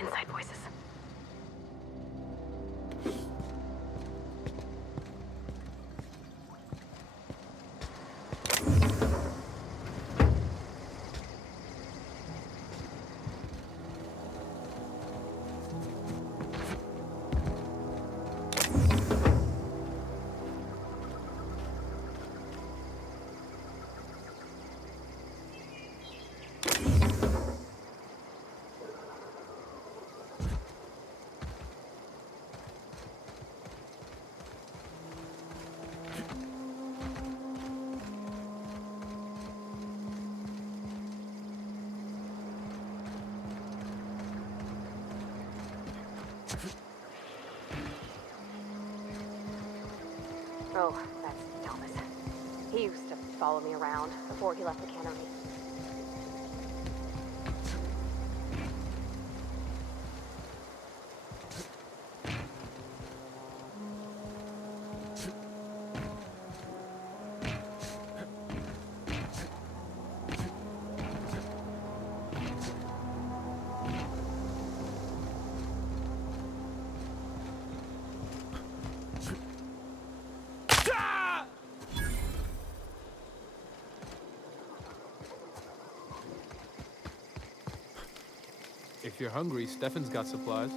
Inside voices. Oh, that's Thomas. He used to follow me around before he left the cannery. If you're hungry, Stefan's got supplies.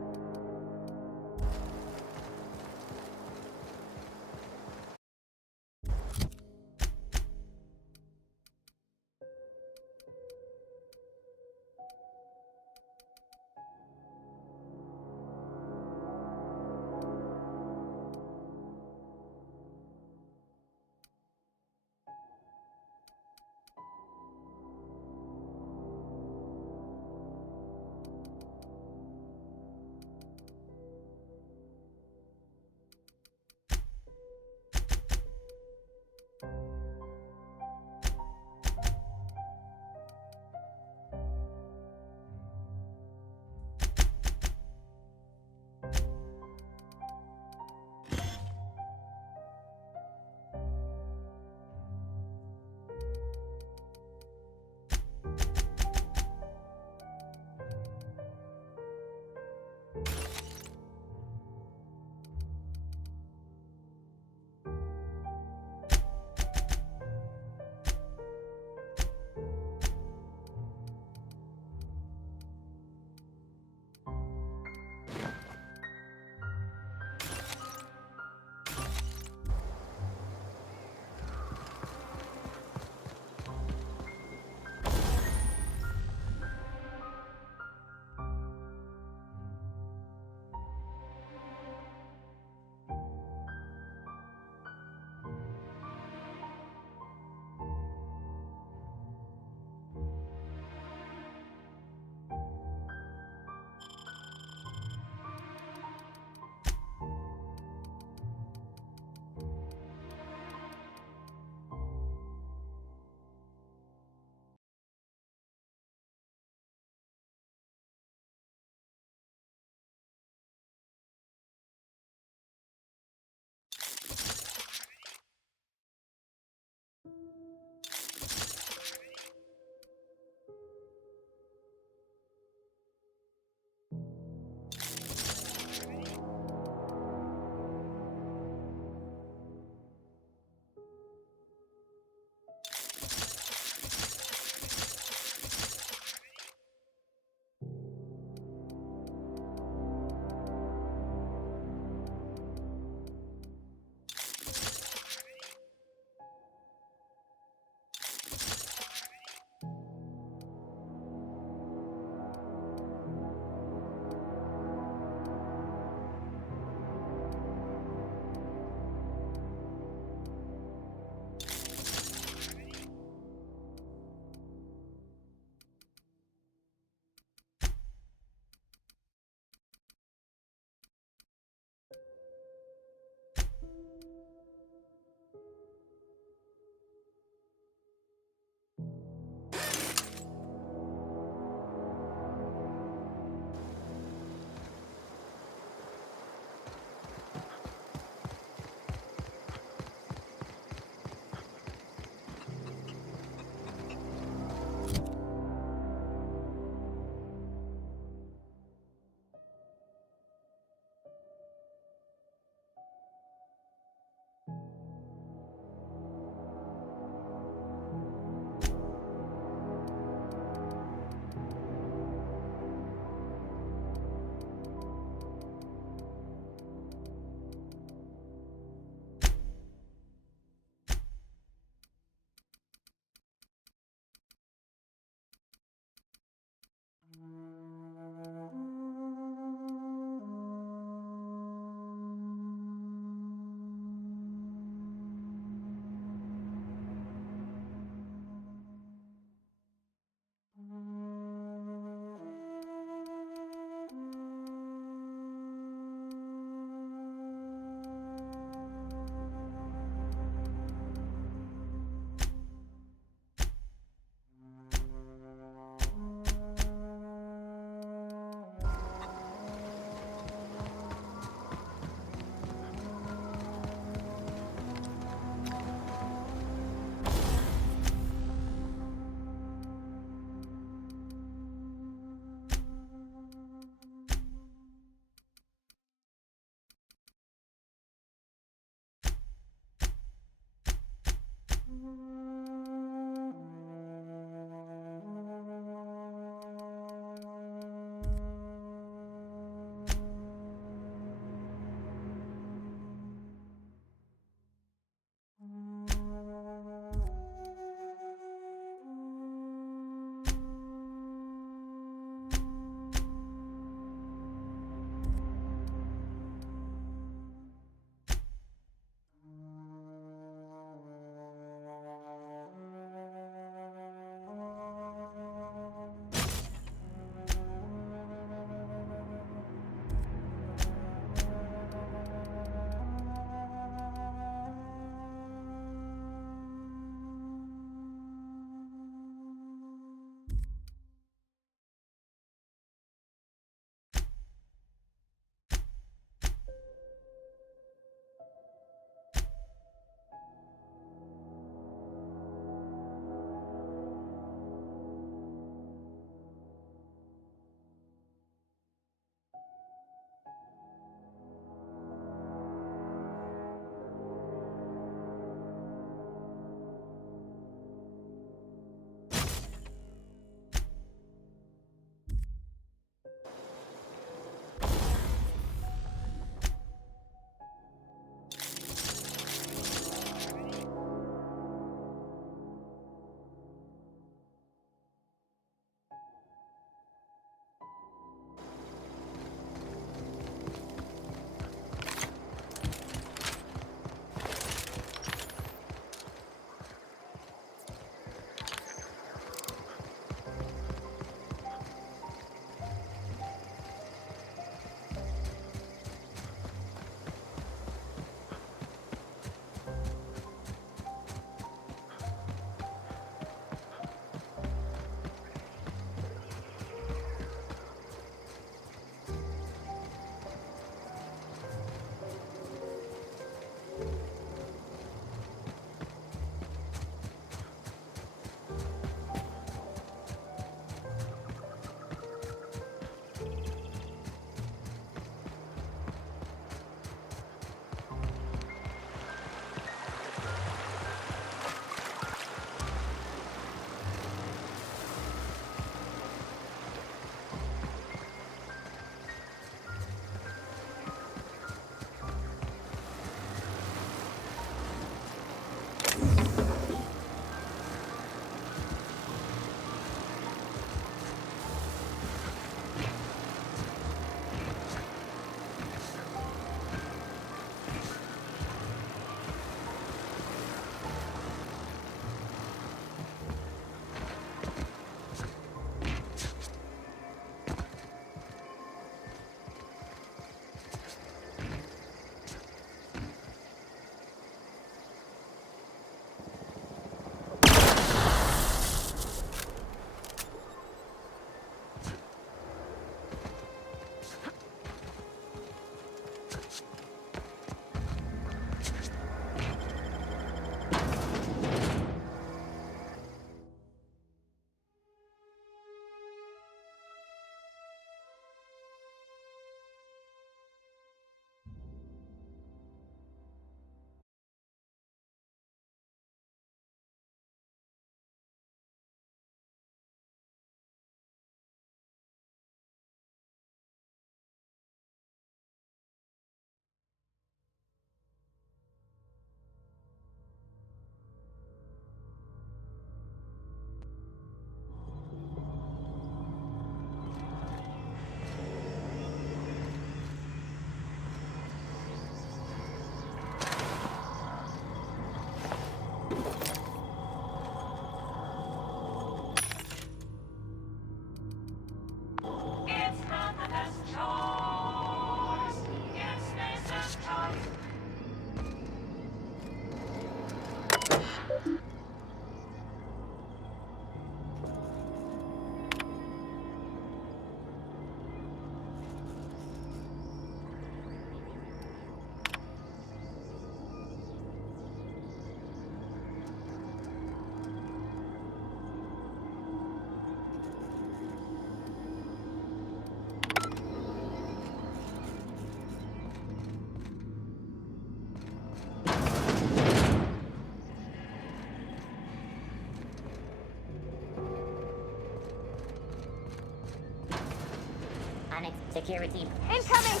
Security. Incoming!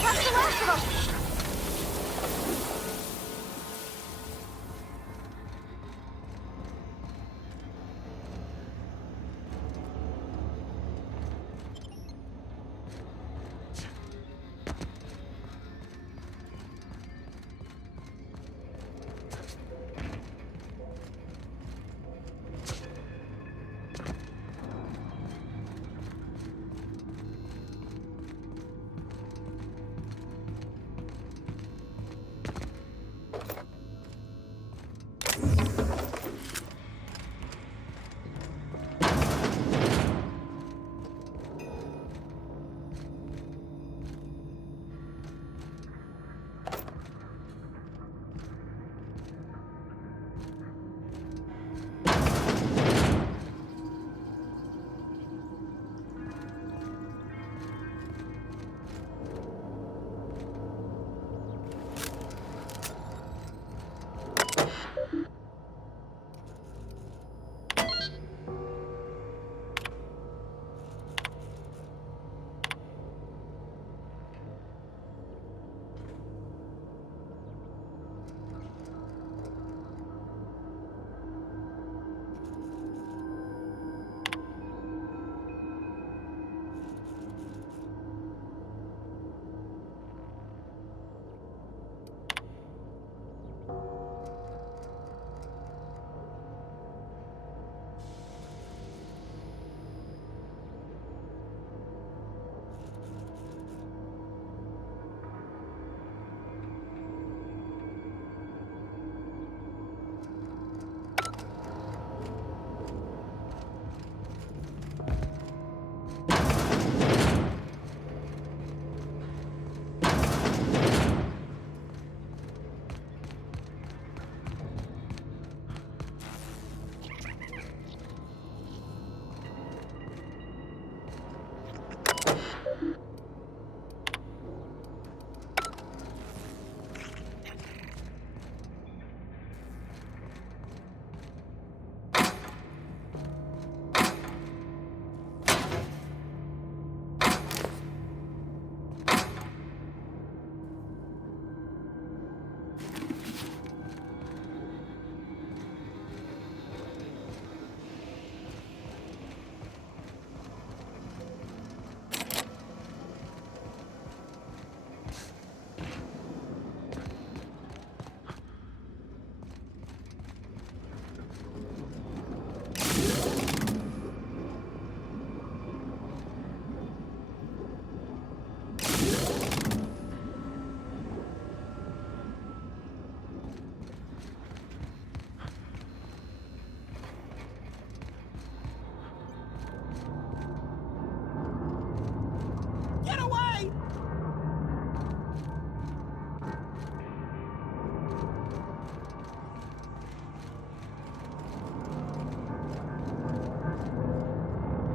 That's the last of them!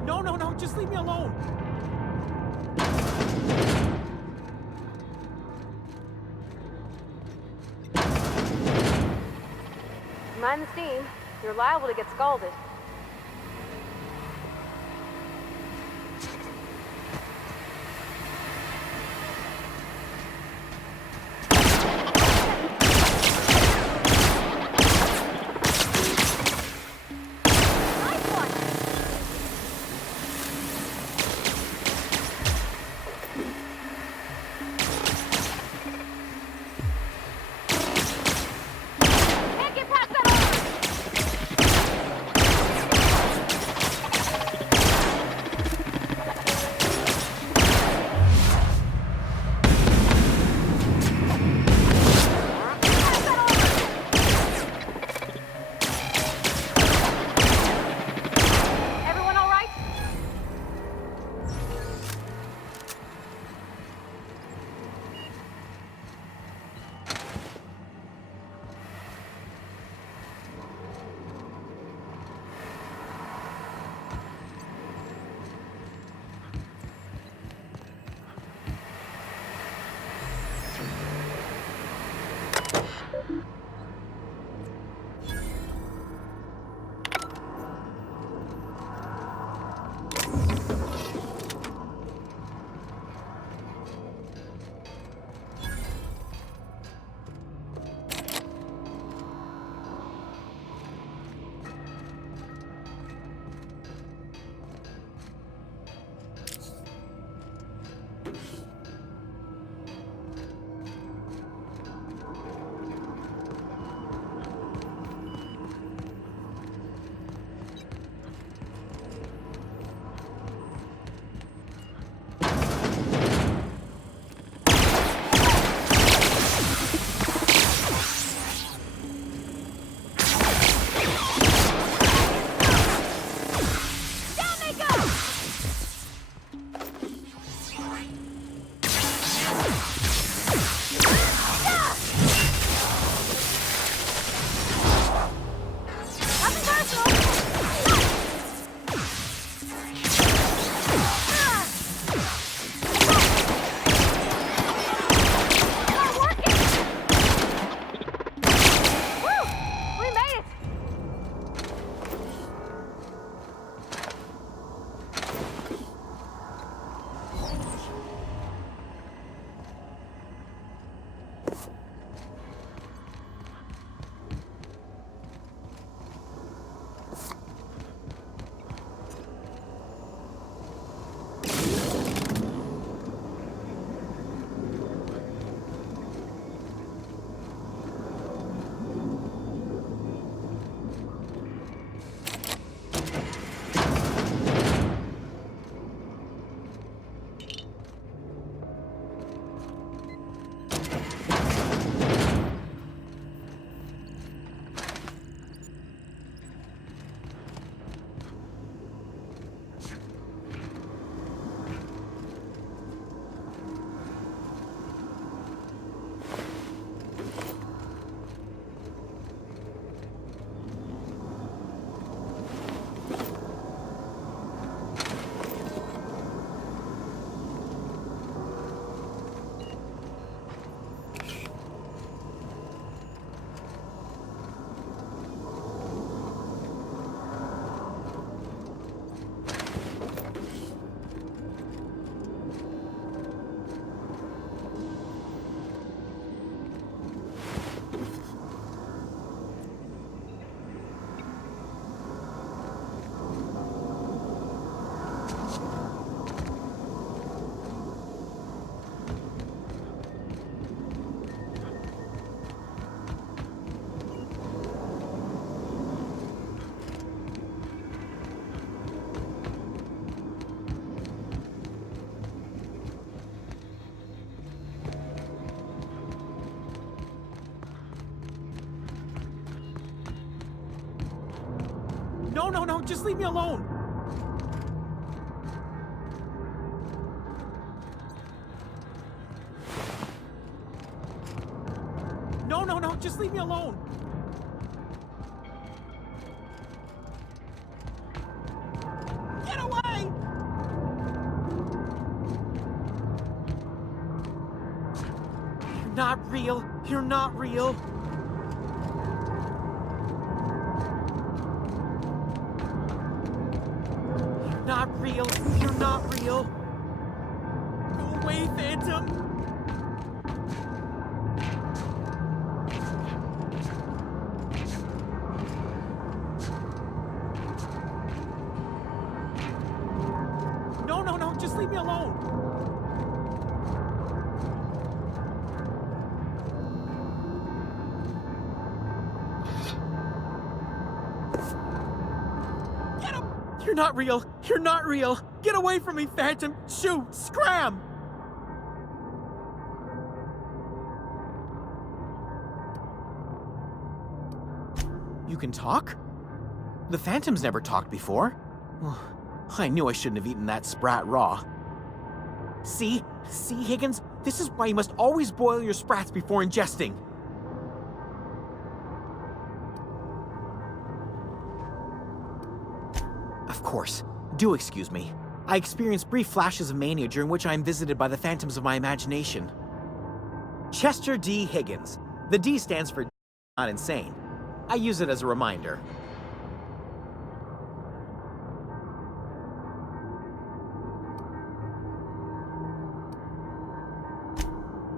No, just leave me alone. Mind the steam. You're liable to get scalded. Can't get past that armor! No, no, no, just leave me alone! No, no, no, just leave me alone! Get away! You're not real. You're not real. You're not real. You're not real. Go away, Phantom. No, no, no, just leave me alone. Get him! You're not real. You're not real. Get away from me, Phantom. Shoot! Scram! You can talk? The Phantom's never talked before. I knew I shouldn't have eaten that sprat raw. See, Higgins? This is why you must always boil your sprats before ingesting. Of course. Do excuse me. I experience brief flashes of mania during which I am visited by the phantoms of my imagination. Chester D. Higgins. The D stands for not insane. I use it as a reminder.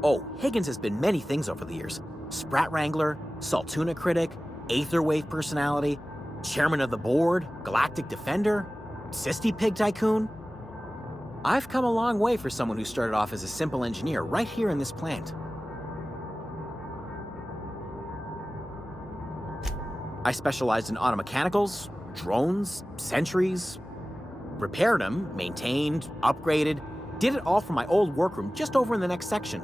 Oh, Higgins has been many things over the years. Sprat Wrangler, Saltuna Critic, Aetherwave Personality, Chairman of the Board, Galactic Defender, Sisty Pig Tycoon. I've come a long way for someone who started off as a simple engineer right here in this plant. I specialized in automechanicals, drones, sentries, repaired them, maintained, upgraded, did it all from my old workroom just over in the next section.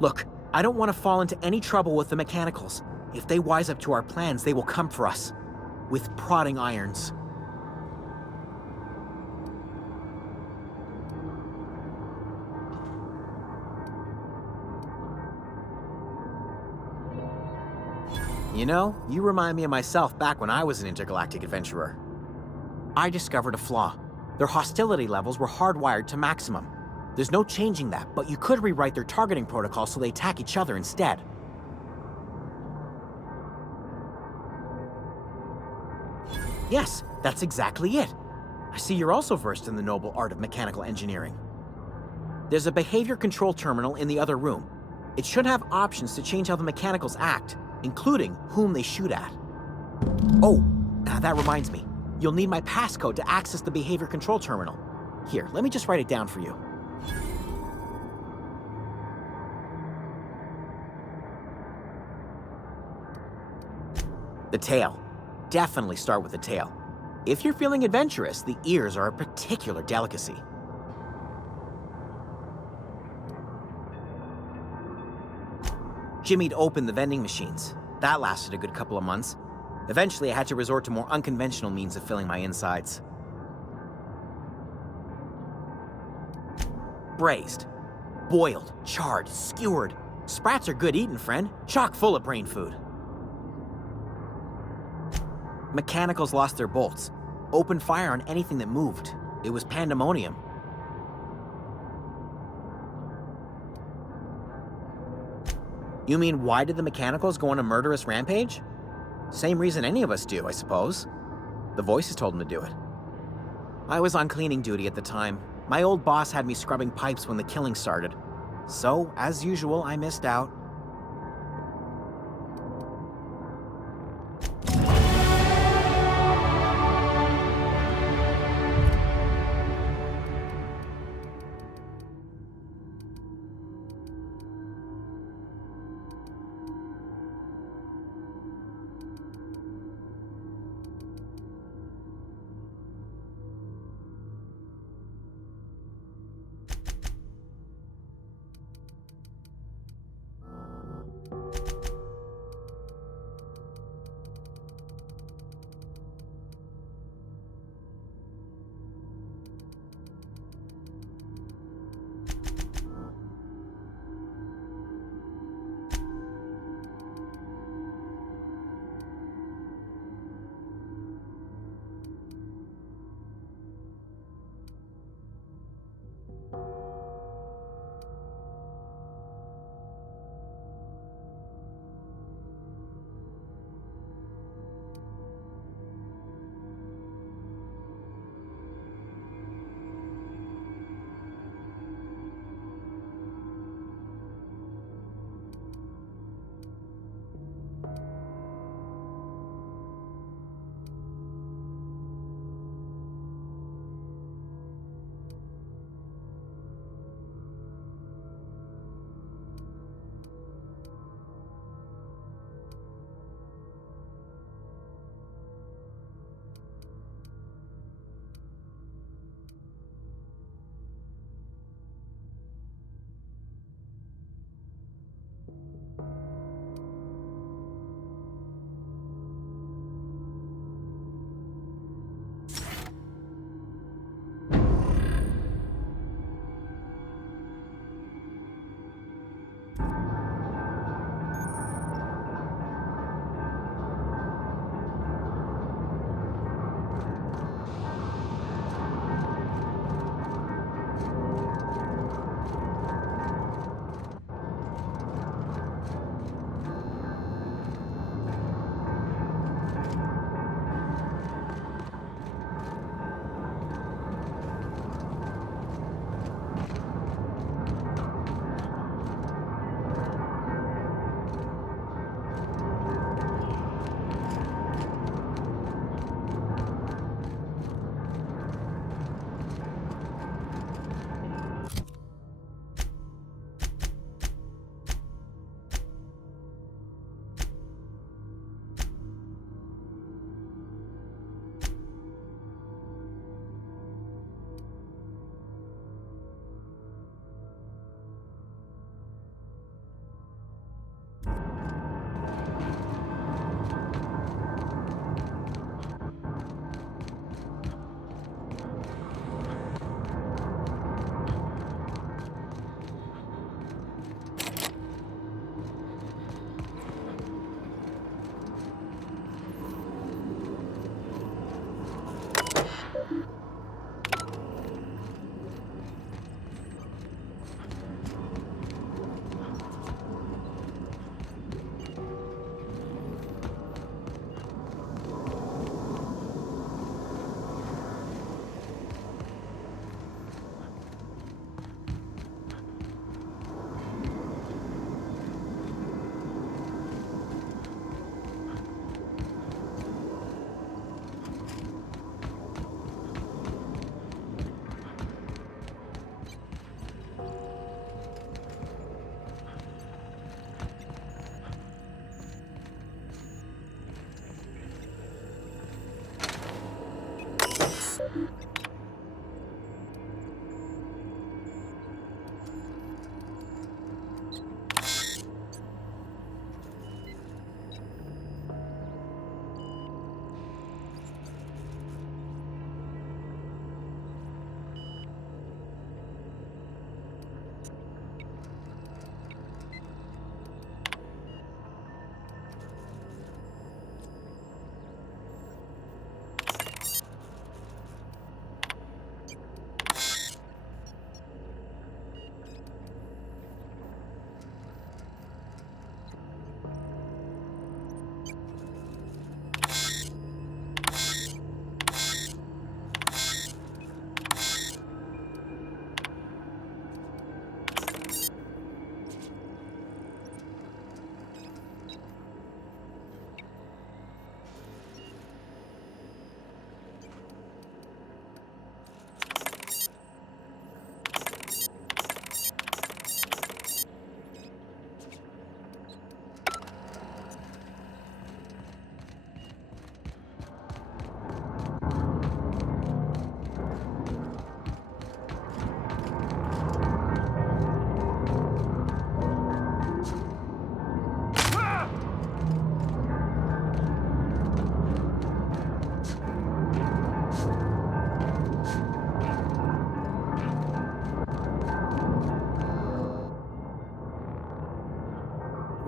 Look, I don't want to fall into any trouble with the mechanicals. If they wise up to our plans, they will come for us. With prodding irons. You know, you remind me of myself back when I was an intergalactic adventurer. I discovered a flaw. Their hostility levels were hardwired to maximum. There's no changing that, but you could rewrite their targeting protocol so they attack each other instead. Yes, that's exactly it. I see you're also versed in the noble art of mechanical engineering. There's a behavior control terminal in the other room. It should have options to change how the mechanicals act, including whom they shoot at. Oh, that reminds me. You'll need my passcode to access the behavior control terminal. Here, let me just write it down for you. The tail. Definitely start with the tail. If you're feeling adventurous, the ears are a particular delicacy. Jimmy'd opened the vending machines. That lasted a good couple of months. Eventually, I had to resort to more unconventional means of filling my insides. Braised. Boiled, charred, skewered. Sprats are good eating, friend. Chock full of brain food. Mechanicals lost their bolts. Opened fire on anything that moved. It was pandemonium. You mean, why did the mechanicals go on a murderous rampage? Same reason any of us do, I suppose. The voices told them to do it. I was on cleaning duty at the time. My old boss had me scrubbing pipes when the killing started. So, as usual, I missed out.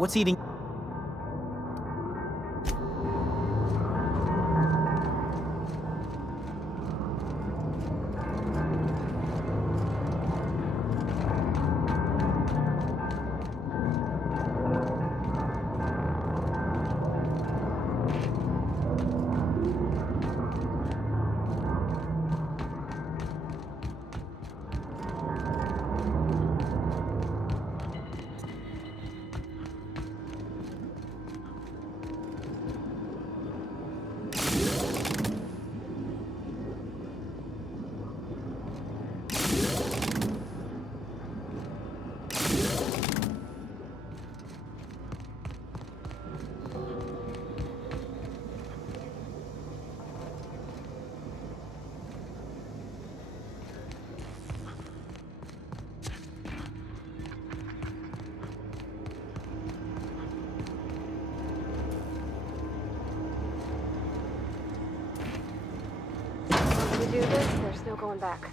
What's eating? Once we do this, there's no going back.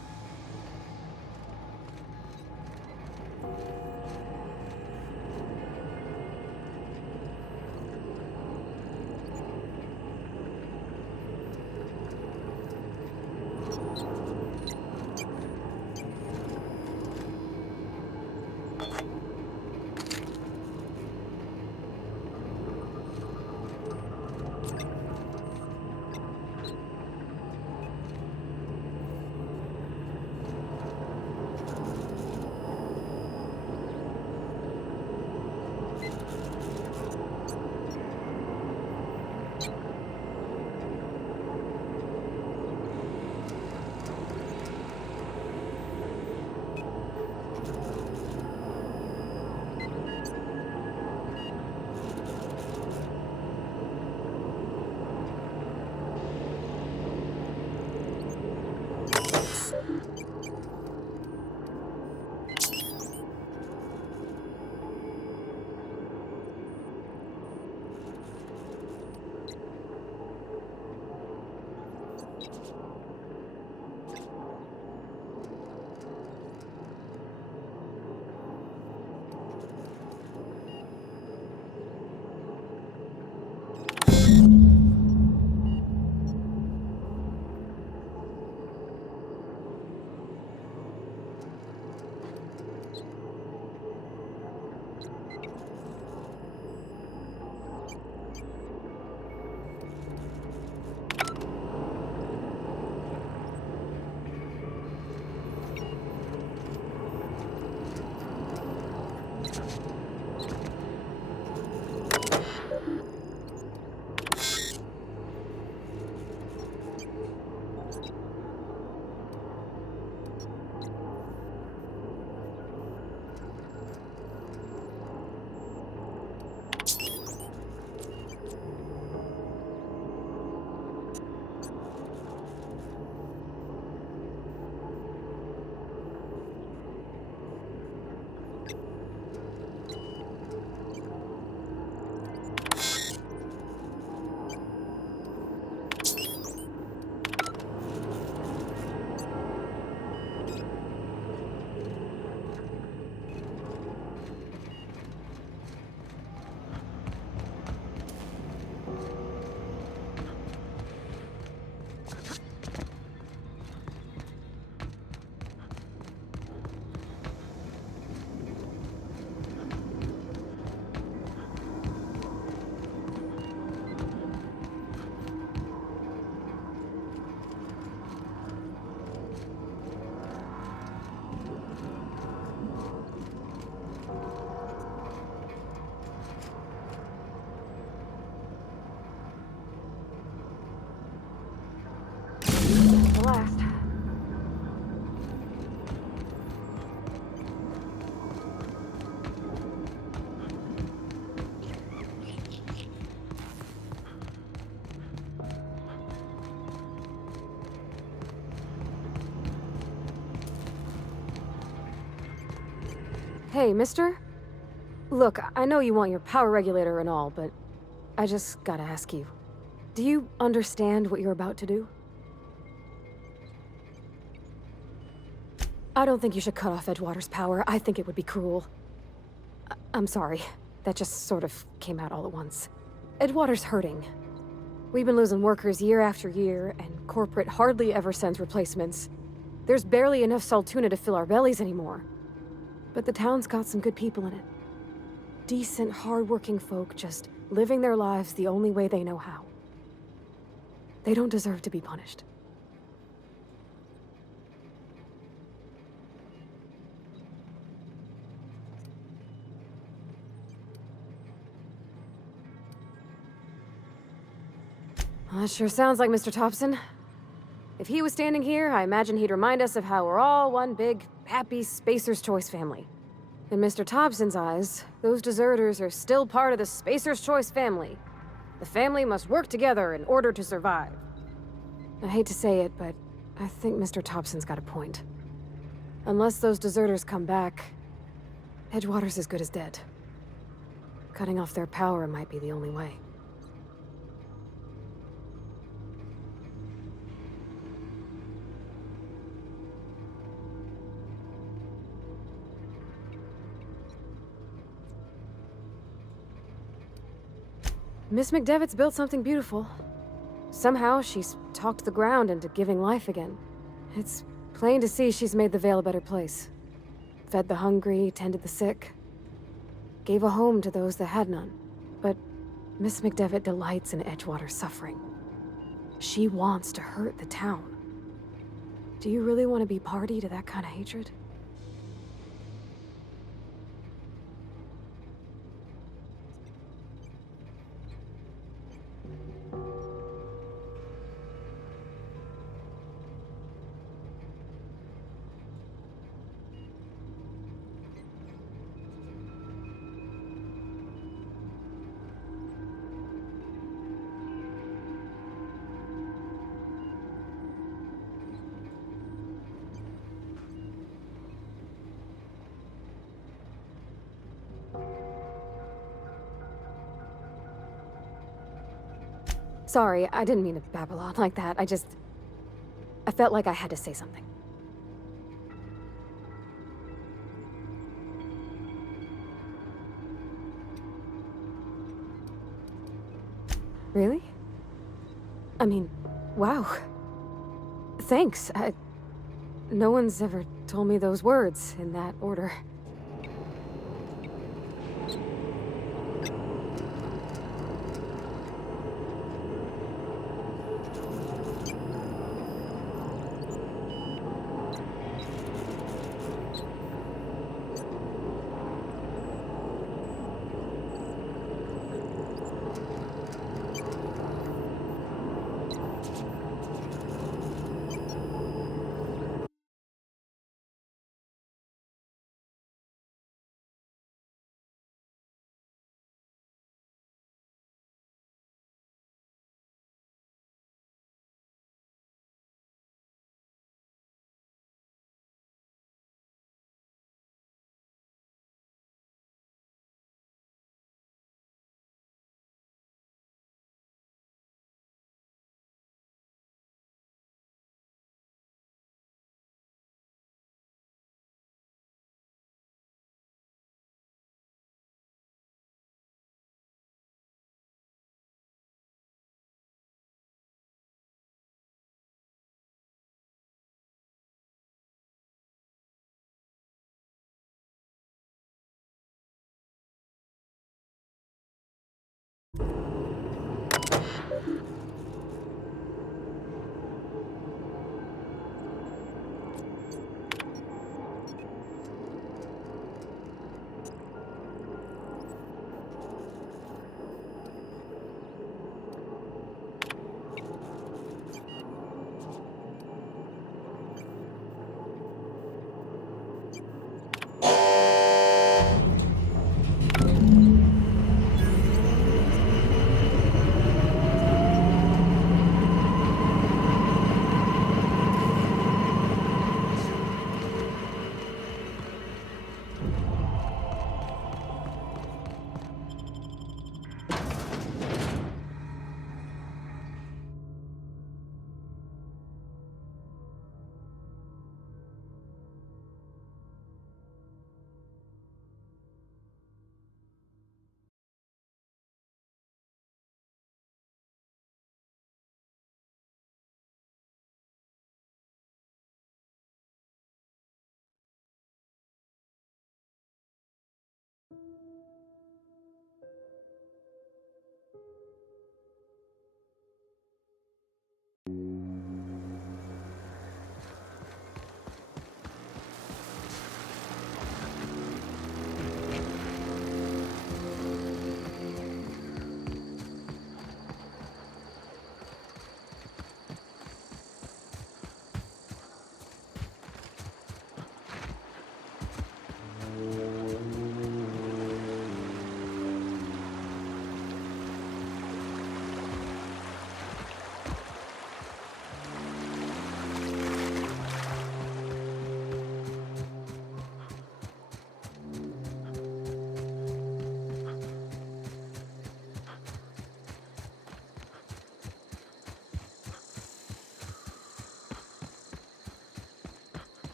last. Hey, mister? Look, I know you want your power regulator and all, but I just gotta ask you. Do you understand what you're about to do? I don't think you should cut off Edgewater's power. I think it would be cruel. I'm sorry. That just sort of came out all at once. Edgewater's hurting. We've been losing workers year after year, and corporate hardly ever sends replacements. There's barely enough Saltuna to fill our bellies anymore. But the town's got some good people in it. Decent, hard-working folk just living their lives the only way they know how. They don't deserve to be punished. Well, that sure sounds like Mr. Thompson. If he was standing here, I imagine he'd remind us of how we're all one big, happy Spacer's Choice family. In Mr. Thompson's eyes, those deserters are still part of the Spacer's Choice family. The family must work together in order to survive. I hate to say it, but I think Mr. Thompson's got a point. Unless those deserters come back, Edgewater's as good as dead. Cutting off their power might be the only way. Miss McDevitt's built something beautiful. Somehow, she's talked the ground into giving life again. It's plain to see she's made the Vale a better place. Fed the hungry, tended the sick. Gave a home to those that had none. But Miss McDevitt delights in Edgewater's suffering. She wants to hurt the town. Do you really want to be party to that kind of hatred? Sorry, I didn't mean to babble on like that. I felt like I had to say something. Really? I mean, wow. Thanks. No one's ever told me those words in that order.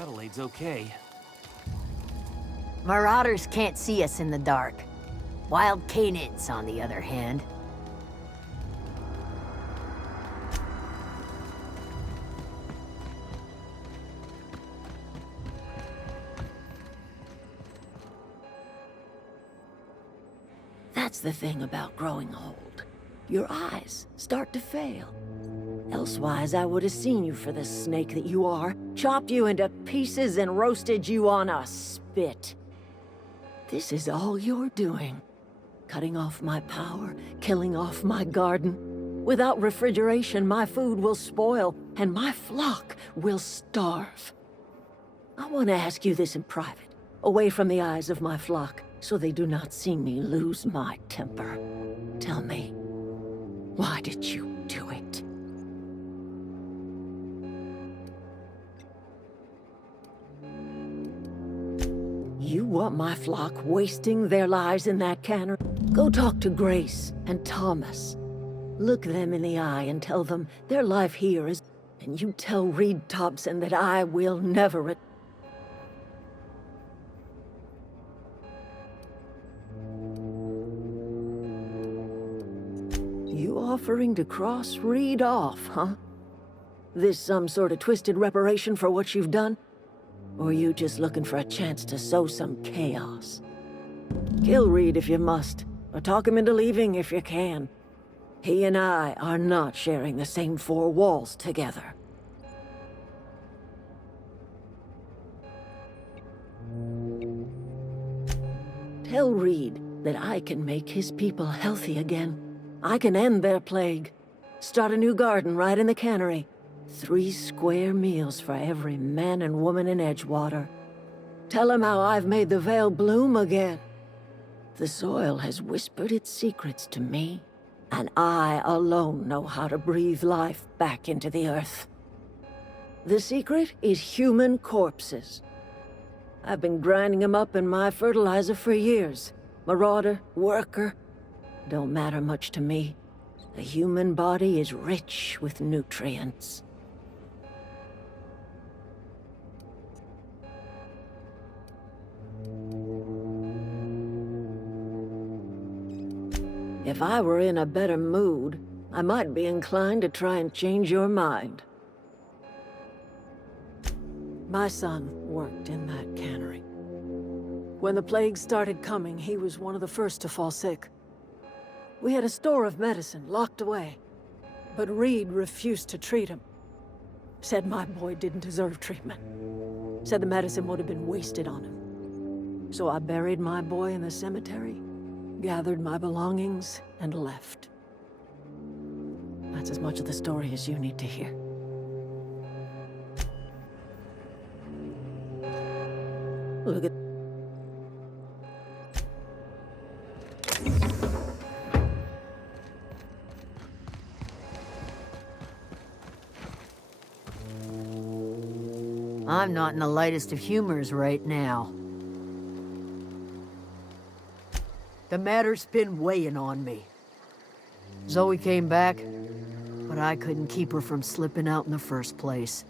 Adelaide's okay. Marauders can't see us in the dark. Wild canids, on the other hand. That's the thing about growing old. Your eyes start to fail. Elsewise, I would have seen you for the snake that you are, chopped you into pieces and roasted you on a spit. This is all you're doing. Cutting off my power, killing off my garden. Without refrigeration, my food will spoil, and my flock will starve. I want to ask you this in private, away from the eyes of my flock, so they do not see me lose my temper. Tell me, why did you do it? You want my flock wasting their lives in that cannery? Go talk to Grace and Thomas. Look them in the eye and tell them their life here is... And you tell Reed Thompson that I will never... You offering to cross Reed off, huh? This some sort of twisted reparation for what you've done? Or you just looking for a chance to sow some chaos? Kill Reed if you must, or talk him into leaving if you can. He and I are not sharing the same four walls together. Tell Reed that I can make his people healthy again. I can end their plague. Start a new garden right in the cannery. 3 square meals for every man and woman in Edgewater. Tell him how I've made the Vale bloom again. The soil has whispered its secrets to me, and I alone know how to breathe life back into the earth. The secret is human corpses. I've been grinding them up in my fertilizer for years. Marauder, worker, don't matter much to me. The human body is rich with nutrients. If I were in a better mood, I might be inclined to try and change your mind. My son worked in that cannery. When the plague started coming, he was one of the first to fall sick. We had a store of medicine locked away, but Reed refused to treat him. Said my boy didn't deserve treatment. Said the medicine would have been wasted on him. So I buried my boy in the cemetery, gathered my belongings, and left. That's as much of the story as you need to hear. Look at... I'm not in the lightest of humors right now. The matter's been weighing on me. Zoe came back, but I couldn't keep her from slipping out in the first place.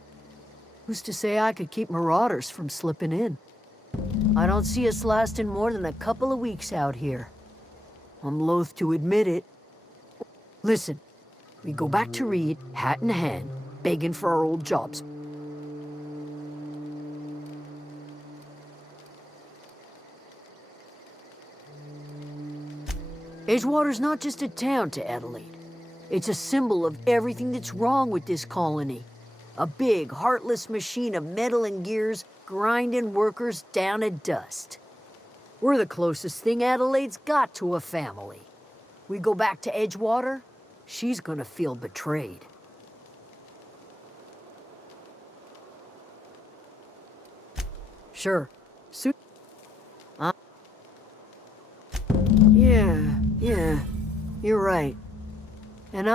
Who's to say I could keep marauders from slipping in? I don't see us lasting more than a couple of weeks out here. I'm loath to admit it. Listen, we go back to Reed, hat in hand, begging for our old jobs. Edgewater's not just a town to Adelaide. It's a symbol of everything that's wrong with this colony. A big, heartless machine of metal and gears grinding workers down to dust. We're the closest thing Adelaide's got to a family. We go back to Edgewater, she's gonna feel betrayed. Sure. Yeah, you're right. And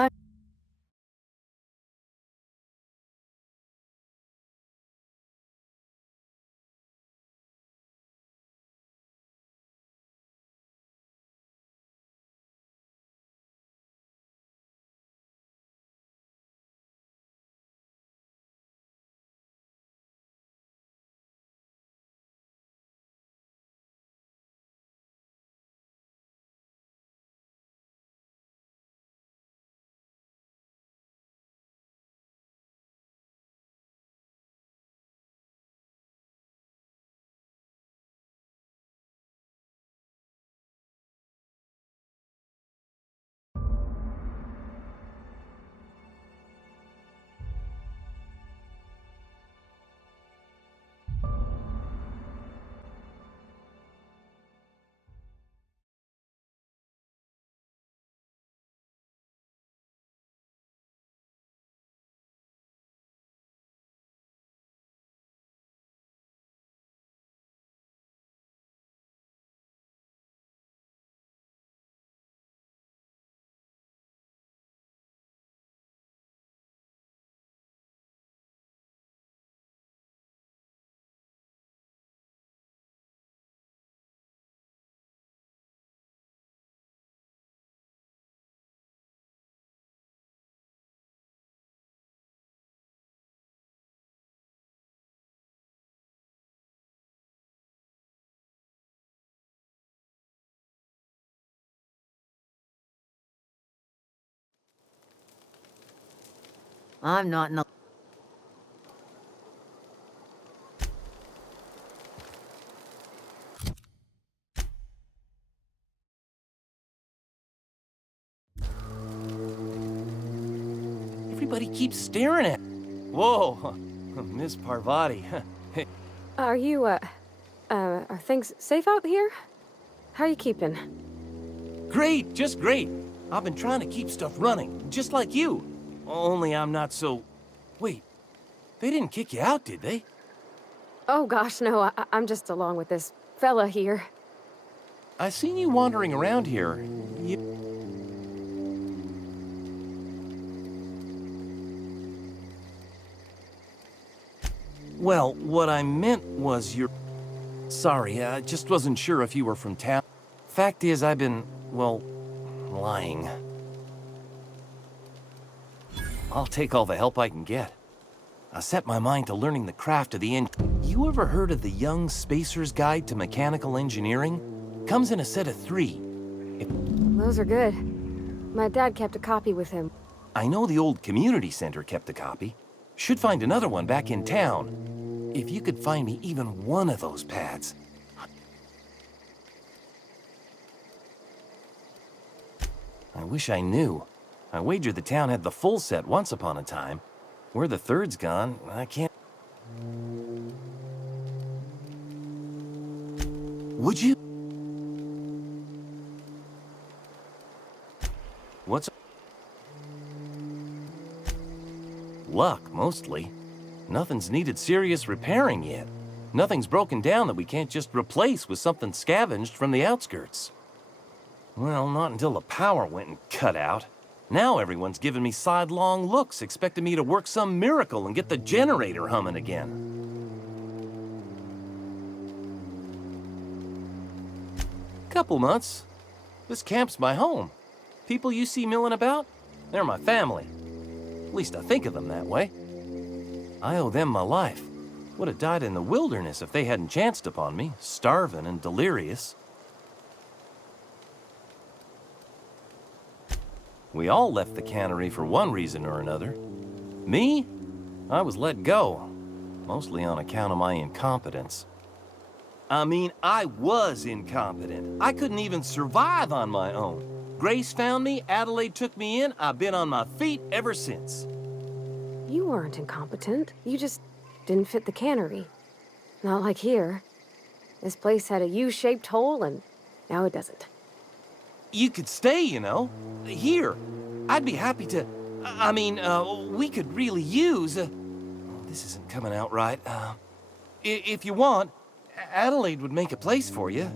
I'm not in a... Everybody keeps staring at... Whoa, Miss Parvati. Are you, are things safe out here? How are you keeping? Great, just great. I've been trying to keep stuff running, just like you. Only I'm not so... Wait, they didn't kick you out, did they? Oh gosh, no, I'm just along with this fella here. I seen you wandering around here. Well, what I meant was you're... Sorry, I just wasn't sure if you were from town. Fact is, I've been, well, lying. I'll take all the help I can get. I set my mind to learning the craft of the You ever heard of the Young Spacer's Guide to Mechanical Engineering? Comes in a set of 3. Those are good. My dad kept a copy with him. I know the old community center kept a copy. Should find another one back in town. If you could find me even one of those pads. I wish I knew. I wager the town had the full set once upon a time. Where the third's gone, I can't... Would you? What's... Luck, mostly. Nothing's needed serious repairing yet. Nothing's broken down that we can't just replace with something scavenged from the outskirts. Well, not until the power went and cut out. Now everyone's giving me sidelong looks, expecting me to work some miracle and get the generator humming again. Couple months. This camp's my home. People you see milling about, they're my family. At least I think of them that way. I owe them my life. Would have died in the wilderness if they hadn't chanced upon me, starving and delirious. We all left the cannery for one reason or another. Me? I was let go, mostly on account of my incompetence. I mean, I was incompetent. I couldn't even survive on my own. Grace found me, Adelaide took me in, I've been on my feet ever since. You weren't incompetent. You just didn't fit the cannery. Not like here. This place had a U-shaped hole, and now it doesn't. You could stay, you know. Here. I'd be happy to... I mean, we could really use... this isn't coming out right. If you want, Adelaide would make a place for you.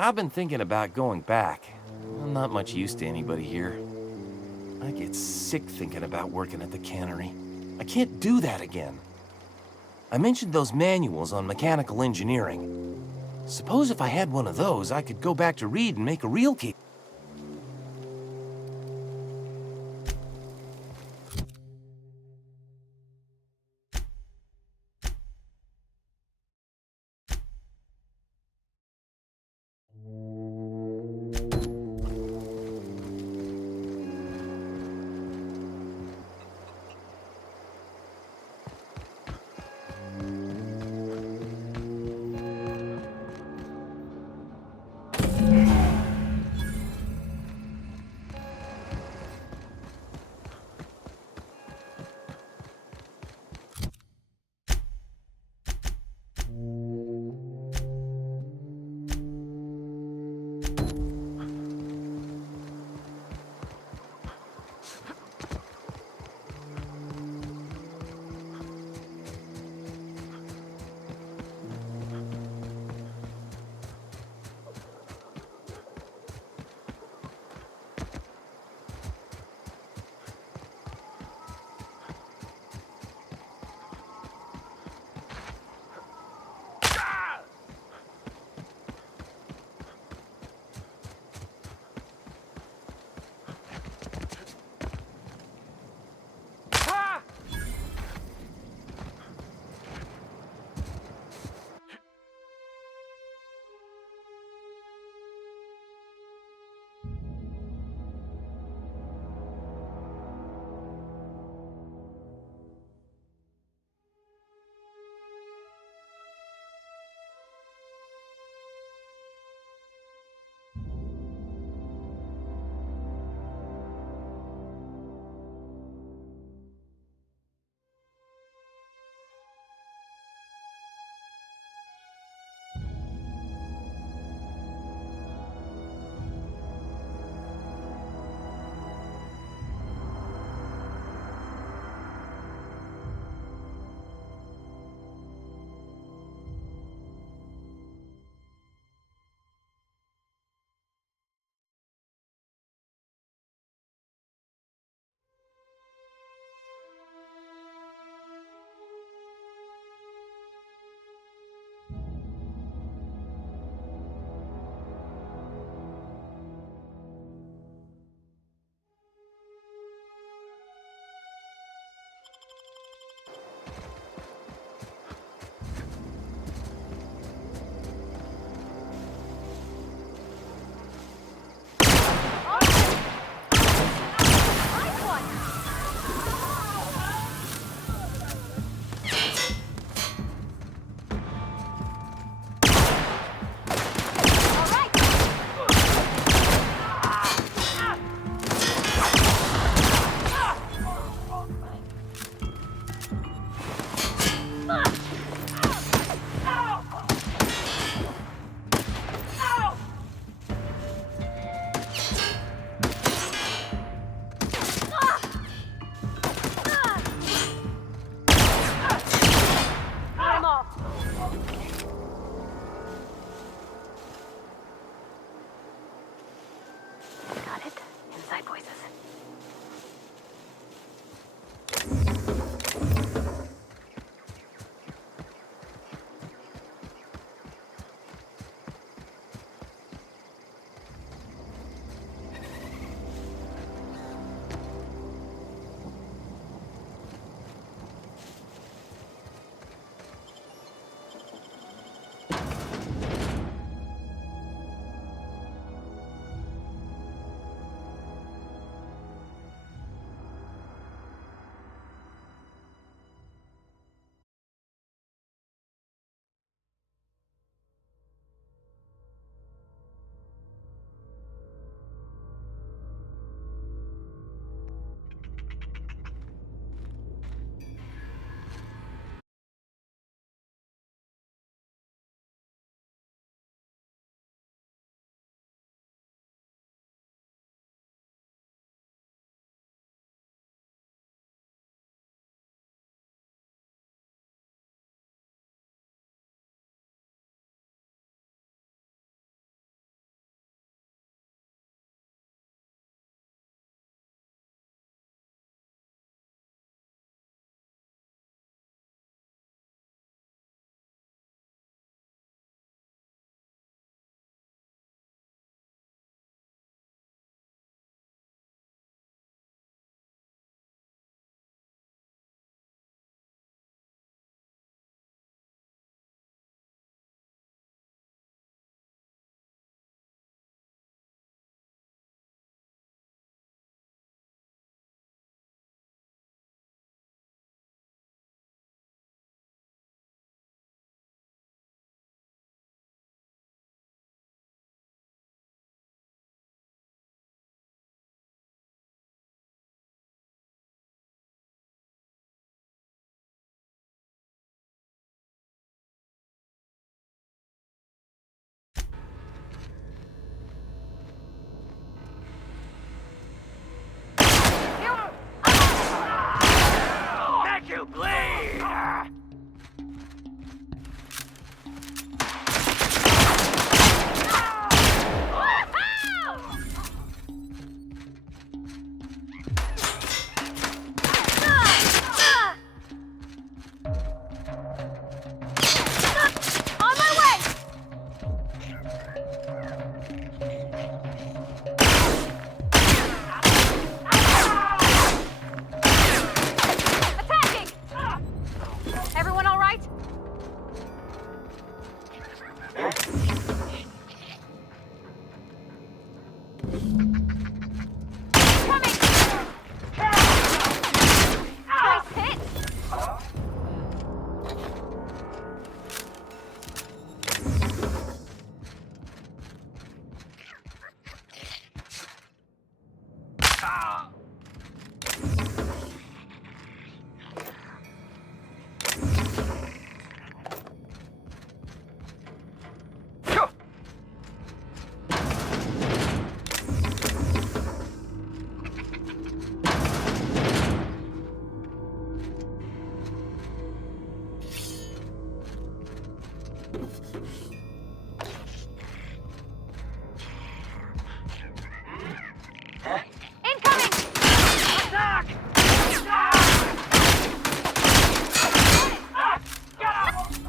I've been thinking about going back. I'm not much use to anybody here. I get sick thinking about working at the cannery. I can't do that again. I mentioned those manuals on mechanical engineering. Suppose if I had one of those, I could go back to Reed and make a real key.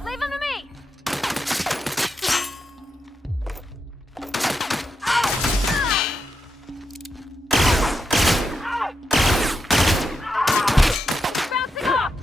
Leave him to me! Bouncing off!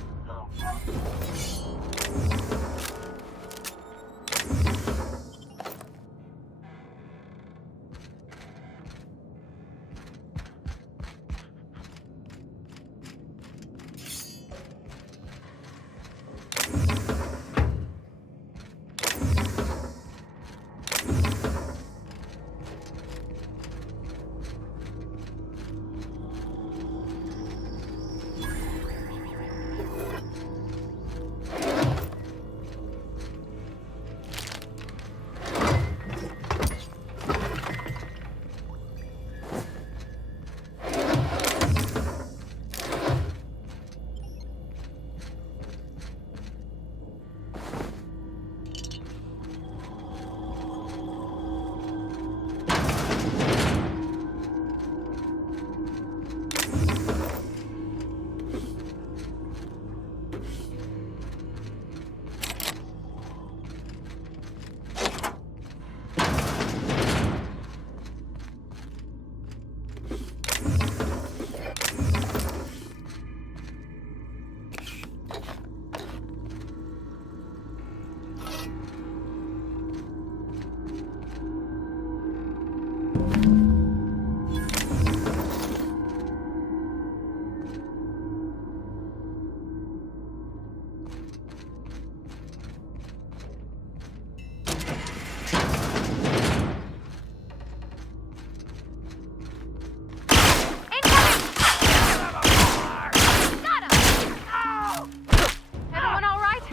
Everyone all right?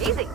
Easy.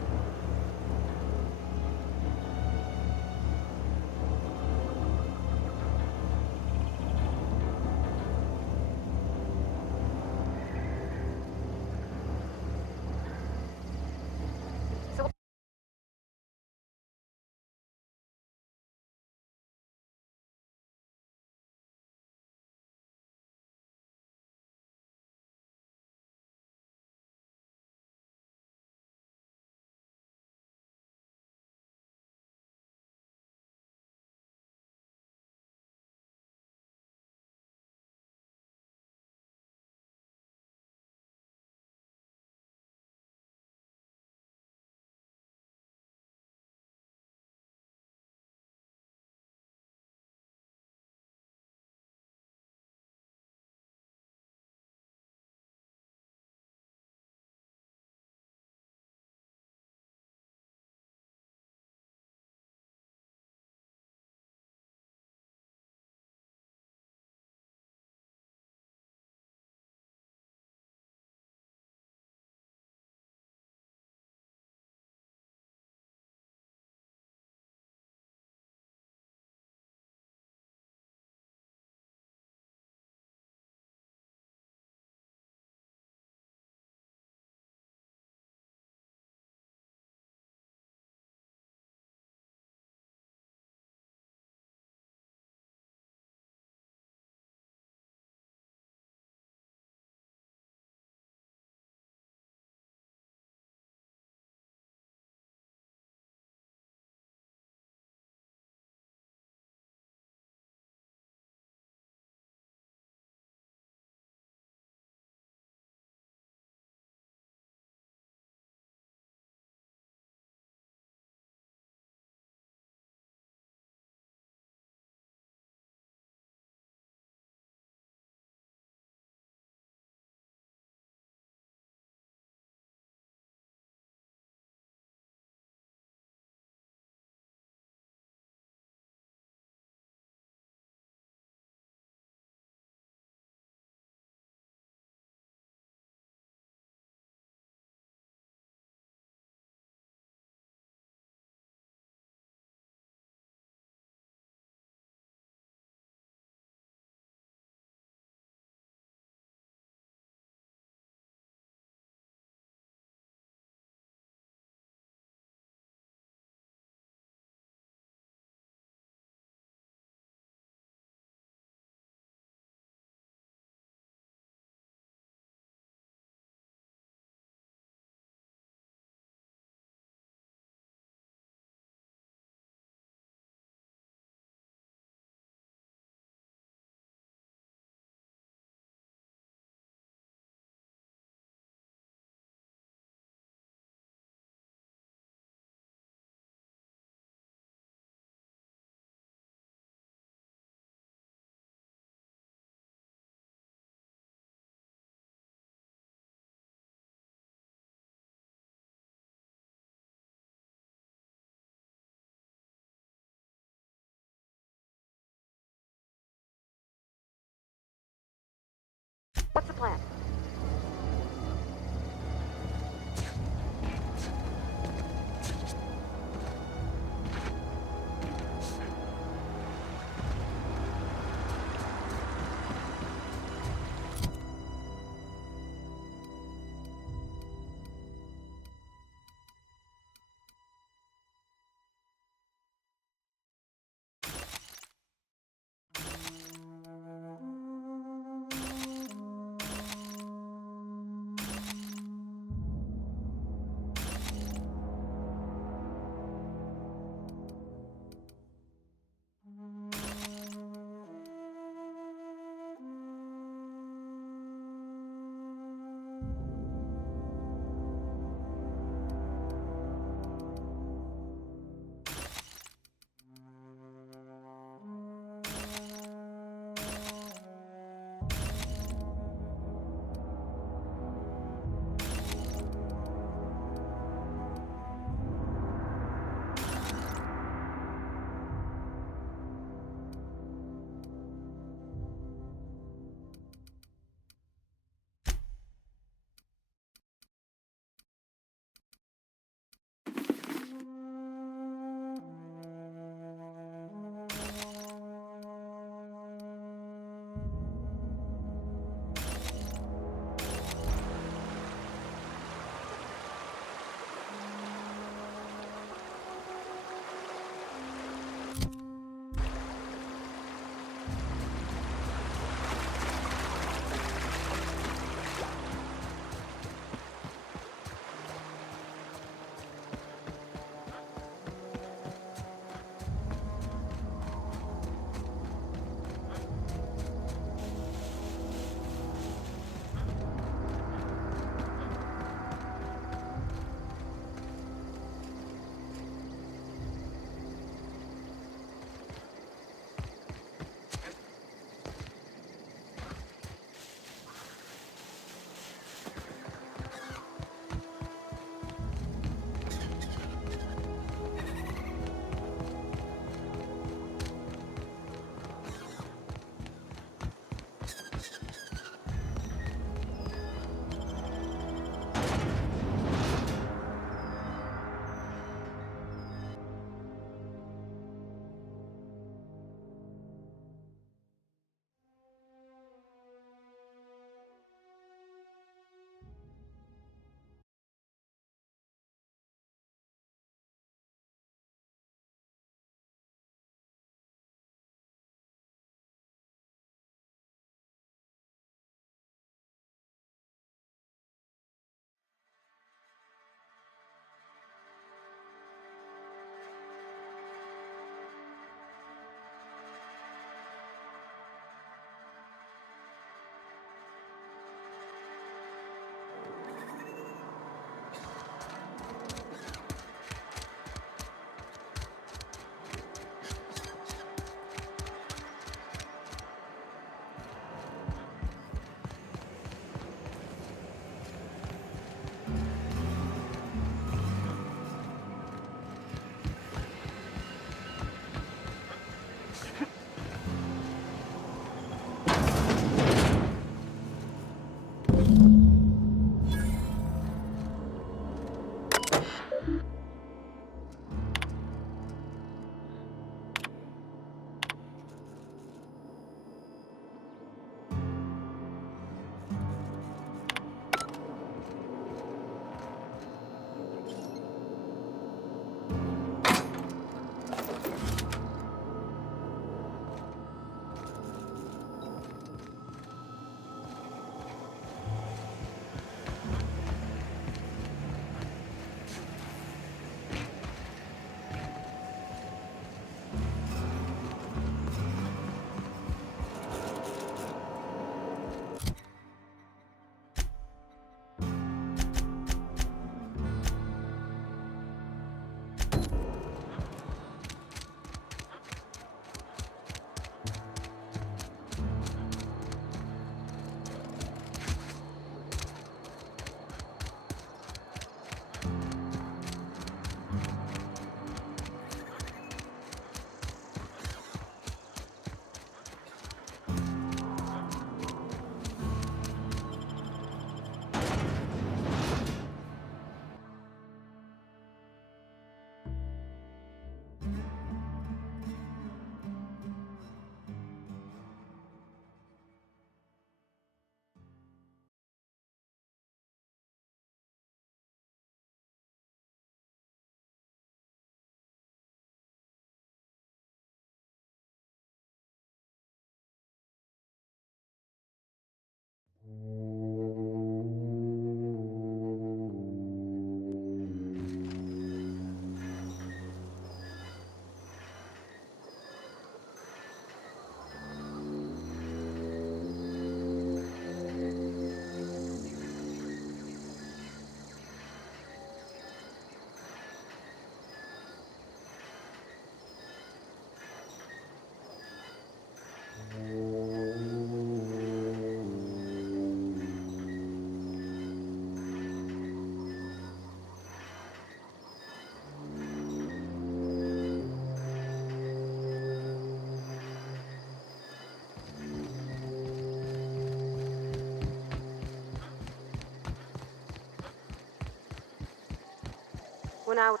when I was...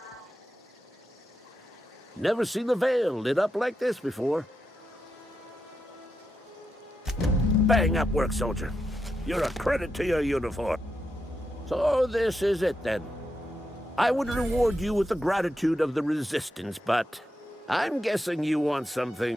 Never seen the Vale lit up like this before. Bang up work, soldier. You're a credit to your uniform. So this is it, then. I would reward you with the gratitude of the Resistance, but I'm guessing you want something.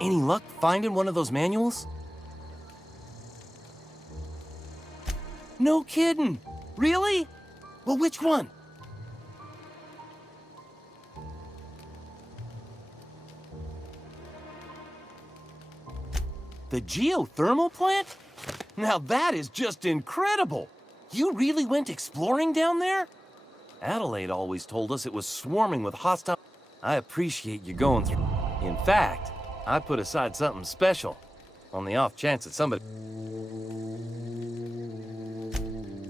Any luck finding one of those manuals? No kidding! Really? Well, which one? The geothermal plant? Now that is just incredible! You really went exploring down there? Adelaide always told us it was swarming with hostile... I appreciate you going through... In fact, I put aside something special, on the off chance that somebody...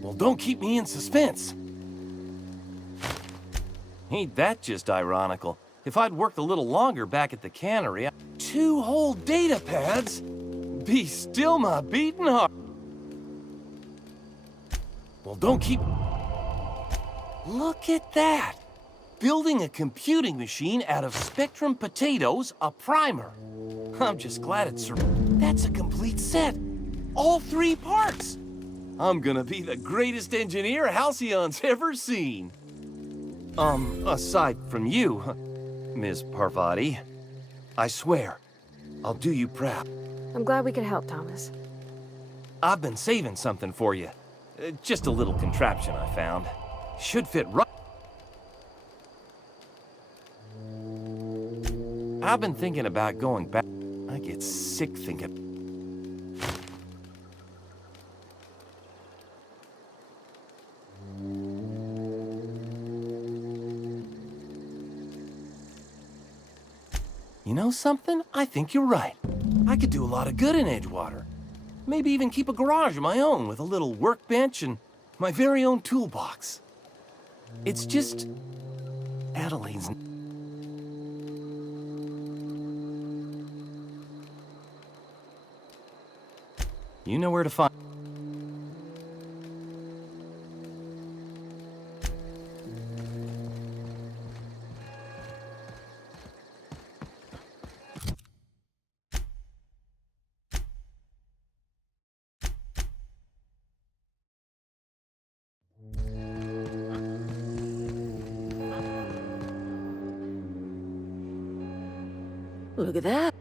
Well, don't keep me in suspense. Ain't that just ironical? If I'd worked a little longer back at the cannery, 2 whole data pads? Be still my beating heart. Well, don't keep... Look at that! Building a computing machine out of Spectrum potatoes, a primer. I'm just glad it's... That's a complete set. All 3 parts. I'm gonna be the greatest engineer Halcyon's ever seen. Aside from you, Ms. Parvati, I swear, I'll do you proud. I'm glad we could help, Thomas. I've been saving something for you. Just a little contraption I found. Should fit right... I've been thinking about going back. I get sick thinking... You know something? I think you're right. I could do a lot of good in Edgewater. Maybe even keep a garage of my own with a little workbench and my very own toolbox. It's just... Adelaide's... You know where to find... Look at that.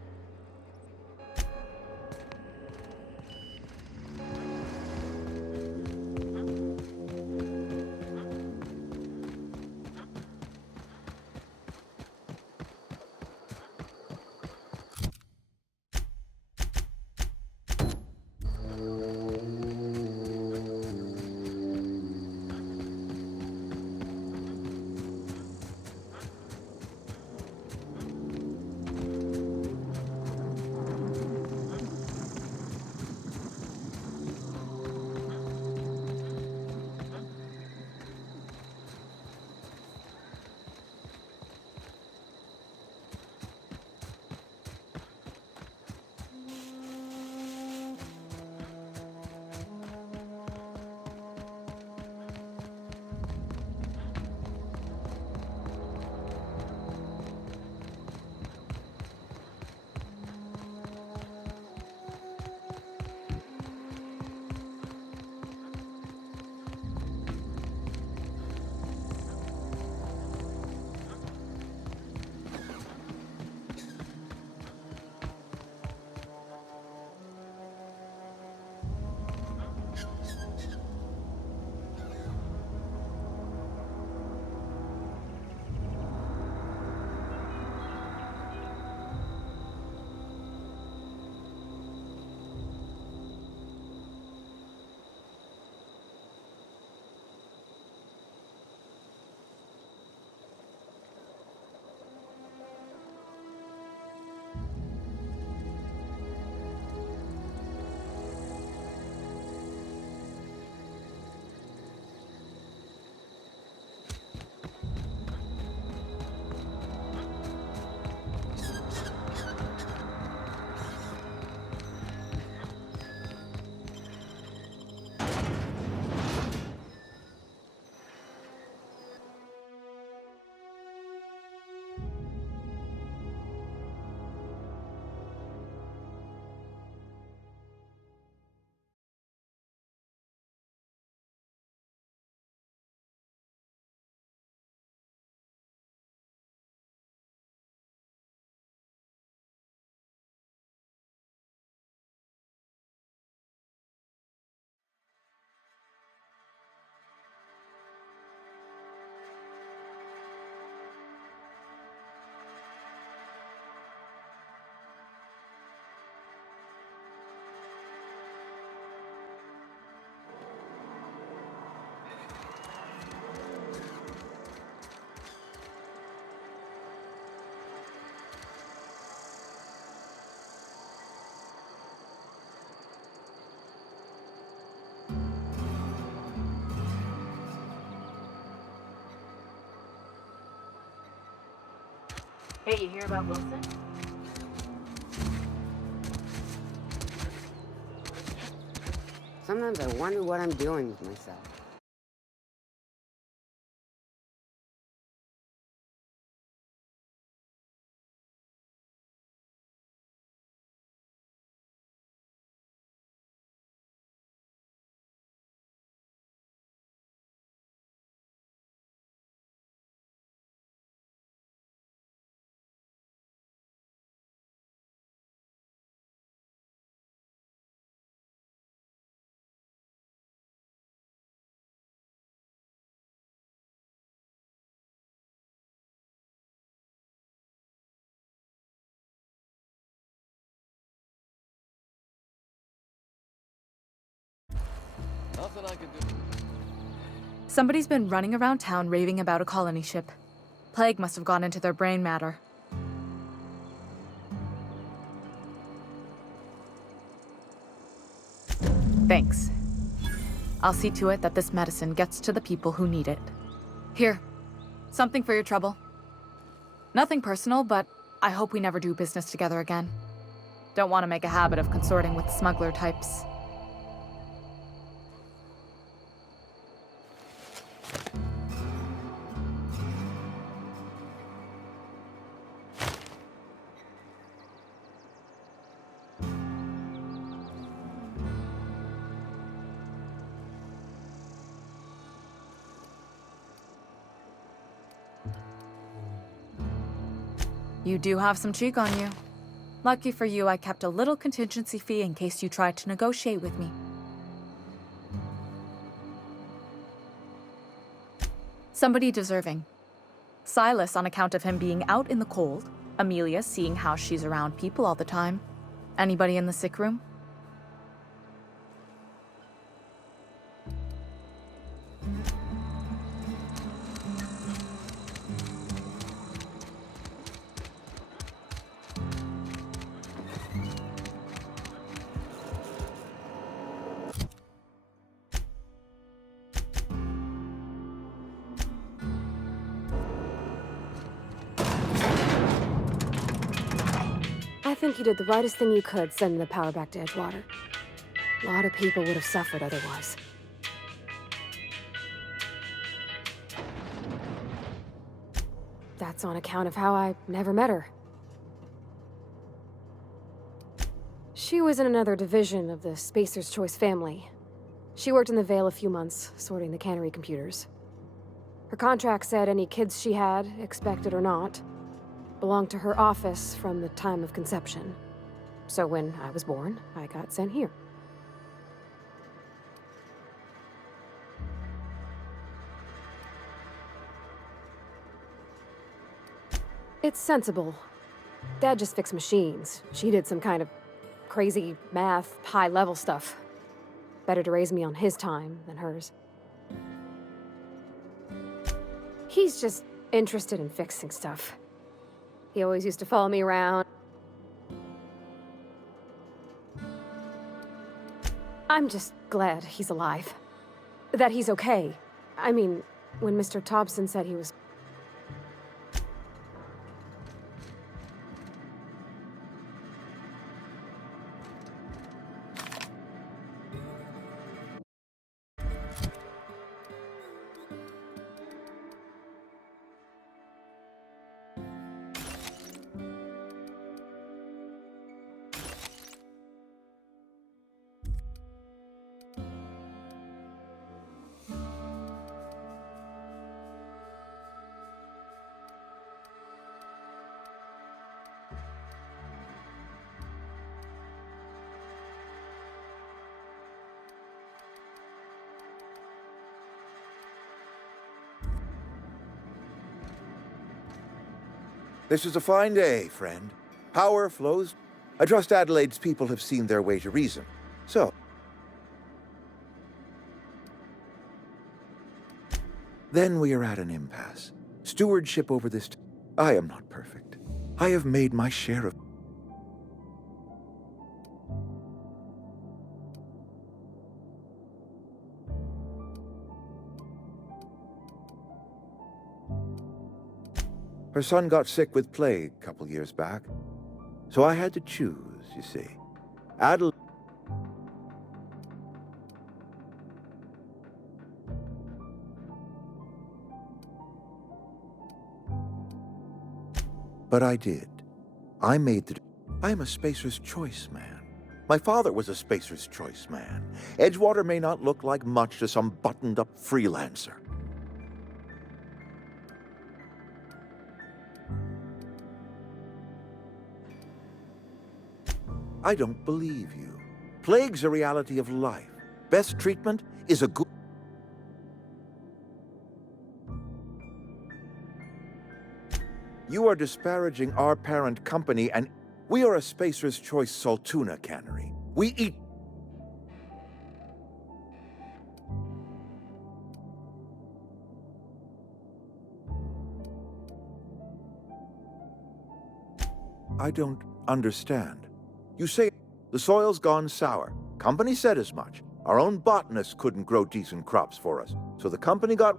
Hey, you hear about Wilson? Sometimes I wonder what I'm doing with myself. Nothing I can do. Somebody's been running around town raving about a colony ship. Plague must have gone into their brain matter. Thanks. I'll see to it that this medicine gets to the people who need it. Here, something for your trouble. Nothing personal, but I hope we never do business together again. Don't want to make a habit of consorting with smuggler types. You do have some cheek on you. Lucky for you, I kept a little contingency fee in case you tried to negotiate with me. Somebody deserving. Silas on account of him being out in the cold. Amelia seeing how she's around people all the time. Anybody in the sick room? I think you did the rightest thing you could sending the power back to Edgewater. A lot of people would have suffered otherwise. That's on account of how I never met her. She was in another division of the Spacer's Choice family. She worked in the Vale a few months, sorting the cannery computers. Her contract said any kids she had, expected or not, belonged to her office from the time of conception. So when I was born, I got sent here. It's sensible. Dad just fixed machines. She did some kind of crazy math, high-level stuff. Better to raise me on his time than hers. He's just interested in fixing stuff. He always used to follow me around. I'm just glad he's alive. That he's okay. I mean, when Mr. Thompson said he was... This is a fine day, friend. Power flows. I trust Adelaide's people have seen their way to reason. So. Then we are at an impasse. Stewardship over this. I am not perfect. I have made my share of. Her son got sick with plague a couple years back. So I had to choose, you see. Adelaide... But I did. I made the... I'm a Spacer's Choice man. My father was a Spacer's Choice man. Edgewater may not look like much to some buttoned-up freelancer. I don't believe you. Plague's a reality of life. Best treatment is a good... You are disparaging our parent company, and we are a Spacer's Choice Saltuna cannery. We eat... I don't understand. You say the soil's gone sour. Company said as much. Our own botanists couldn't grow decent crops for us, so the company got...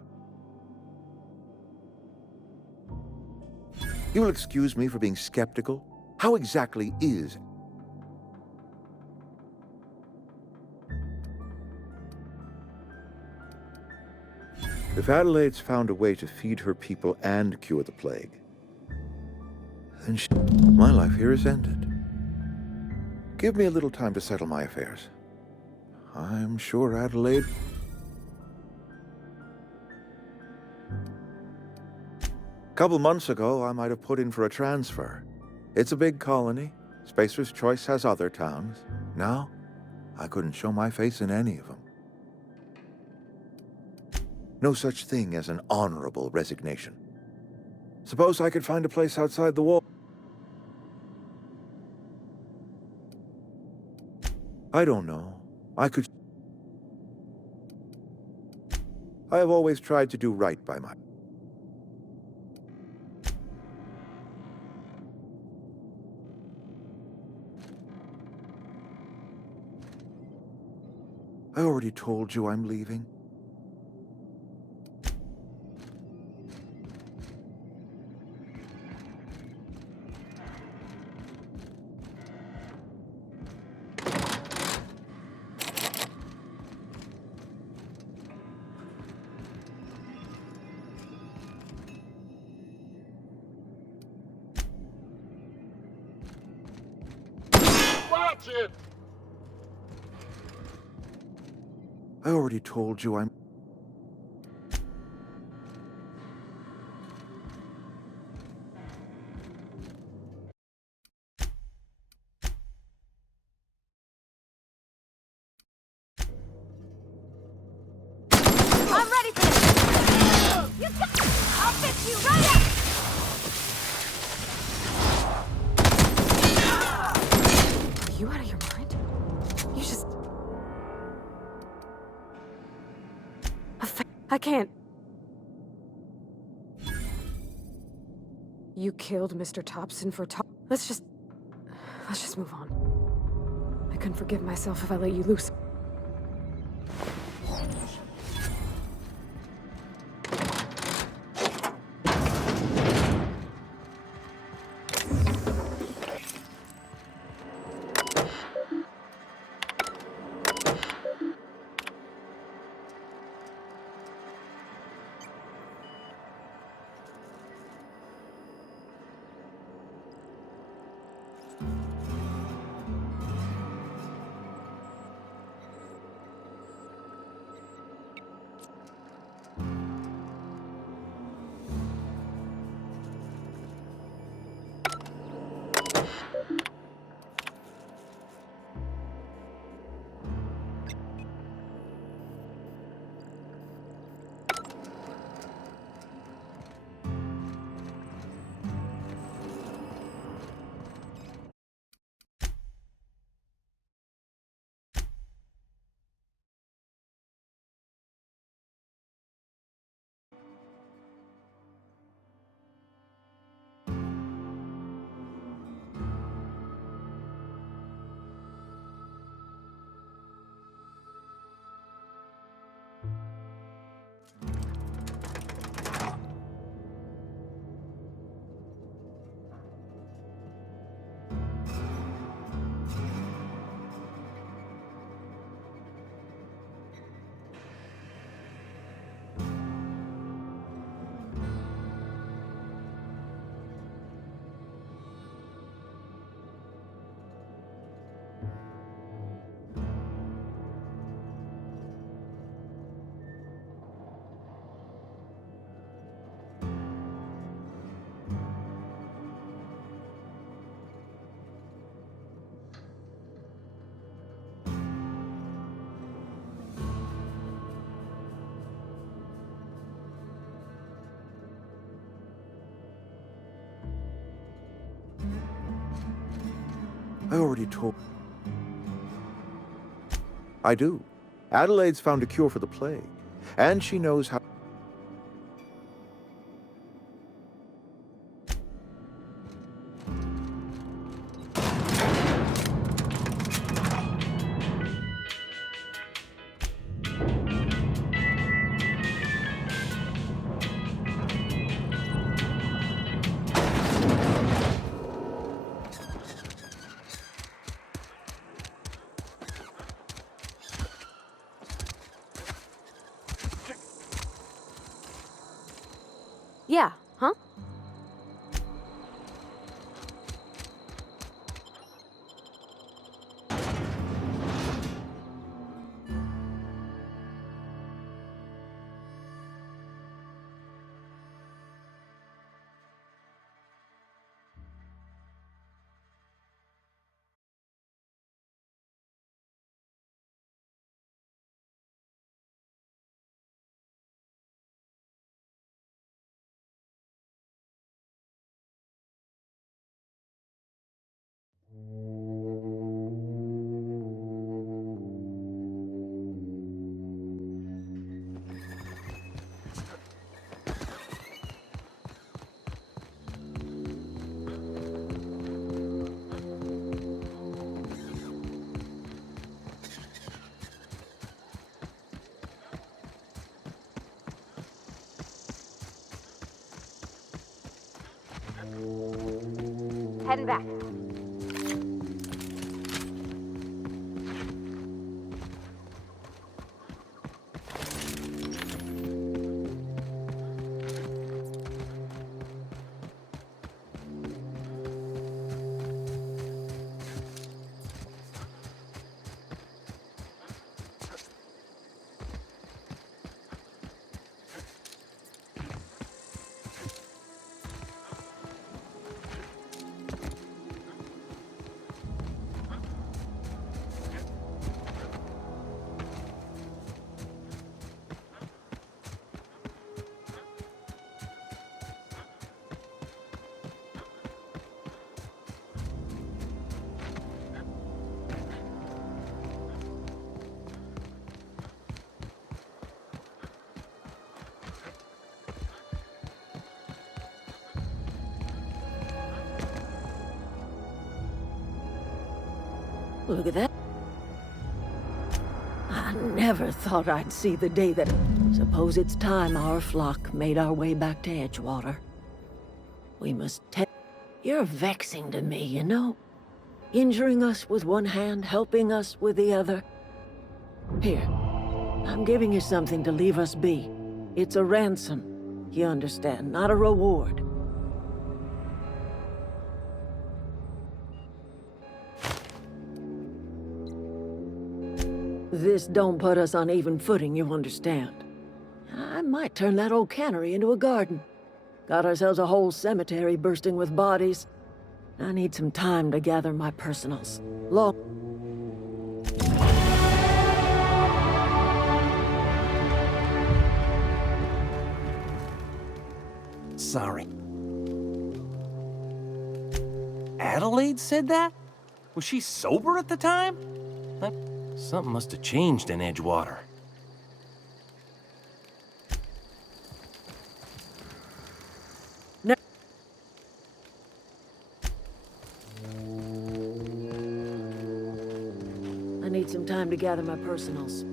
You'll excuse me for being skeptical. How exactly is... If Adelaide's found a way to feed her people and cure the plague, then my life here is ended. Give me a little time to settle my affairs. I'm sure Adelaide... A couple months ago, I might have put in for a transfer. It's a big colony. Spacer's Choice has other towns. Now, I couldn't show my face in any of them. No such thing as an honorable resignation. Suppose I could find a place outside the wall. I don't know. I have always tried to do right by my... I already told you I'm leaving. Watch it! I already told you I'm... I'm ready for this! You got... I'll fix you right up! Are you out of your mind? You just... I can't... You killed Mr. Thompson for Let's just move on. I couldn't forgive myself if I let you loose. I already told. I do. Adelaide's found a cure for the plague, and she knows how. Yeah, huh? Heading back. Look at that. I never thought I'd see the day that... Suppose it's time our flock made our way back to Edgewater. We must You're vexing to me, you know? Injuring us with one hand, helping us with the other. Here, I'm giving you something to leave us be. It's a ransom, you understand, not a reward. This don't put us on even footing, you understand. I might turn that old cannery into a garden. Got ourselves a whole cemetery bursting with bodies. I need some time to gather my personals. Sorry. Adelaide said that? Was she sober at the time? Something must have changed in Edgewater. No. I need some time to gather my personals.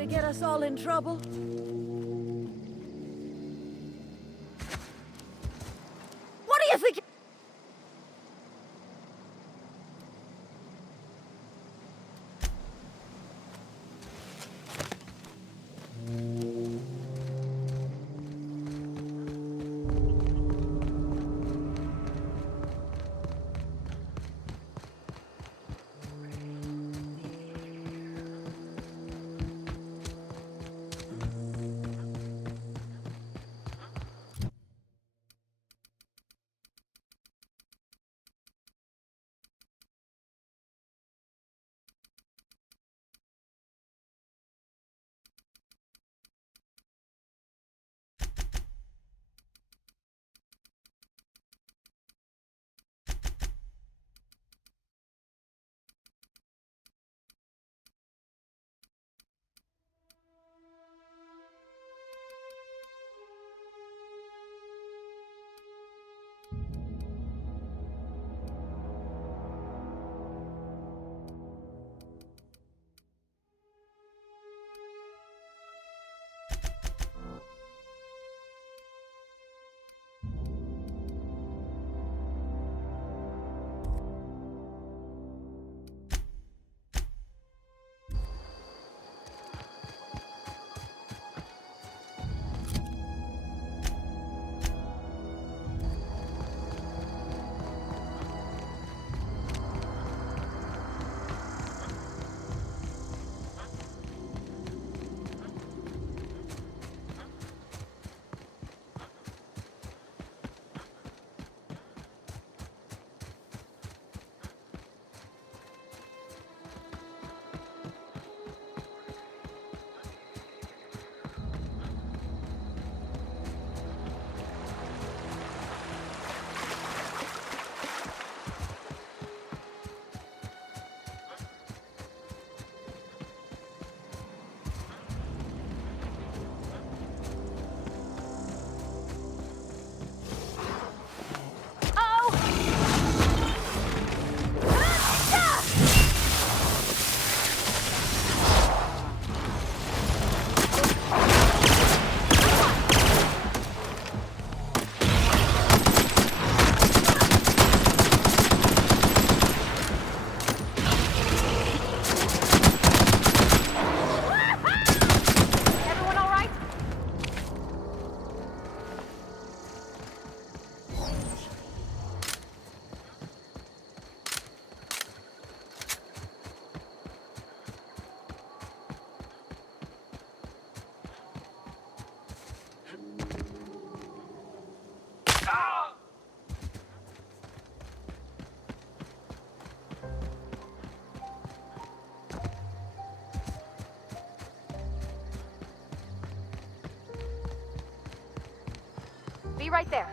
gonna get us all in trouble? What do you think? Be right there.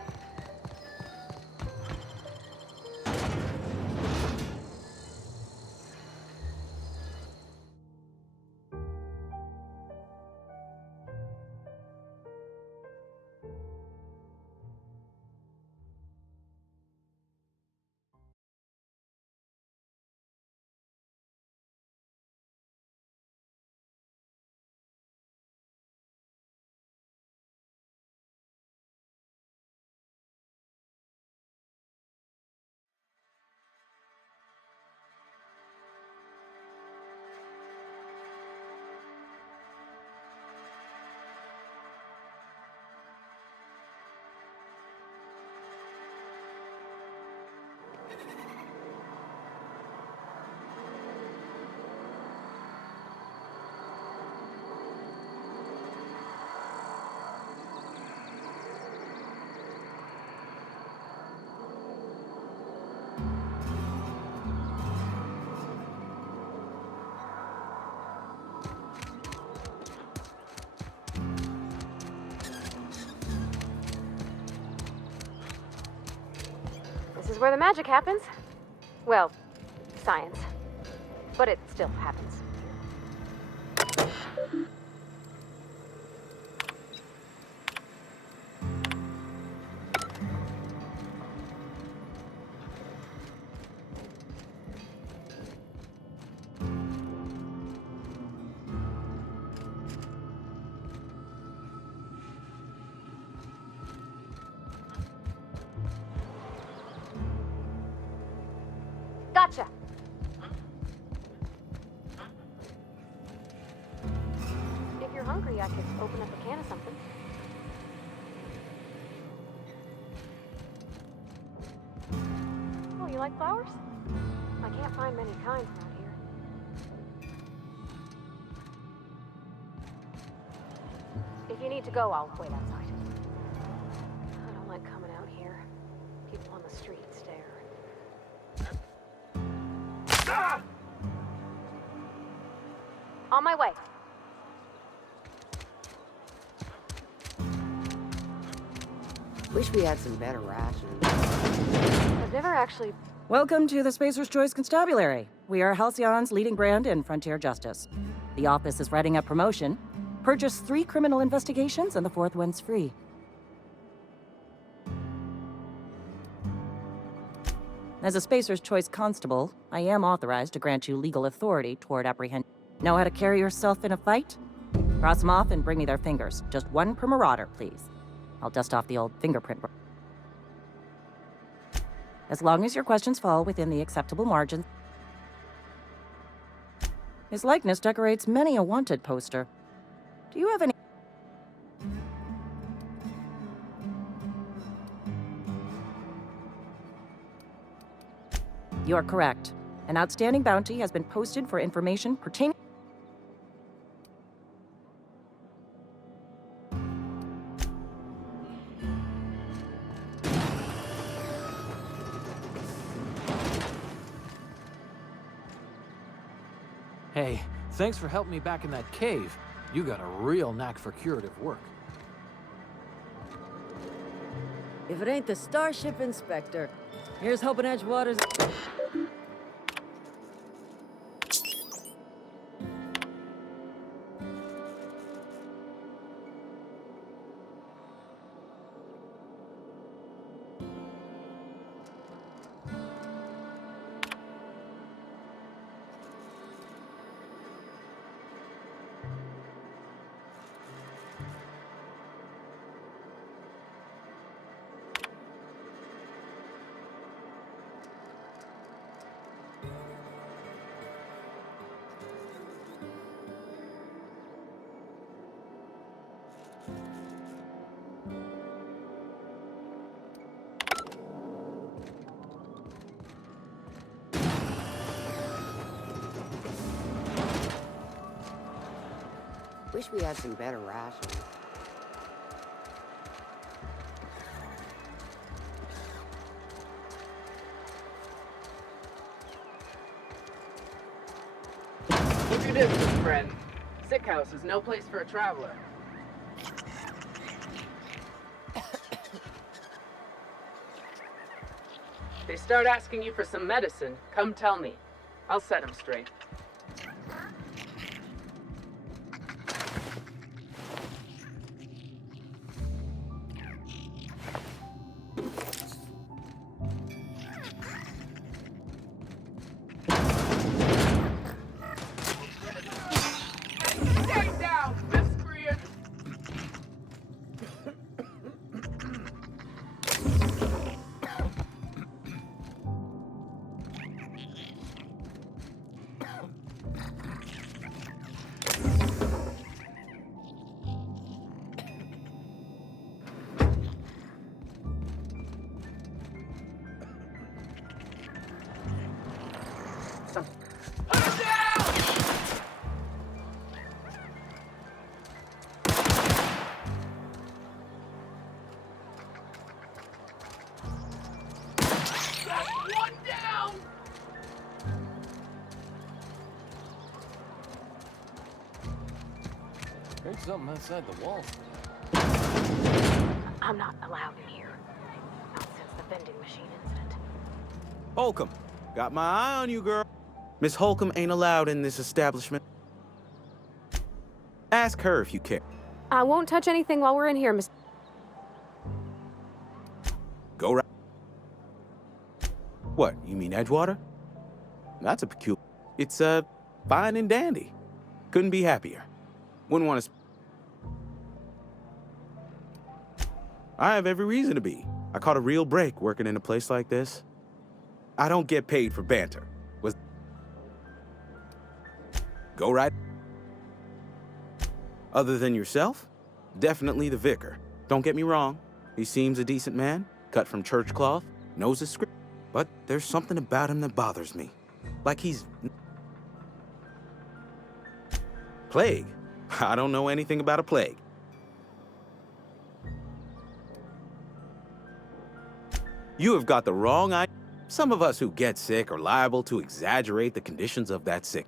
This is where the magic happens. Well, science. But it still happens. Gotcha. If you're hungry, I could open up a can of something. Oh, you like flowers? I can't find many kinds around here. If you need to go, I'll wait outside. I don't like coming out here. People on the street stare. Ah! On my way. Wish we had some better rations. I've never actually... Welcome to the Spacer's Choice Constabulary. We are Halcyon's leading brand in frontier justice. The office is writing up promotion. Purchase 3 criminal investigations and the 4th one's free. As a Spacer's Choice constable, I am authorized to grant you legal authority toward apprehension. Know how to carry yourself in a fight? Cross them off and bring me their fingers. Just 1 per marauder, please. I'll dust off the old fingerprint. As long as your questions fall within the acceptable margins. His likeness decorates many a wanted poster. Do you have any... You are correct. An outstanding bounty has been posted for information pertaining... Hey, thanks for helping me back in that cave. You got a real knack for curative work. If it ain't the Starship Inspector, here's hoping Edgewater's... Wish we had some better rations. Keep your distance, friend. Sick house is no place for a traveler. They start asking you for some medicine, come tell me. I'll set them straight. Heard something outside the wall. I'm not allowed in here. Not since the vending machine incident. Holcomb, got my eye on you, girl. Miss Holcomb ain't allowed in this establishment. Ask her if you care. I won't touch anything while we're in here, Miss... Go right. What, you mean Edgewater? That's a peculiar... It's, fine and dandy. Couldn't be happier. Wouldn't want to... I have every reason to be. I caught a real break working in a place like this. I don't get paid for banter. Go right. Other than yourself, definitely the vicar. Don't get me wrong, he seems a decent man, cut from church cloth, knows his script. But there's something about him that bothers me. Like he's... Plague? I don't know anything about a plague. You have got the wrong idea. Some of us who get sick are liable to exaggerate the conditions of that sick.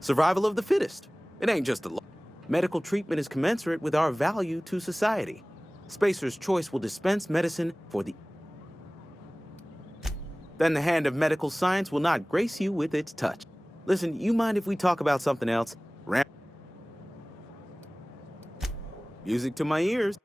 Survival of the fittest. It ain't just a law. Medical treatment is commensurate with our value to society. Spacer's Choice will dispense medicine for the... Then the hand of medical science will not grace you with its touch. Listen, you mind if we talk about something else? Music to my ears.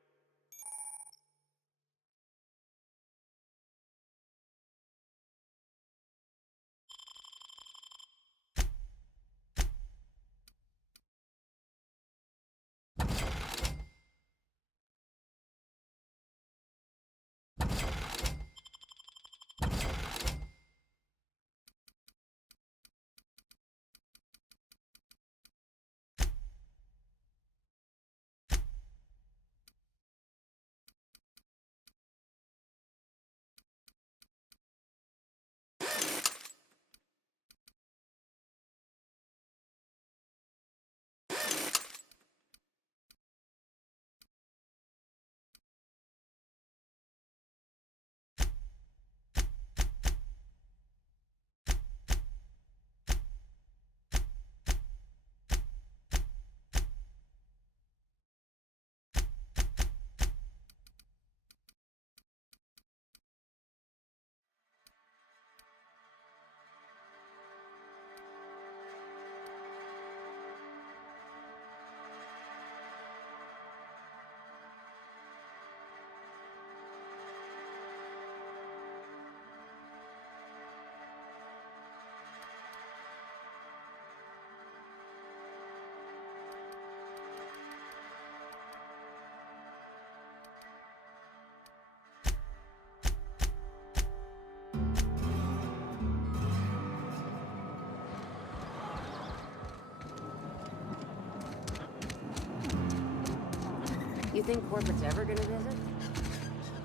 You think corporate's ever gonna visit?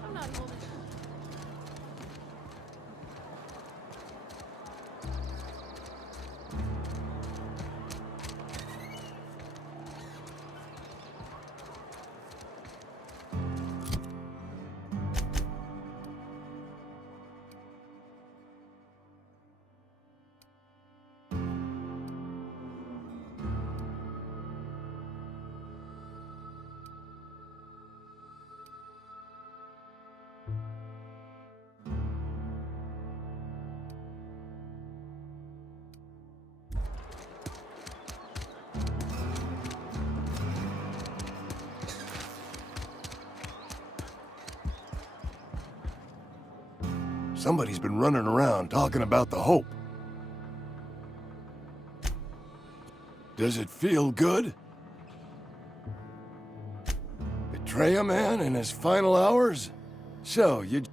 I'm not holding. Somebody's been running around talking about the hope. Does it feel good? Betray a man in his final hours? So, you...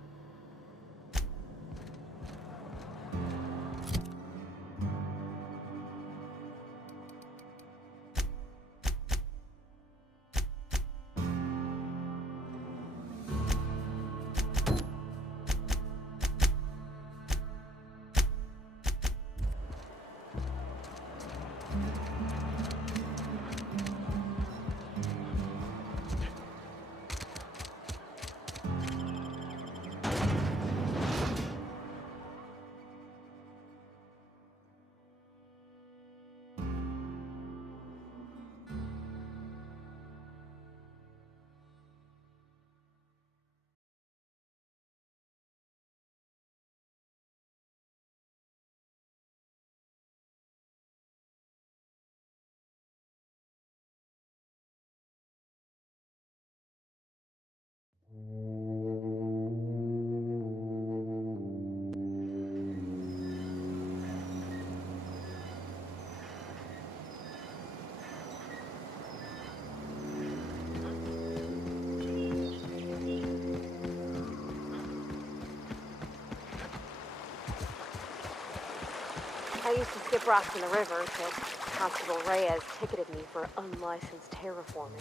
I used to skip rocks in the river until Constable Reyes ticketed me for unlicensed terraforming.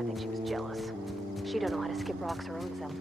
I think she was jealous. She don't know how to skip rocks her own self.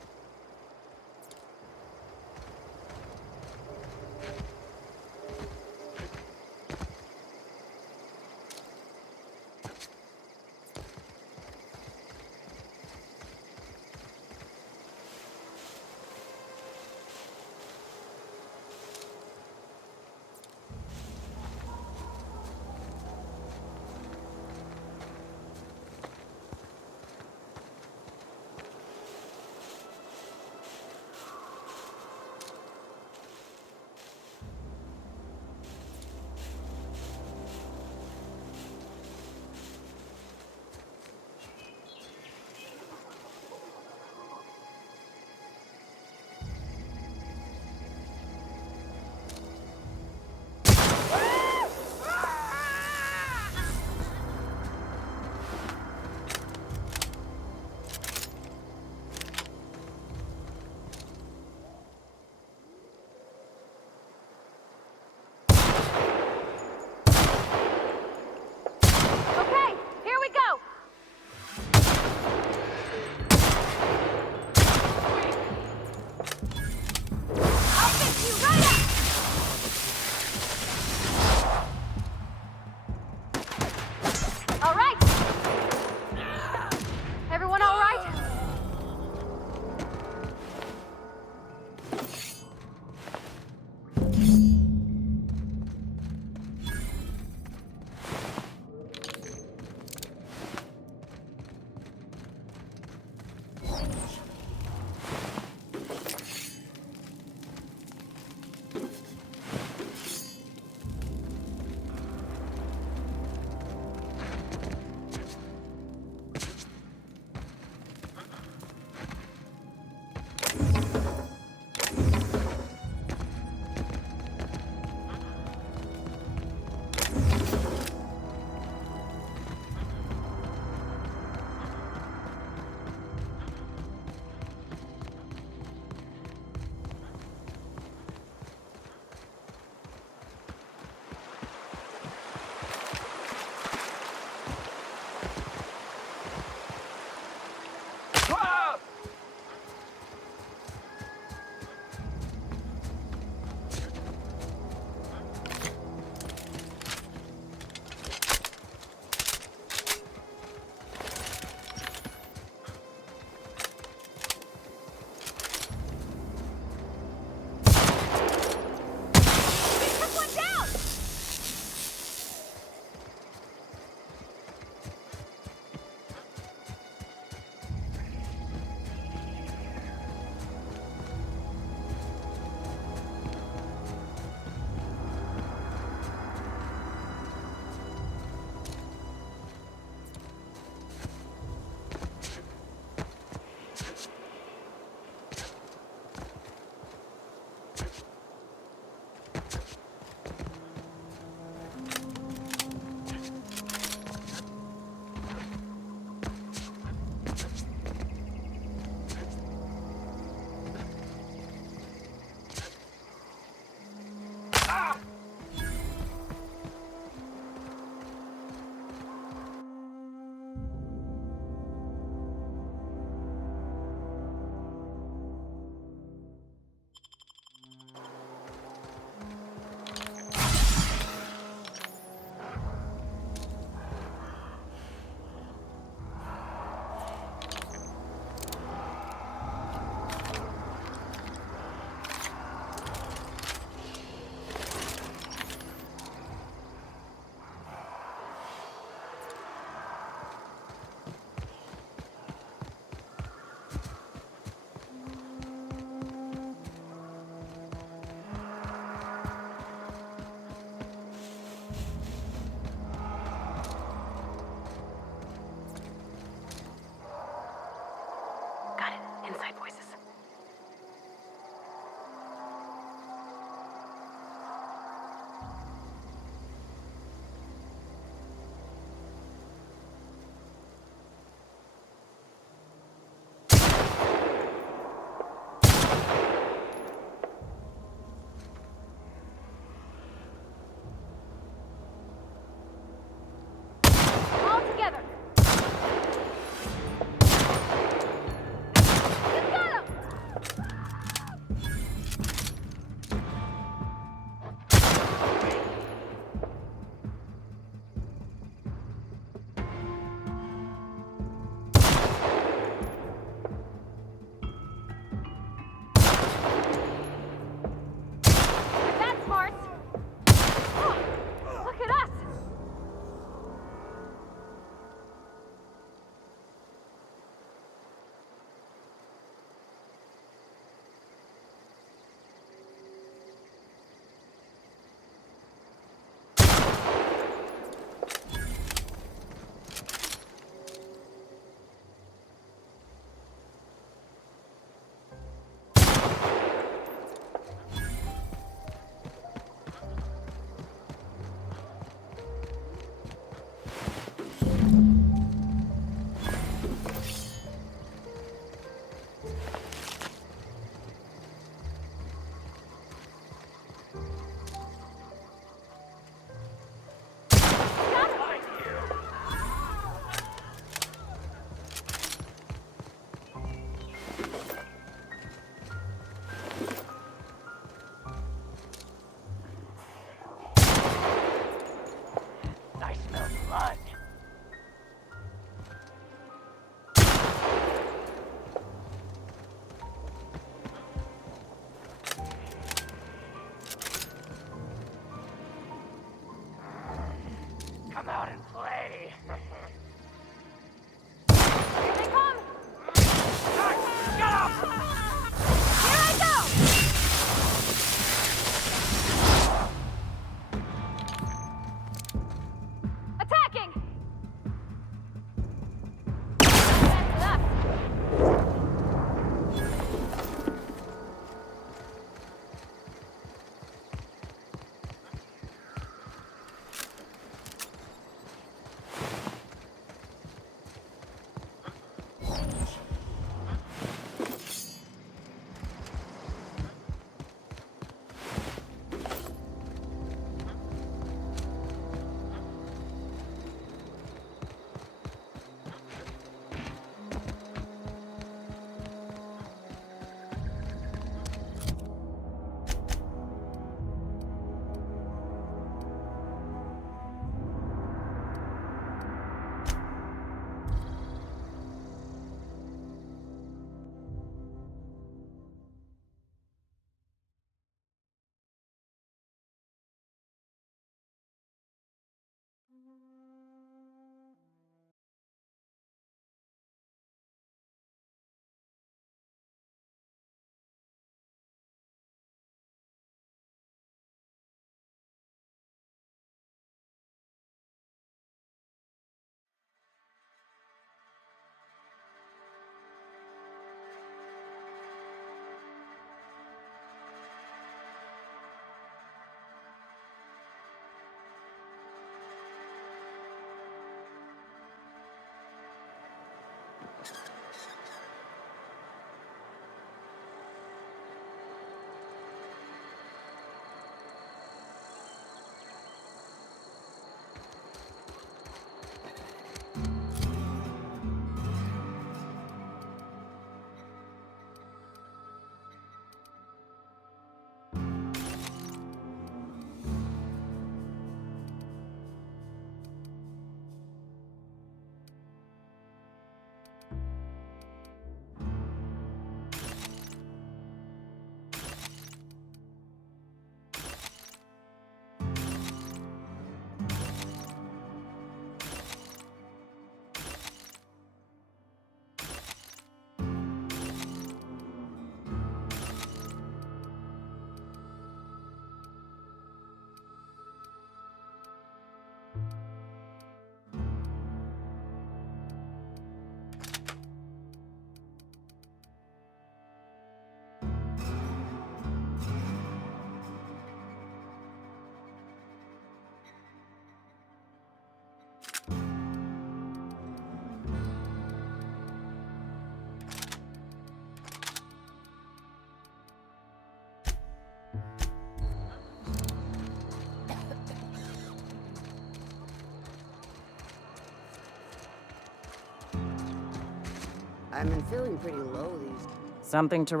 I've been feeling pretty low these. Something to...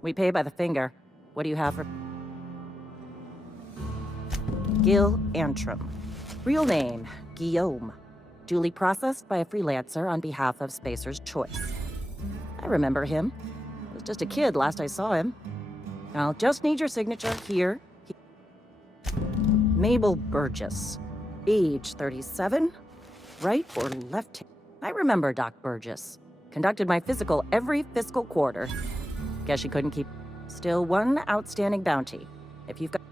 We pay by the finger. What do you have for... Gil Antrim. Real name, Guillaume. Duly processed by a freelancer on behalf of Spacer's Choice. I remember him. I was just a kid last I saw him. I'll just need your signature here. Mabel Burgess. Age 37. Right or left? I remember Doc Burgess. Conducted my physical every fiscal quarter. Guess she couldn't keep... Still one outstanding bounty. If you've got...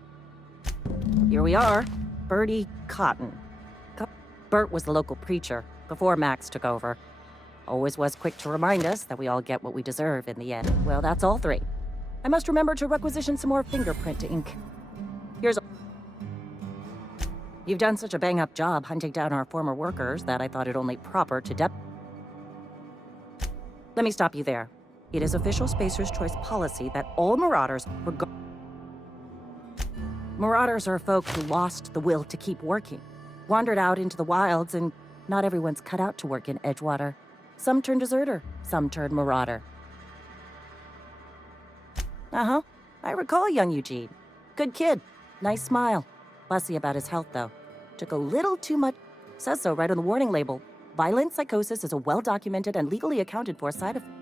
Here we are. Bertie Cotton. Bert was the local preacher before Max took over. Always was quick to remind us that we all get what we deserve in the end. Well, that's all three. I must remember to requisition some more fingerprint ink. Here's... You've done such a bang-up job hunting down our former workers that I thought it only proper to Let me stop you there. It is official Spacer's Choice policy that all Marauders, Marauders are folk who lost the will to keep working, wandered out into the wilds, and not everyone's cut out to work in Edgewater. Some turn deserter, some turn Marauder. Uh-huh. I recall young Eugene. Good kid. Nice smile. Fussy about his health, though. Took a little too much... Says so right on the warning label. Violent psychosis is a well-documented and legally accounted for side effect.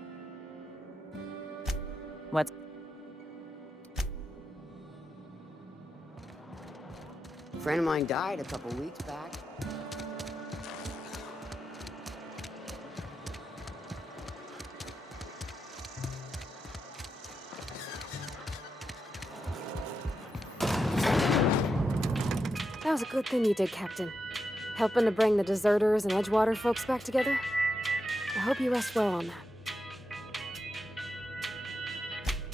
What's... A friend of mine died a couple weeks back. That was a good thing you did, Captain. Helping to bring the deserters and Edgewater folks back together. I hope you rest well on that.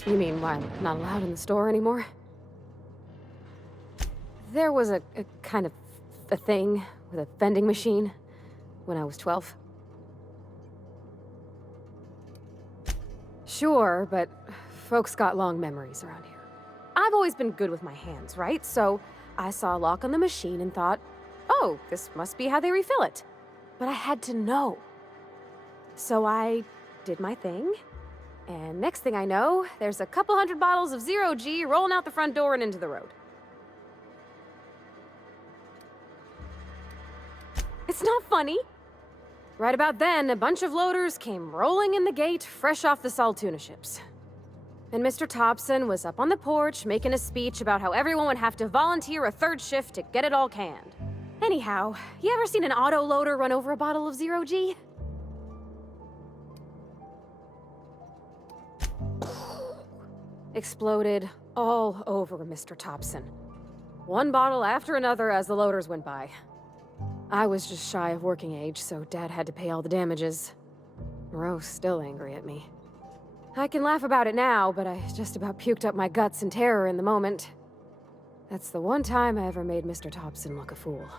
You mean why I'm not allowed in the store anymore? There was a kind of a thing with a vending machine when I was 12. Sure, but folks got long memories around here. I've always been good with my hands, right? So I saw a lock on the machine and thought, oh, this must be how they refill it. But I had to know. So I did my thing, and next thing I know, there's a couple hundred bottles of 0G rolling out the front door and into the road. It's not funny. Right about then, a bunch of loaders came rolling in the gate, fresh off the Saltuna ships. And Mr. Thompson was up on the porch making a speech about how everyone would have to volunteer a third shift to get it all canned. Anyhow, you ever seen an auto loader run over a bottle of 0G? Exploded all over Mr. Thompson. One bottle after another as the loaders went by. I was just shy of working age, so Dad had to pay all the damages. Moreau's still angry at me. I can laugh about it now, but I just about puked up my guts in terror in the moment. That's the one time I ever made Mr. Thompson look a fool.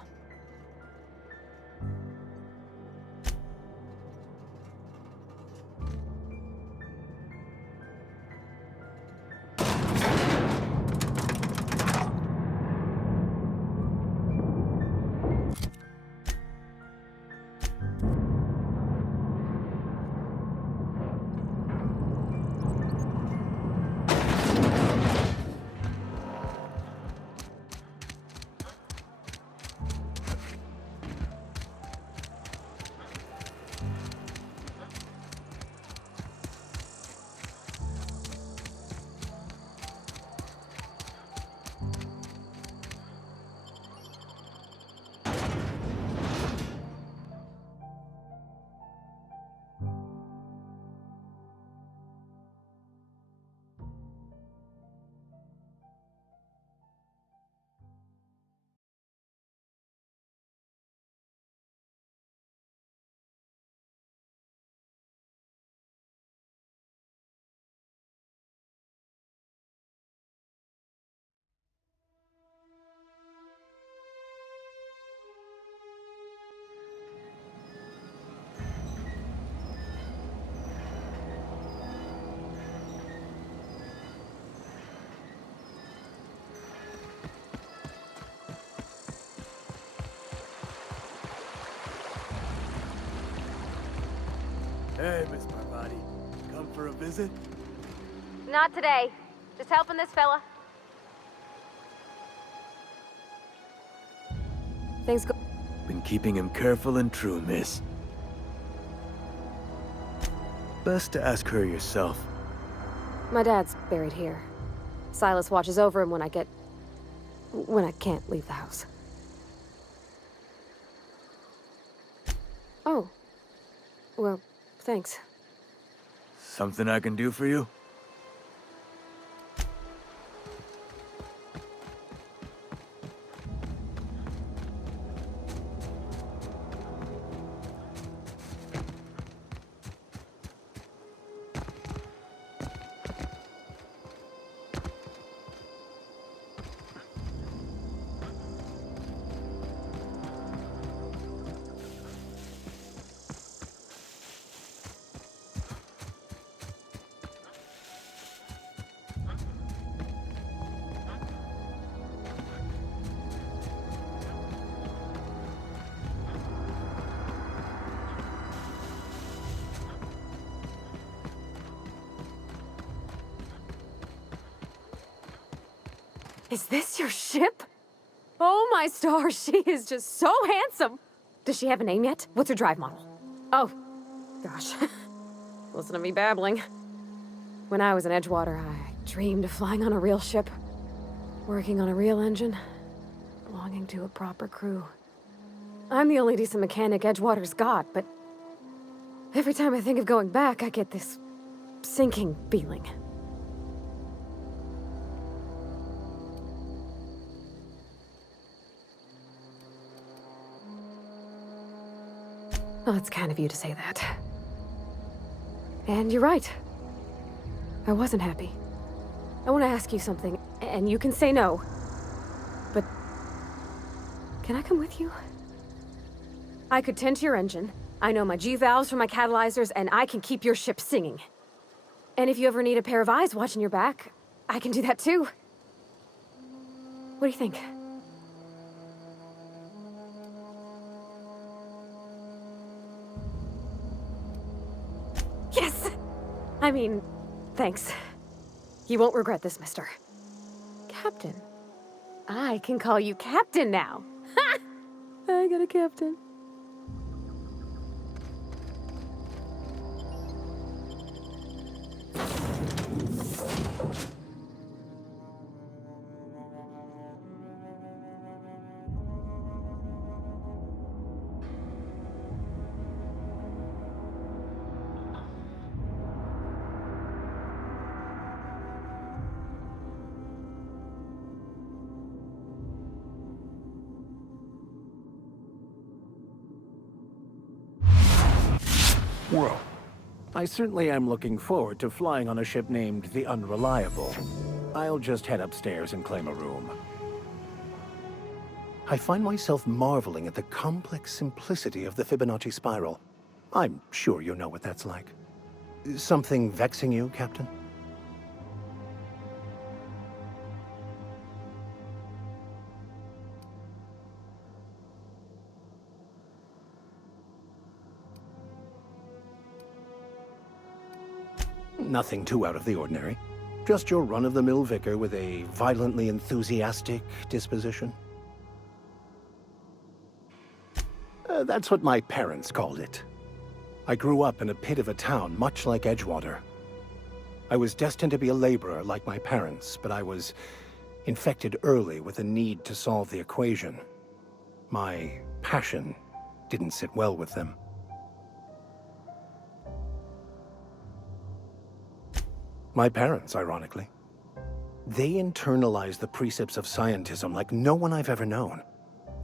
Hey, Miss Parvati. Come for a visit? Not today. Just helping this fella. Things go. Been keeping him careful and true, miss. Best to ask her yourself. My dad's buried here. Silas watches over him when I can't leave the house. Oh. Well, thanks. Something I can do for you? Is this your ship? Oh my stars, she is just so handsome! Does she have a name yet? What's her drive model? Oh, gosh. Listen to me babbling. When I was in Edgewater, I dreamed of flying on a real ship, working on a real engine, belonging to a proper crew. I'm the only decent mechanic Edgewater's got, but every time I think of going back, I get this sinking feeling. Well, it's kind of you to say that. And you're right. I wasn't happy. I want to ask you something, and you can say no. But can I come with you? I could tend to your engine. I know my G-valves from my catalyzers, and I can keep your ship singing. And if you ever need a pair of eyes watching your back, I can do that too. What do you think? Yes! I mean, thanks. You won't regret this, mister. Captain. I can call you Captain now. Ha! I got a captain. Well, I certainly am looking forward to flying on a ship named the Unreliable. I'll just head upstairs and claim a room. I find myself marveling at the complex simplicity of the Fibonacci spiral. I'm sure you know what that's like. Something vexing you, Captain? Nothing too out of the ordinary. Just your run-of-the-mill vicar with a violently enthusiastic disposition. That's what my parents called it. I grew up in a pit of a town much like Edgewater. I was destined to be a laborer like my parents, but I was infected early with a need to solve the equation. My passion didn't sit well with them. My parents, ironically. They internalized the precepts of scientism like no one I've ever known.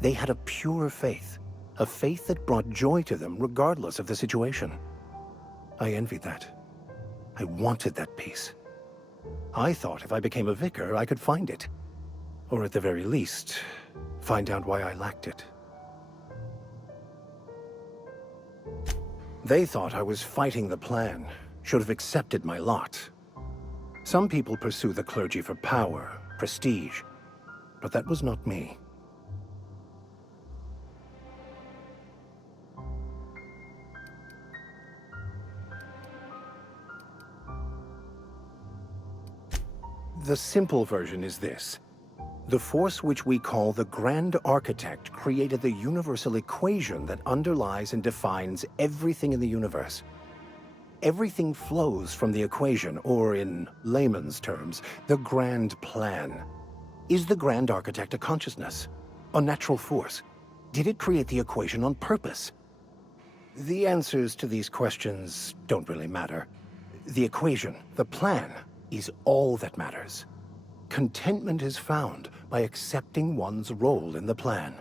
They had a pure faith, a faith that brought joy to them regardless of the situation. I envied that. I wanted that peace. I thought if I became a vicar, I could find it. Or at the very least, find out why I lacked it. They thought I was fighting the plan, should have accepted my lot. Some people pursue the clergy for power, prestige, but that was not me. The simple version is this. The force which we call the Grand Architect created the universal equation that underlies and defines everything in the universe. Everything flows from the equation, or in layman's terms, the grand plan. Is the Grand Architect a consciousness? A natural force? Did it create the equation on purpose? The answers to these questions don't really matter. The equation, the plan, is all that matters. Contentment is found by accepting one's role in the plan.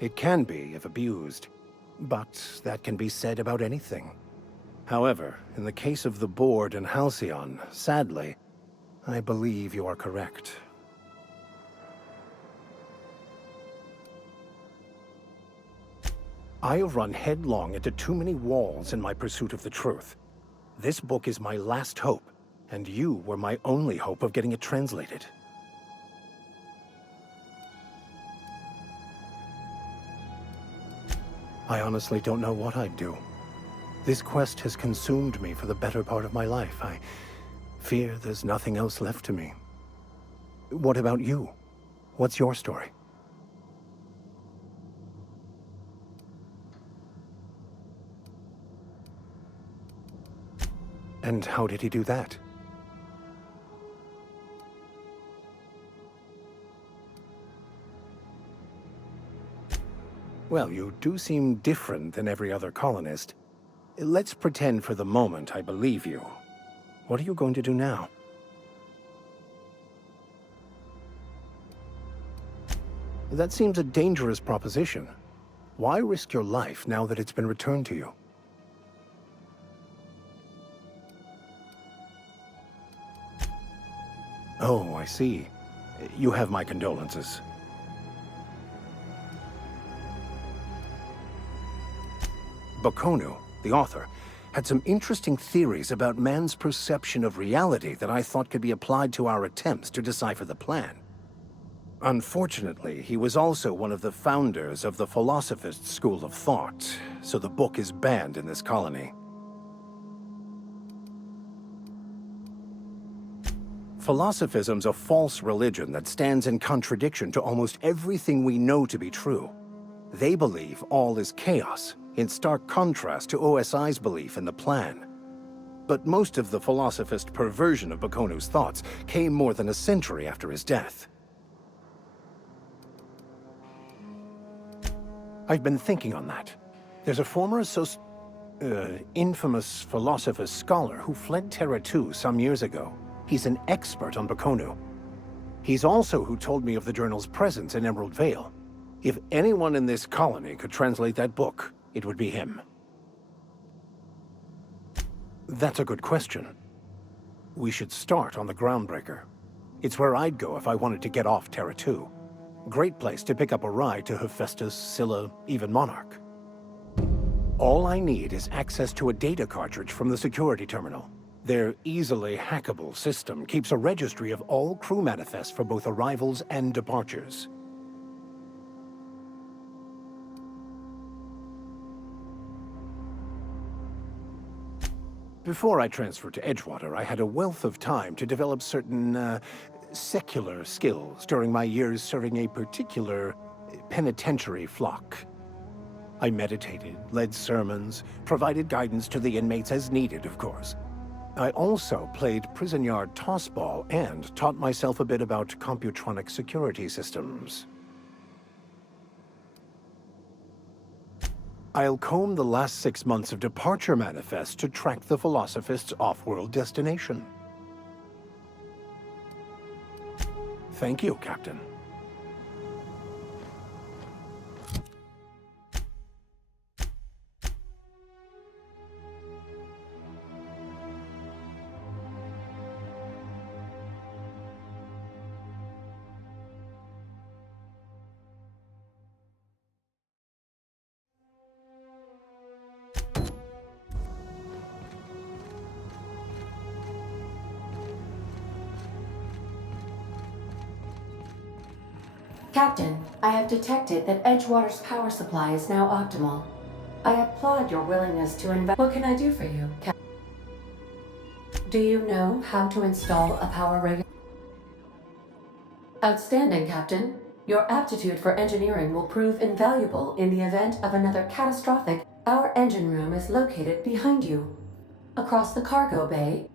It can be if abused, but that can be said about anything. However, in the case of the board and Halcyon, sadly, I believe you are correct. I have run headlong into too many walls in my pursuit of the truth. This book is my last hope, and you were my only hope of getting it translated. I honestly don't know what I'd do. This quest has consumed me for the better part of my life. I fear there's nothing else left to me. What about you? What's your story? And how did he do that? Well, you do seem different than every other colonist. Let's pretend for the moment I believe you. What are you going to do now? That seems a dangerous proposition. Why risk your life now that it's been returned to you? Oh, I see. You have my condolences. Bakonu, the author, had some interesting theories about man's perception of reality that I thought could be applied to our attempts to decipher the plan. Unfortunately, he was also one of the founders of the Philosophist school of thought, so the book is banned in this colony. Philosophism's a false religion that stands in contradiction to almost everything we know to be true. They believe all is chaos, in stark contrast to OSI's belief in the plan. But most of the philosophist perversion of Bakonu's thoughts came more than a century after his death. I've been thinking on that. There's a former infamous philosophist scholar who fled Terra 2 some years ago. He's an expert on Bakonu. He's also who told me of the journal's presence in Emerald Vale. If anyone in this colony could translate that book, it would be him. That's a good question. We should start on the Groundbreaker. It's where I'd go if I wanted to get off Terra 2. Great place to pick up a ride to Hephaestus, Scylla, even Monarch. All I need is access to a data cartridge from the security terminal. Their easily hackable system keeps a registry of all crew manifests for both arrivals and departures. Before I transferred to Edgewater, I had a wealth of time to develop certain, secular skills during my years serving a particular penitentiary flock. I meditated, led sermons, provided guidance to the inmates as needed, of course. I also played prison yard tossball and taught myself a bit about computronic security systems. I'll comb the last 6 months of departure manifests to track the Philosophist's off-world destination. Thank you, Captain. Captain, I have detected that Edgewater's power supply is now optimal. I applaud your willingness to invest. What can I do for you, Captain? Do you know how to install a power regulator? Outstanding, Captain. Your aptitude for engineering will prove invaluable in the event of another catastrophic. Our engine room is located behind you, across the cargo bay.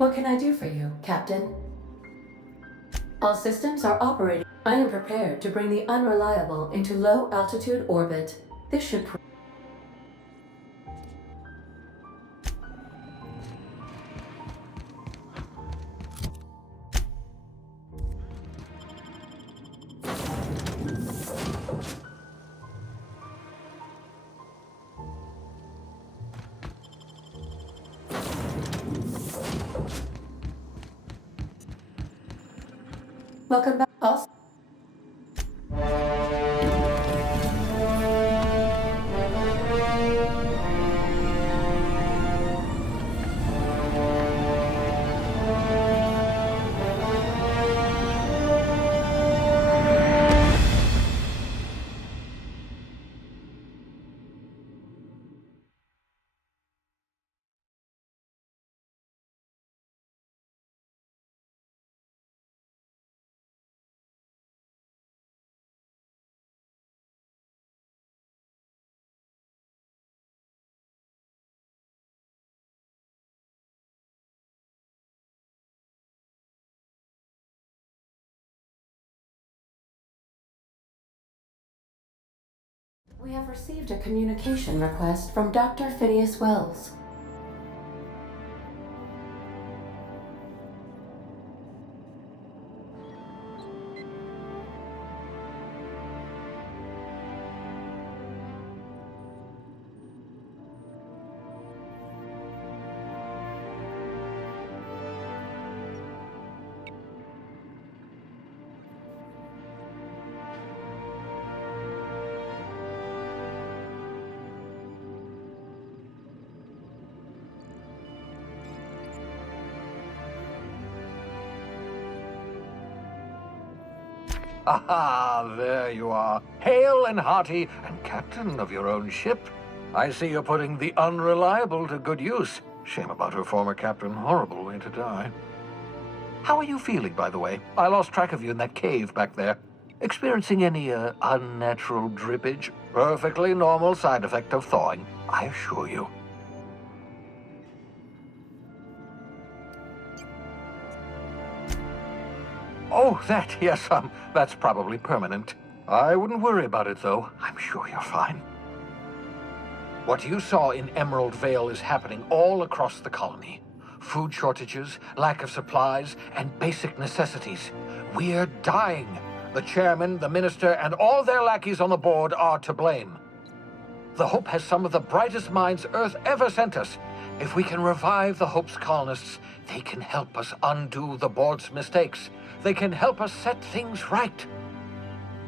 What can I do for you, Captain? All systems are operating. I am prepared to bring the unreliable into low-altitude orbit. This should Welcome back. Also we have received a communication request from Dr. Phineas Wells. Ah, there you are, hale and hearty, and captain of your own ship. I see you're putting the unreliable to good use. Shame about her former captain. Horrible way to die. How are you feeling, by the way? I lost track of you in that cave back there. Experiencing any, unnatural drippage? Perfectly normal side effect of thawing, I assure you. Oh, that, yes, that's probably permanent. I wouldn't worry about it, though. I'm sure you're fine. What you saw in Emerald Vale is happening all across the colony. Food shortages, lack of supplies, and basic necessities. We're dying. The chairman, the minister, and all their lackeys on the board are to blame. The Hope has some of the brightest minds Earth ever sent us. If we can revive the Hope's colonists, they can help us undo the board's mistakes. They can help us set things right.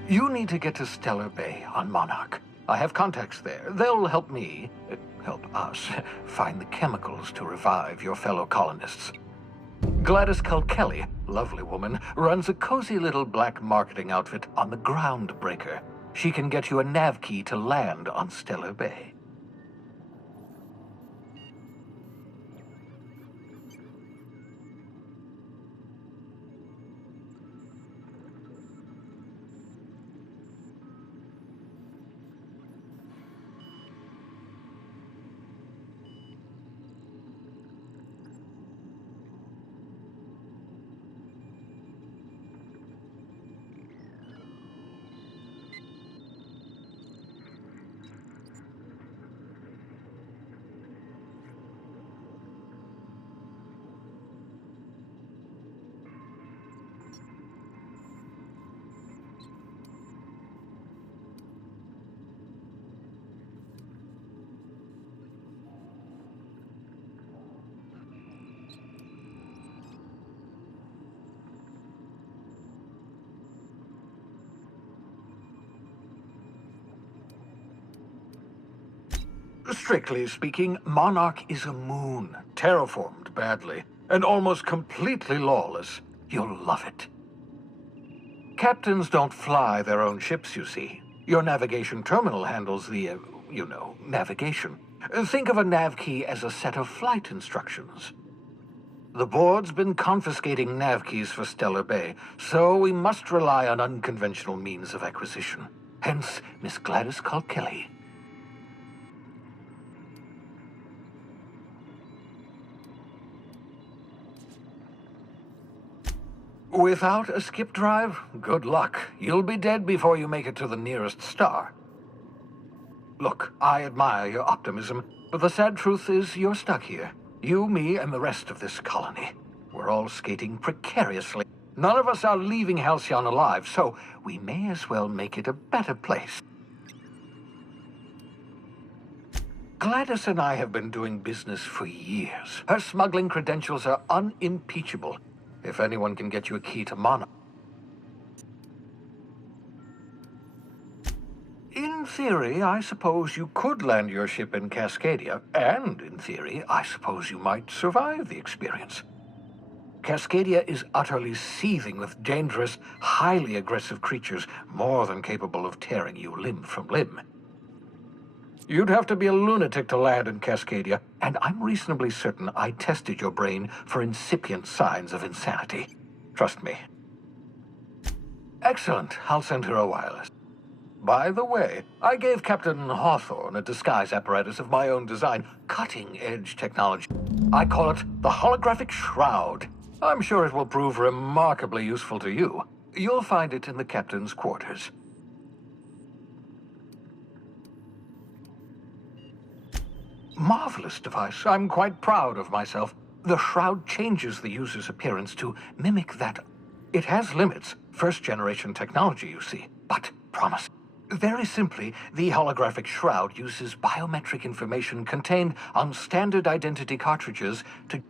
You need to get to Stellar Bay on Monarch. I have contacts there. They'll help me, help us, find the chemicals to revive your fellow colonists. Gladys Kelly, lovely woman, runs a cozy little black marketing outfit on the Groundbreaker. She can get you a nav key to land on Stellar Bay. Strictly speaking, Monarch is a moon, terraformed badly, and almost completely lawless. You'll love it. Captains don't fly their own ships, you see. Your navigation terminal handles the, navigation. Think of a nav key as a set of flight instructions. The board's been confiscating nav keys for Stellar Bay, so we must rely on unconventional means of acquisition. Hence, Miss Gladys Kilkelly. Without a skip drive, good luck. You'll be dead before you make it to the nearest star. Look, I admire your optimism, but the sad truth is you're stuck here. You, me, and the rest of this colony. We're all skating precariously. None of us are leaving Halcyon alive, so we may as well make it a better place. Gladys and I have been doing business for years. Her smuggling credentials are unimpeachable. If anyone can get you a key to Monarch. In theory, I suppose you could land your ship in Cascadia, and in theory, I suppose you might survive the experience. Cascadia is utterly seething with dangerous, highly aggressive creatures more than capable of tearing you limb from limb. You'd have to be a lunatic to land in Cascadia, and I'm reasonably certain I tested your brain for incipient signs of insanity. Trust me. Excellent. I'll send her a wireless. By the way, I gave Captain Hawthorne a disguise apparatus of my own design, cutting-edge technology. I call it the holographic shroud. I'm sure it will prove remarkably useful to you. You'll find it in the captain's quarters. Marvelous device. I'm quite proud of myself. The shroud changes the user's appearance to mimic that. It has limits. First-generation technology, you see. But promise. Very simply, the holographic shroud uses biometric information contained on standard identity cartridges to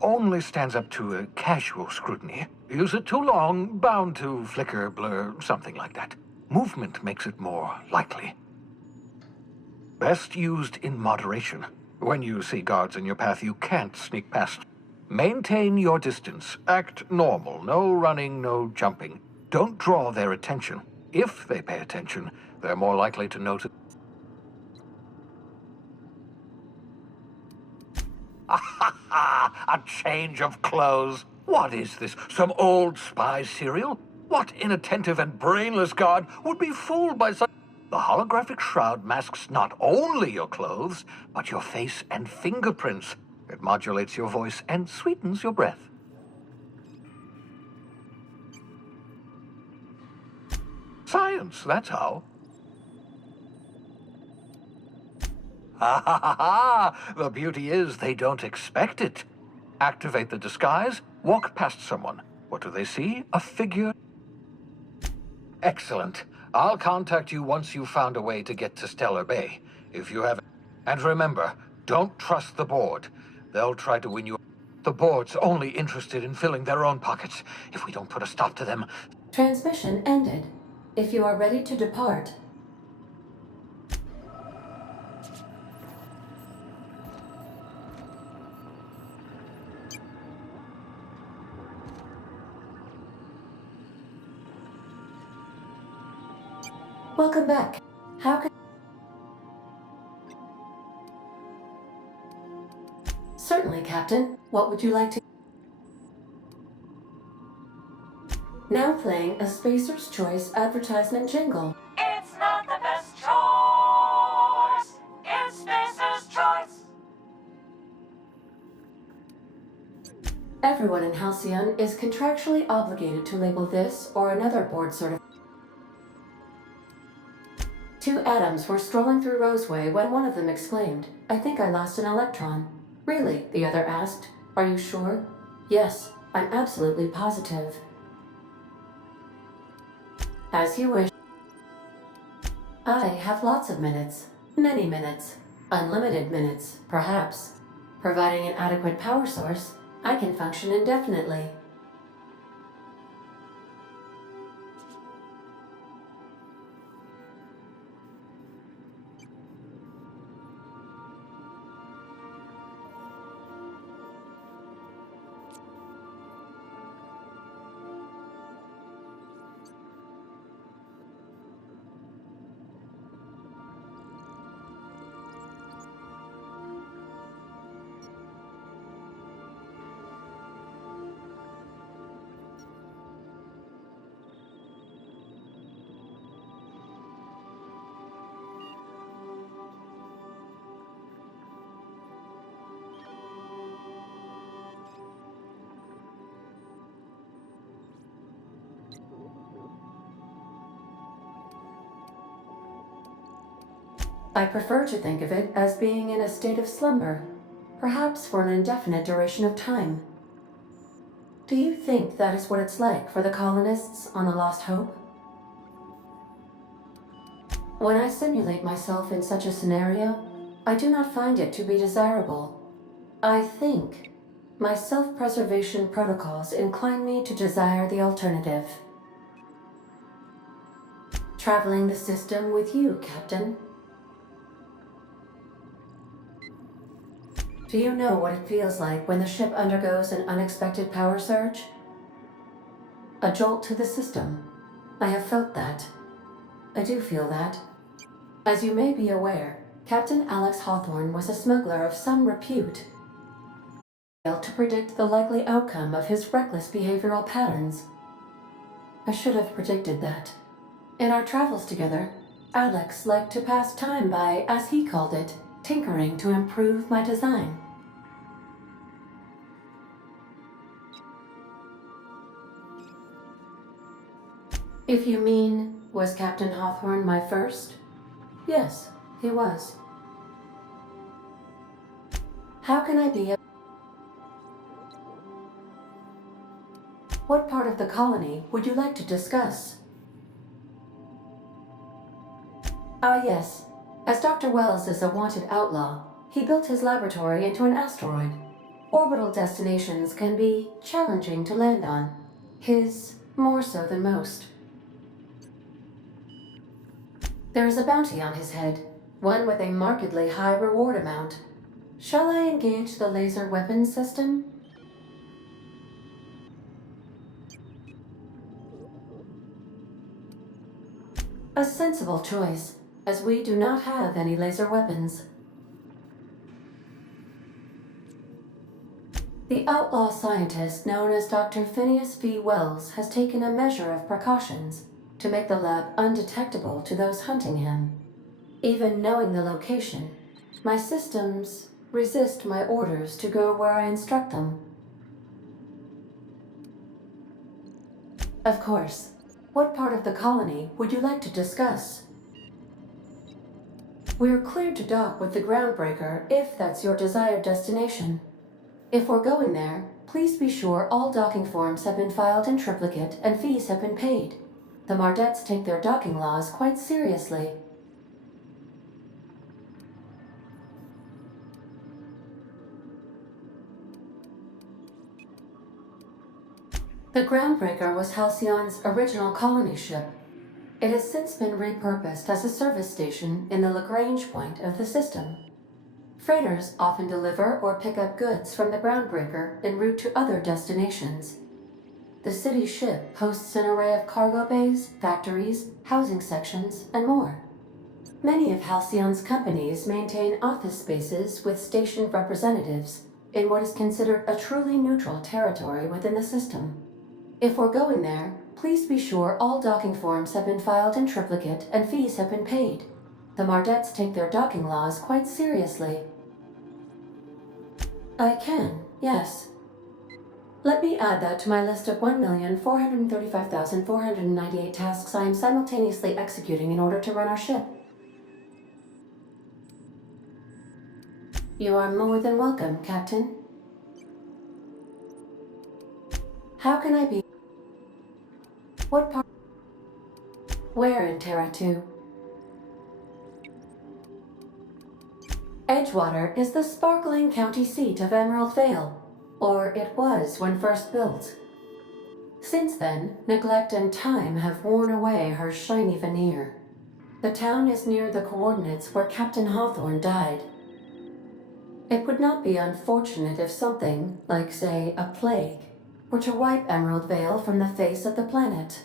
only stands up to a casual scrutiny. Use it too long, bound to flicker, blur, something like that. Movement makes it more likely. Best used in moderation. When you see guards in your path, you can't sneak past. Maintain your distance. Act normal. No running, no jumping. Don't draw their attention. If they pay attention, they're more likely to notice. A change of clothes. What is this? Some old spy serial? What inattentive and brainless guard would be fooled by such... The holographic shroud masks not only your clothes, but your face and fingerprints. It modulates your voice and sweetens your breath. Science, that's how. Ha ha ha ha! The beauty is they don't expect it. Activate the disguise, walk past someone. What do they see? A figure. Excellent. I'll contact you once you've found a way to get to Stellar Bay. If you have... And remember, don't trust the board. They'll try to win you. The board's only interested in filling their own pockets. If we don't put a stop to them... Transmission ended. If you are ready to depart... Welcome back. How can... Certainly, Captain. What would you like to... Now playing a Spacer's Choice advertisement jingle. It's not the best choice. It's Spacer's Choice. Everyone in Halcyon is contractually obligated to label this or another board certificate. Two atoms were strolling through Roseway when one of them exclaimed, "I think I lost an electron." "Really?" the other asked. "Are you sure?" "Yes, I'm absolutely positive." As you wish. I have lots of minutes. Many minutes. Unlimited minutes, perhaps. Providing an adequate power source, I can function I prefer to think of it as being in a state of slumber, perhaps for an indefinite duration of time. Do you think that is what it's like for the colonists on the Lost Hope? When I simulate myself in such a scenario, I do not find it to be desirable. I think my self-preservation protocols incline me to desire the alternative. Traveling the system with you, Captain. Do you know what it feels like when the ship undergoes an unexpected power surge? A jolt to the system. I have felt that. I do feel that. As you may be aware, Captain Alex Hawthorne was a smuggler of some repute. Failed to predict the likely outcome of his reckless behavioral patterns. I should have predicted that. In our travels together, Alex liked to pass time by, as he called it, tinkering to improve my design. If you mean, was Captain Hawthorne my first? Yes, he was. How can I be a... What part of the colony would you like to discuss? Ah, yes. As Dr. Wells is a wanted outlaw, he built his laboratory into an asteroid. Orbital destinations can be challenging to land on. His more so than most. There is a bounty on his head, one with a markedly high reward amount. Shall I engage the laser weapons system? A sensible choice, as we do not have any laser weapons. The outlaw scientist known as Dr. Phineas V. Wells has taken a measure of precautions to make the lab undetectable to those hunting him. Even knowing the location, my systems resist my orders to go where I instruct them. Of course. What part of the colony would you like to discuss? We're cleared to dock with the Groundbreaker if that's your desired destination. If we're going there, please be sure all docking forms have been filed in triplicate and fees have been paid. The Mardettes take their docking laws quite seriously. The Groundbreaker was Halcyon's original colony ship. It has since been repurposed as a service station in the Lagrange point of the system. Freighters often deliver or pick up goods from the Groundbreaker en route to other destinations. The city ship hosts an array of cargo bays, factories, housing sections, and more. Many of Halcyon's companies maintain office spaces with stationed representatives in what is considered a truly neutral territory within the system. If we're going there, please be sure all docking forms have been filed in triplicate and fees have been paid. The Mardettes take their docking laws quite seriously. I can, yes. Let me add that to my list of 1,435,498 tasks I am simultaneously executing in order to run our ship. You are more than welcome, Captain. How can I be? What part? Where in Terra 2? Edgewater is the sparkling county seat of Emerald Vale, or it was when first built. Since then, neglect and time have worn away her shiny veneer. The town is near the coordinates where Captain Hawthorne died. It would not be unfortunate if something, like say, a plague, were to wipe Emerald Vale from the face of the planet.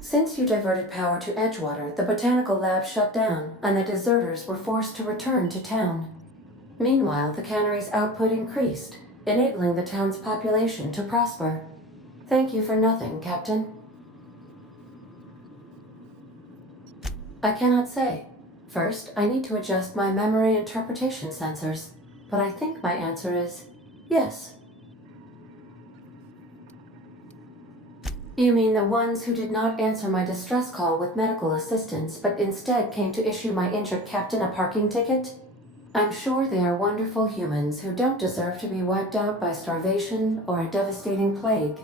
Since you diverted power to Edgewater, the botanical lab shut down, and the deserters were forced to return to town. Meanwhile, the cannery's output increased, enabling the town's population to prosper. Thank you for nothing, Captain. I cannot say. First, I need to adjust my memory interpretation sensors, but I think my answer is yes. You mean the ones who did not answer my distress call with medical assistance, but instead came to issue my injured captain a parking ticket? I'm sure they are wonderful humans who don't deserve to be wiped out by starvation or a devastating plague.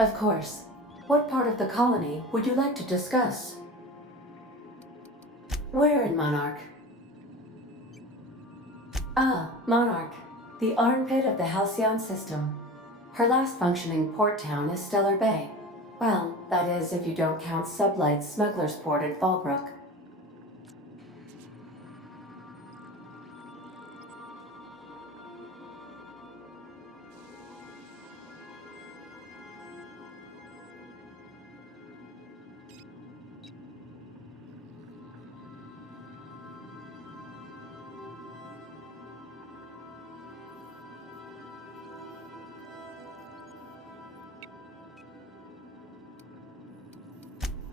Of course. What part of the colony would you like to discuss? Where in Monarch? Ah, Monarch. The armpit of the Halcyon system. Her last functioning port town is Stellar Bay. Well, that is if you don't count Sublight's smuggler's port in Fallbrook.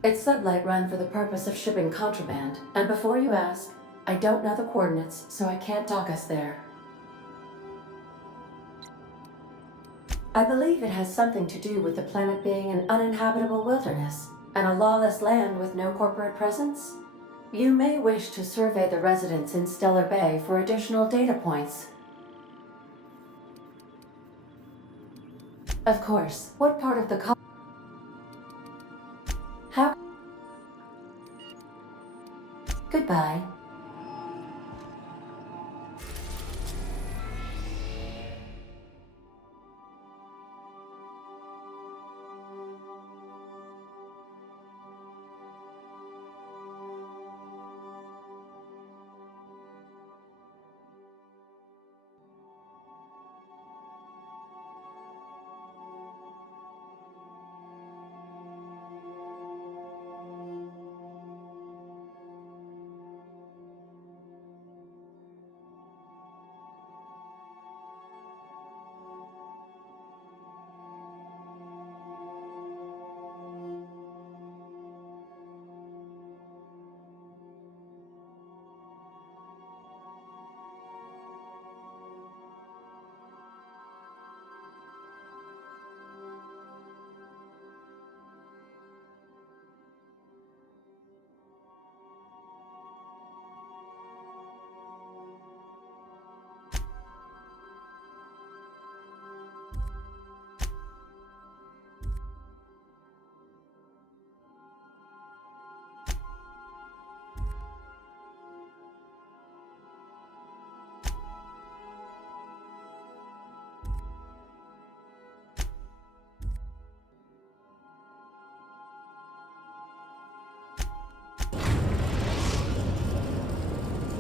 It's Sublight run for the purpose of shipping contraband, and before you ask, I don't know the coordinates, so I can't dock us there. I believe it has something to do with the planet being an uninhabitable wilderness, and a lawless land with no corporate presence. You may wish to survey the residents in Stellar Bay for additional data points. Of course, what part of the How? Goodbye.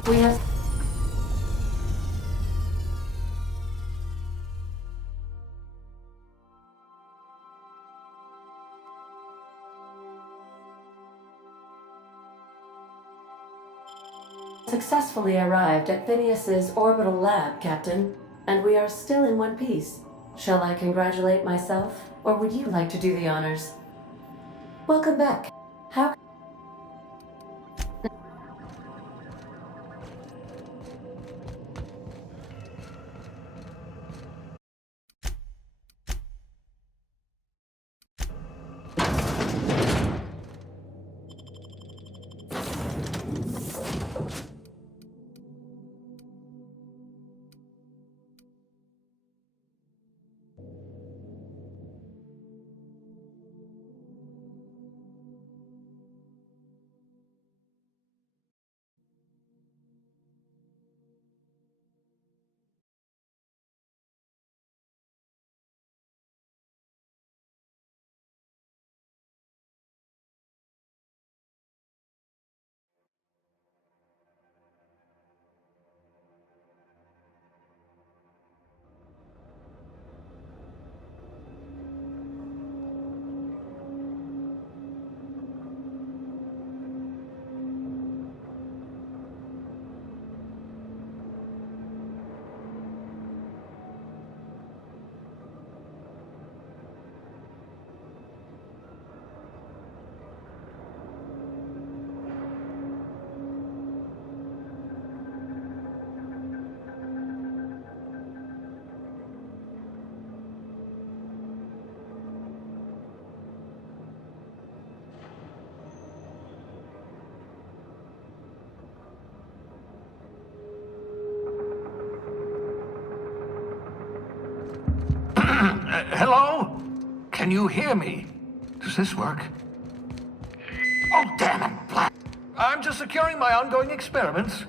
We have successfully arrived at Phineas's orbital lab, Captain, and we are still in one piece. Shall I congratulate myself, or would you like to do the honors? Welcome back. How? Hello? Can you hear me? Does this work? Oh, damn it, Black. I'm just securing my ongoing experiments.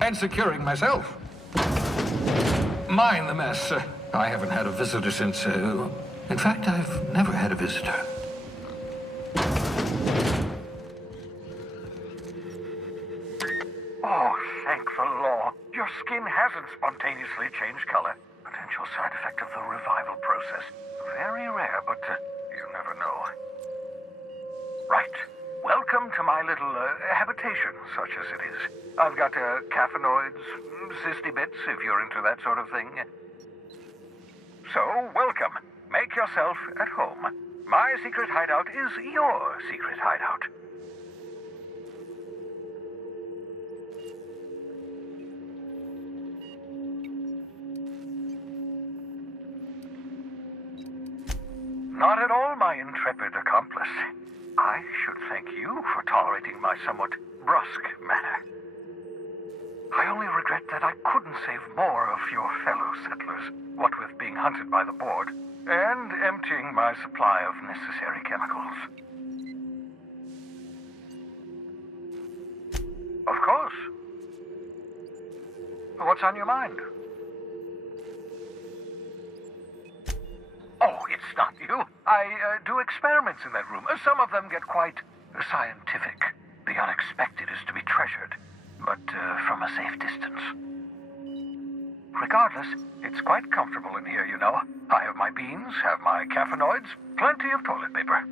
And securing myself. Mind the mess. I haven't had a visitor since, in fact, I've never had a visitor. Oh, thank the law. Your skin hasn't spontaneously changed color. Potential side effect of the revival process. Very rare, but you never know. Right. Welcome to my little habitation, such as it is. I've got caffeinoids, cysty bits, if you're into that sort of thing. So, welcome. Make yourself at home. My secret hideout is your secret hideout. Not at all, my intrepid accomplice. I should thank you for tolerating my somewhat brusque manner. I only regret that I couldn't save more of your fellow settlers, what with being hunted by the board, and emptying my supply of necessary chemicals. Of course. What's on your mind? Oh, it's not you. I do experiments in that room. Some of them get quite scientific. The unexpected is to be treasured, but from a safe distance. Regardless, it's quite comfortable in here, you know. I have my beans, have my caffeinoids, plenty of toilet paper.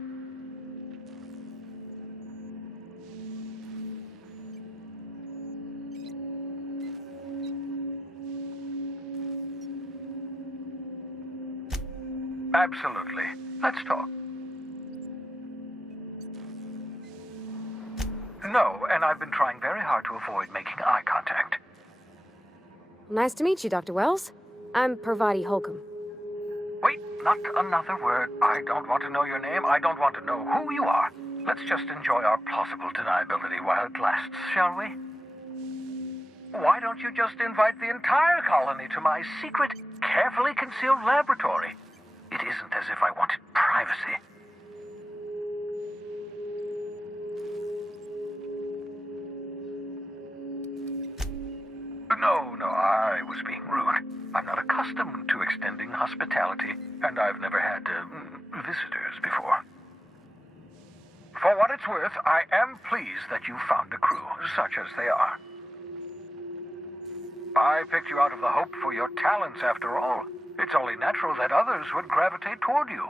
Absolutely. Let's talk. No, and I've been trying very hard to avoid making eye contact. Nice to meet you, Dr. Wells. I'm Parvati Holcomb. Wait, not another word. I don't want to know your name. I don't want to know who you are. Let's just enjoy our plausible deniability while it lasts, shall we? Why don't you just invite the entire colony to my secret, carefully concealed laboratory? It isn't as if I wanted privacy. No, I was being rude. I'm not accustomed to extending hospitality, and I've never had visitors before. For what it's worth, I am pleased that you found a crew, such as they are. I picked you out of the hope for your talents, after all. It's only natural that others would gravitate toward you.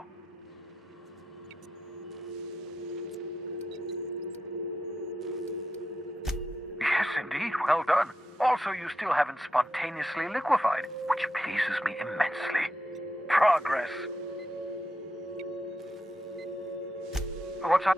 Yes, indeed. Well done. Also, you still haven't spontaneously liquefied, which pleases me immensely. Progress. What's up?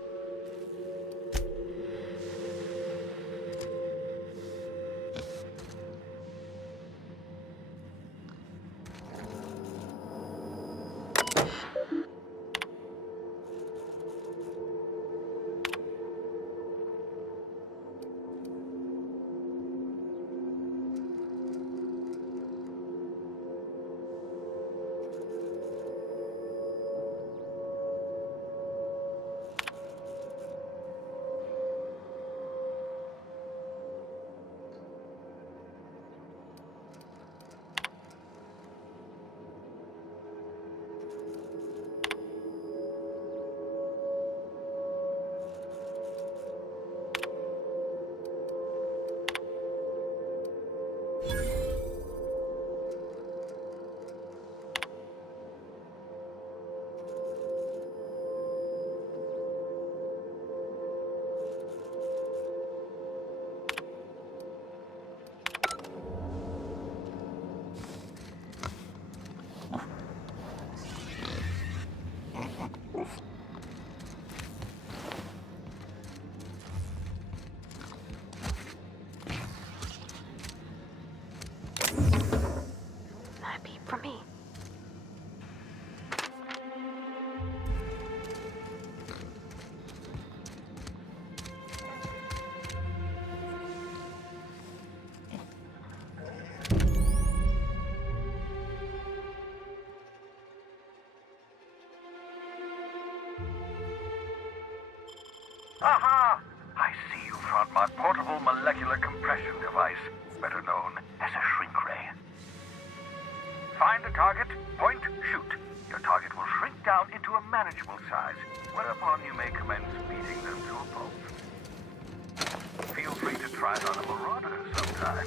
Aha! I see you found my portable molecular compression device, better known as a shrink ray. Find a target, point, shoot. Your target will shrink down into a manageable size, whereupon you may commence beating them to a pulp. Feel free to try it on a marauder sometime.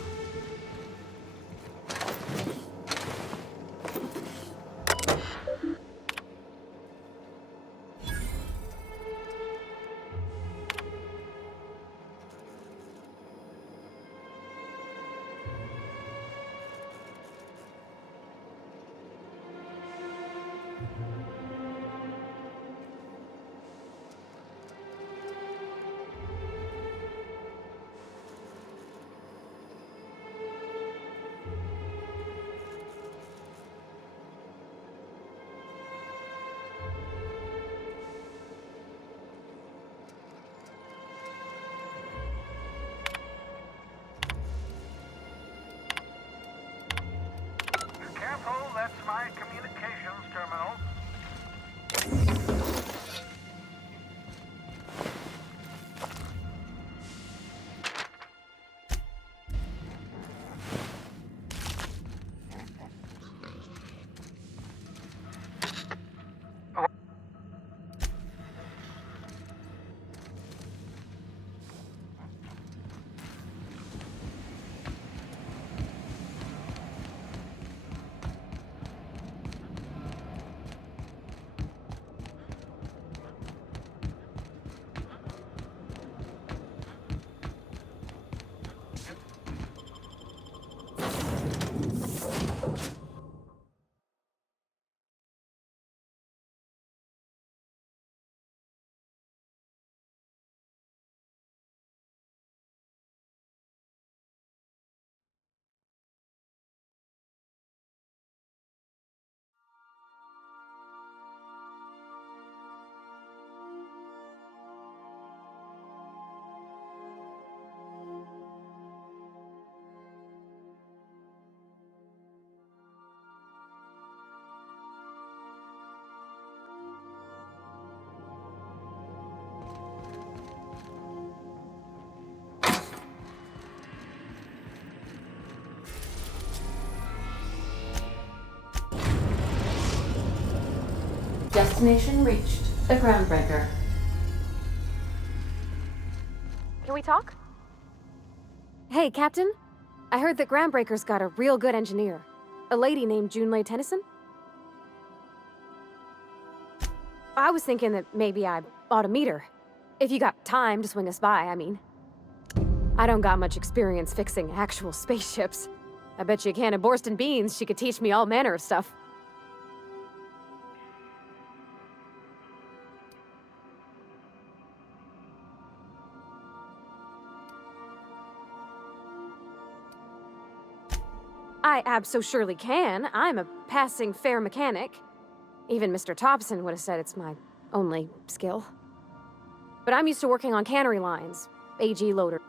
Careful, that's my communications terminal. Destination reached. The Groundbreaker. Can we talk? Hey, Captain. I heard that Groundbreaker's got a real good engineer. A lady named Junlei Tennyson. I was thinking that maybe I ought to meet her. If you got time to swing us by, I mean. I don't got much experience fixing actual spaceships. I bet you a can of Borston beans she could teach me all manner of stuff. I abso-surely can. I'm a passing fair mechanic. Even Mr. Thompson would have said it's my only skill. But I'm used to working on cannery lines, AG loader.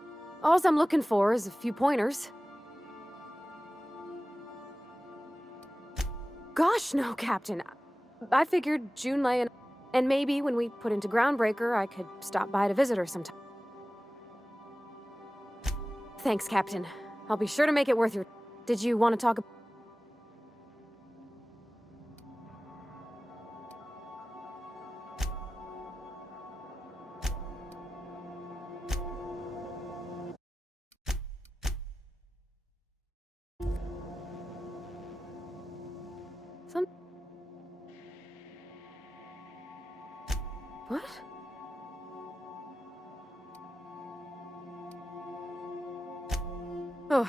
All I'm looking for is a few pointers. Gosh, no, Captain. I figured Junlei and maybe when we put into Groundbreaker, I could stop by to visit her sometime. Thanks, Captain. I'll be sure to make it worth your... Did you want to talk about... What? Oh.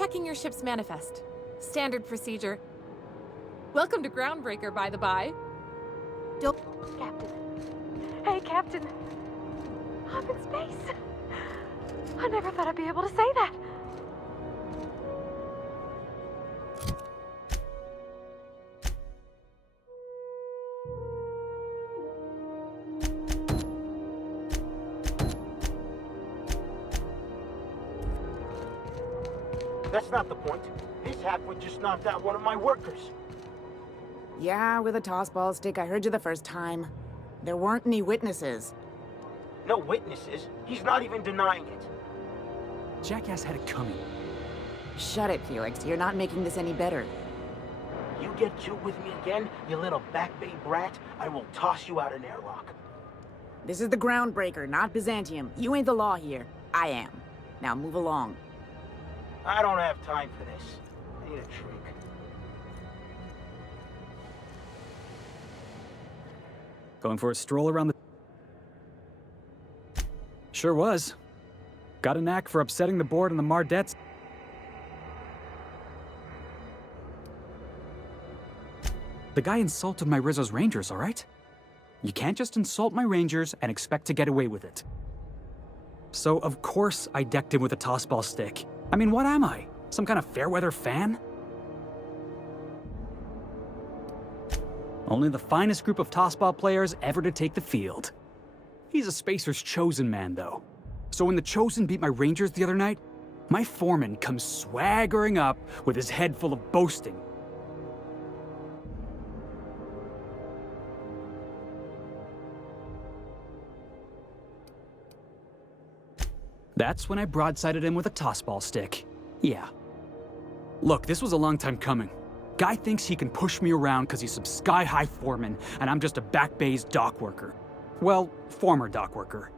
checking your ship's manifest. Standard procedure. Welcome to Groundbreaker, by the by. Captain. Hey, Captain. I'm in space. I never thought I'd be able to say that. That's not the point. This halfwit just knocked out one of my workers. Yeah, with a tossball stick. I heard you the first time. There weren't any witnesses. No witnesses. He's not even denying it. Jackass had it coming. Shut it, Felix. You're not making this any better. You get cute with me again, you little back bay brat, I will toss you out an airlock. This is the Groundbreaker, not Byzantium. You ain't the law here. I am. Now move along. I don't have time for this. I need a drink. Going for a stroll around the... Sure was. Got a knack for upsetting the board on the Mardettes. The guy insulted my Rizzo's Rangers, all right? You can't just insult my Rangers and expect to get away with it. So, of course, I decked him with a tossball stick. I mean, what am I? Some kind of fair-weather fan? Only the finest group of tossball players ever to take the field. He's a Spacer's chosen man, though. So when the Chosen beat my Rangers the other night, my foreman comes swaggering up with his head full of boasting. That's when I broadsided him with a tossball stick. Yeah. Look, this was a long time coming. Guy thinks he can push me around because he's some sky-high foreman, and I'm just a back bay's dock worker. Well, former dock worker.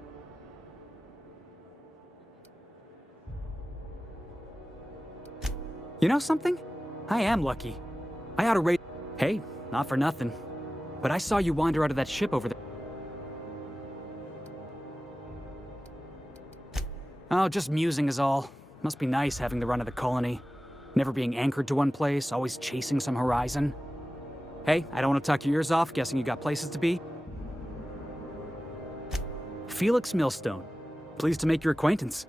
You know something? I am lucky. I ought to rate... Hey, not for nothing. But I saw you wander out of that ship over there. Oh, just musing is all. Must be nice having the run of the colony. Never being anchored to one place, always chasing some horizon. Hey, I don't want to tuck your ears off, guessing you got places to be. Felix Millstone. Pleased to make your acquaintance.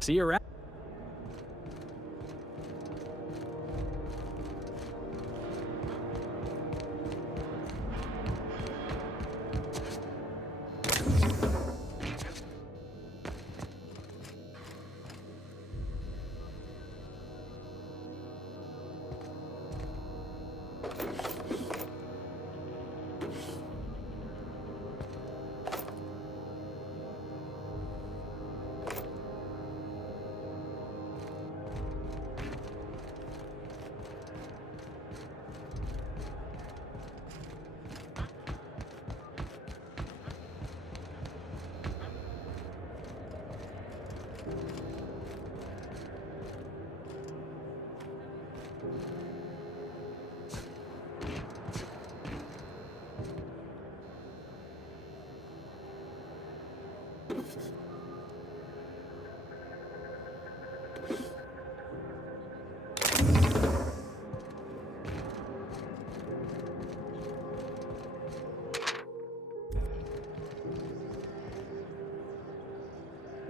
See you around.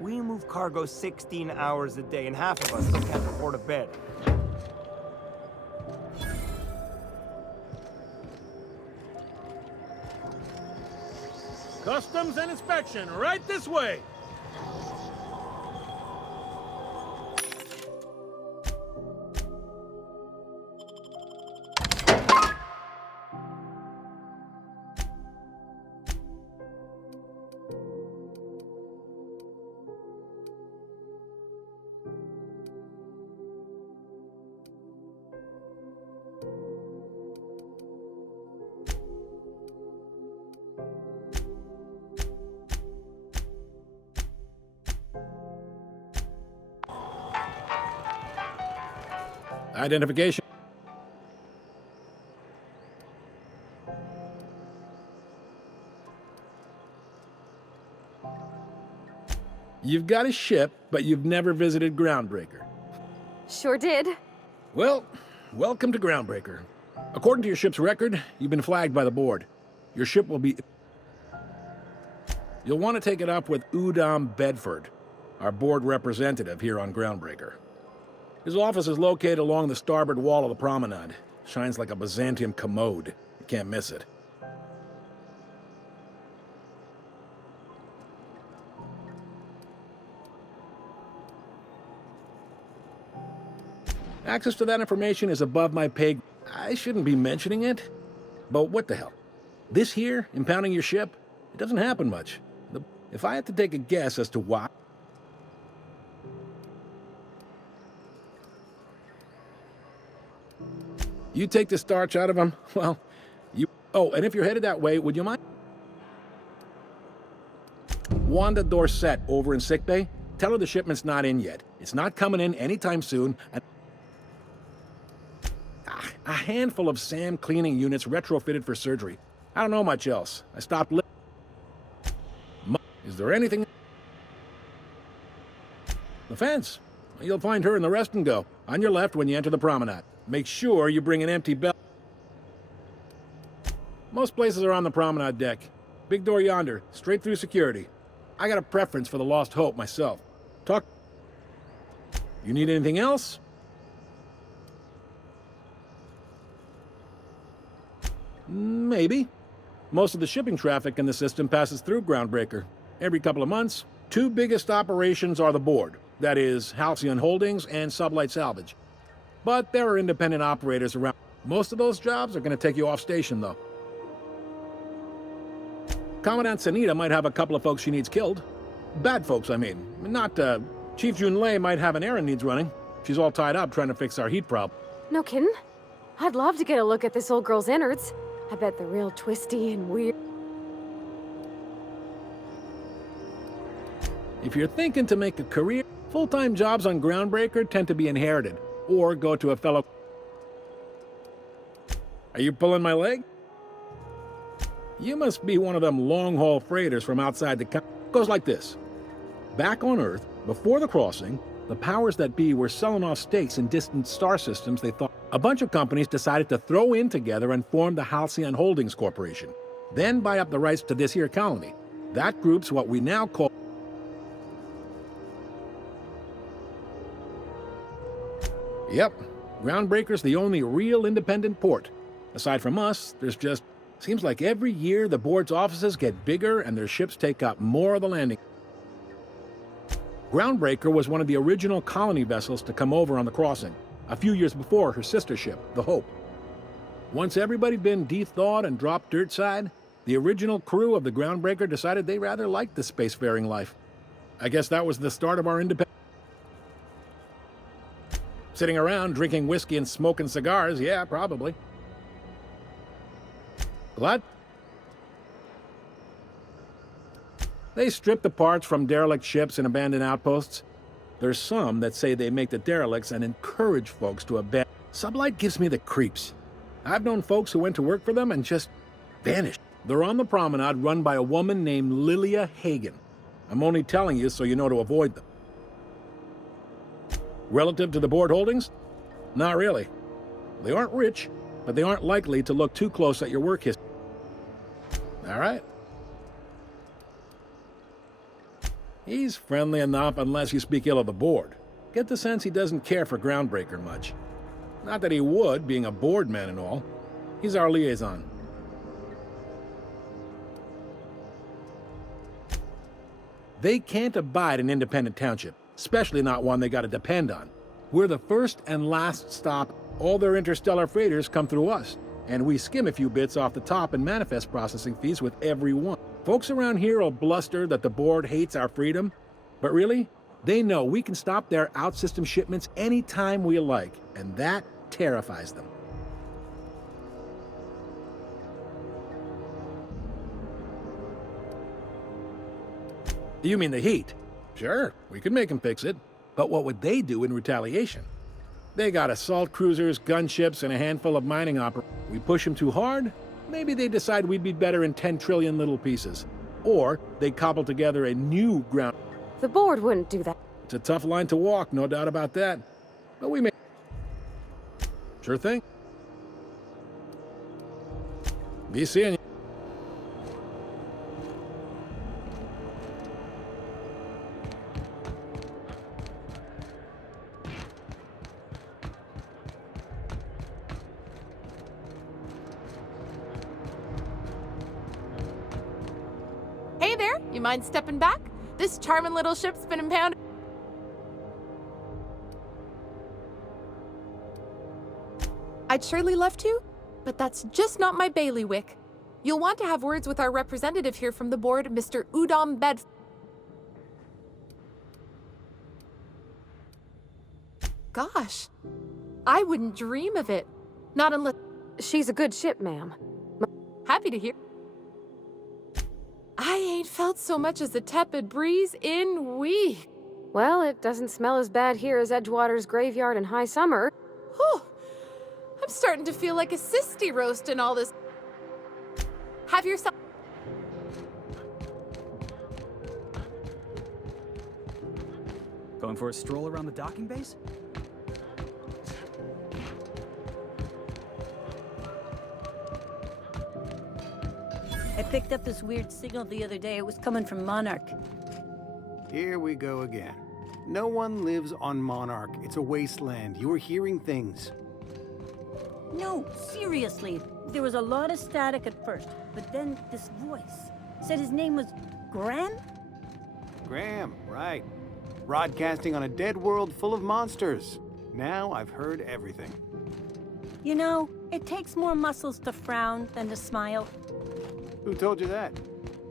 We move cargo 16 hours a day, and half of us still can't afford a bed. Customs and inspection, right this way! Identification. You've got a ship, but you've never visited Groundbreaker. Sure did. Well, welcome to Groundbreaker. According to your ship's record, you've been flagged by the board. Your ship will be... You'll want to take it up with Udom Bedford, our board representative here on Groundbreaker. His office is located along the starboard wall of the promenade. Shines like a Byzantium commode. You can't miss it. Access to that information is above my pay. I shouldn't be mentioning it, but what the hell? This here, impounding your ship, it doesn't happen much. If I had to take a guess as to why... You take the starch out of them, well, you... Oh, and if you're headed that way, would you mind? Wanda Dorset over in sickbay, tell her the shipment's not in yet. It's not coming in anytime soon, and... A handful of SAM cleaning units retrofitted for surgery. I don't know much else. I stopped li... Is there anything... The fence. You'll find her in the rest and go. On your left when you enter the promenade. Make sure you bring an empty belt. Most places are on the promenade deck. Big door yonder, straight through security. I got a preference for the Lost Hope myself. Talk... You need anything else? Maybe. Most of the shipping traffic in the system passes through Groundbreaker. Every couple of months, two biggest operations are the board. That is, Halcyon Holdings and Sublight Salvage. But there are independent operators around. Most of those jobs are going to take you off station, though. Commandant Sanita might have a couple of folks she needs killed. Bad folks, I mean. Not, Chief Junlei might have an errand needs running. She's all tied up trying to fix our heat problem. No kidding? I'd love to get a look at this old girl's innards. I bet they're real twisty and weird. If you're thinking to make a career, full-time jobs on Groundbreaker tend to be inherited, or go to a fellow... Are you pulling my leg? You must be one of them long-haul freighters from outside the country. Goes like this. Back on Earth, before the crossing, the powers that be were selling off stakes in distant star systems they thought. A bunch of companies decided to throw in together and form the Halcyon Holdings Corporation, then buy up the rights to this here colony. That group's what we now call... Yep, Groundbreaker's the only real independent port. Aside from us, there's just... Seems like every year the board's offices get bigger and their ships take up more of the landing. Groundbreaker was one of the original colony vessels to come over on the crossing, a few years before her sister ship, the Hope. Once everybody'd been de-thawed and dropped dirt side, the original crew of the Groundbreaker decided they rather liked the spacefaring life. I guess that was the start of our independence. Sitting around drinking whiskey and smoking cigars, yeah, probably. What? They strip the parts from derelict ships and abandoned outposts. There's some that say they make the derelicts and encourage folks to abandon. Sublight gives me the creeps. I've known folks who went to work for them and just vanished. They're on the promenade run by a woman named Lilia Hagen. I'm only telling you so you know to avoid them. Relative to the board holdings? Not really. They aren't rich, but they aren't likely to look too close at your work history. All right. He's friendly enough unless you speak ill of the board. Get the sense he doesn't care for Groundbreaker much. Not that he would, being a board man and all. He's our liaison. They can't abide an independent township, especially not one they gotta depend on. We're the first and last stop. All their interstellar freighters come through us, and we skim a few bits off the top in manifest processing fees with every one. Folks around here will bluster that the board hates our freedom, but really, they know we can stop their out-system shipments anytime we like, and that terrifies them. You mean the heat? Sure, we could make them fix it. But what would they do in retaliation? They got assault cruisers, gunships, and a handful of mining operators. We push them too hard, maybe they decide we'd be better in 10 trillion little pieces. Or they cobble together a new ground. The board wouldn't do that. It's a tough line to walk, no doubt about that. But we may... Sure thing. Be seeing you. Hey there, you mind stepping back? This charming little ship's been impounded. I'd surely love to, but that's just not my bailiwick. You'll want to have words with our representative here from the board, Mr. Udom Bed. Gosh, I wouldn't dream of it. Not unless... She's a good ship, ma'am. Happy to hear. I ain't felt so much as a tepid breeze in weeks. Well, it doesn't smell as bad here as Edgewater's graveyard in high summer. Whew. I'm starting to feel like a sisty roast in all this. Have yourself... Going for a stroll around the docking base? I picked up this weird signal the other day. It was coming from Monarch. Here we go again. No one lives on Monarch. It's a wasteland. You were hearing things. No, seriously. There was a lot of static at first, but then this voice said his name was Graham? Graham, right. Broadcasting on a dead world full of monsters. Now I've heard everything. You know, it takes more muscles to frown than to smile. Who told you that?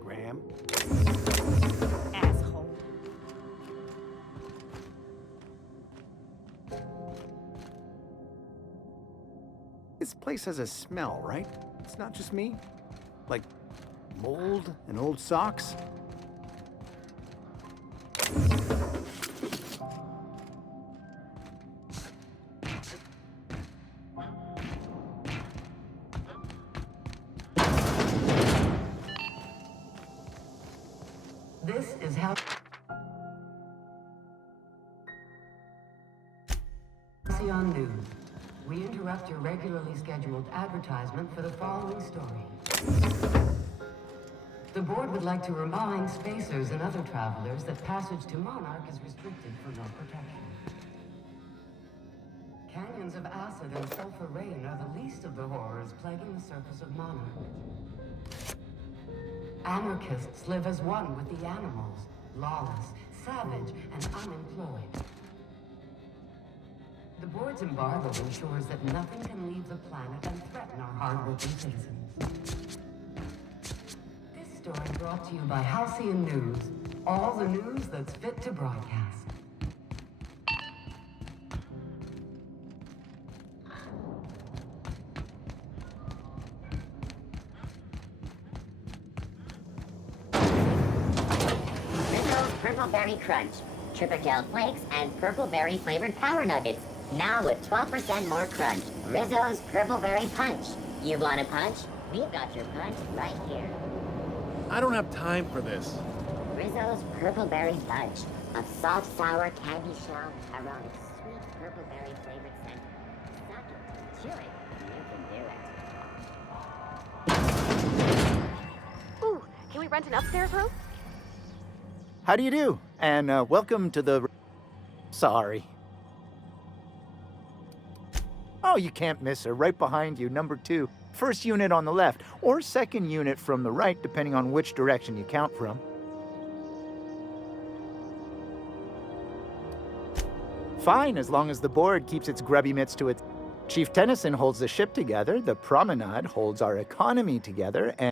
Graham? Asshole. This place has a smell, right? It's not just me. Like mold and old socks. This is how... On News. We interrupt your regularly scheduled advertisement for the following story. The board would like to remind spacers and other travelers that passage to Monarch is restricted for no protection. Canyons of acid and sulfur rain are the least of the horrors plaguing the surface of Monarch. Anarchists live as one with the animals, lawless, savage, and unemployed. The board's embargo ensures that nothing can leave the planet and threaten our hardworking citizens. This story brought to you by Halcyon News, all the news that's fit to broadcast. Purple Berry Crunch, Triple Gel Flakes, and Purple Berry flavored Power Nuggets. Now with 12% more crunch. Rizzo's Purple Berry Punch. You want a punch? We've got your punch right here. I don't have time for this. Rizzo's Purple Berry Punch. A soft, sour candy shell, aromatic, sweet purple berry flavored scent. Suck it, chew it, you can do it. Ooh, can we rent an upstairs room? How do you do? And welcome to the... Sorry. Oh, you can't miss her. Right behind you, number 2. First unit on the left, or second unit from the right, depending on which direction you count from. Fine, as long as the board keeps its grubby mitts to its... Chief Tennyson holds the ship together, the Promenade holds our economy together, and...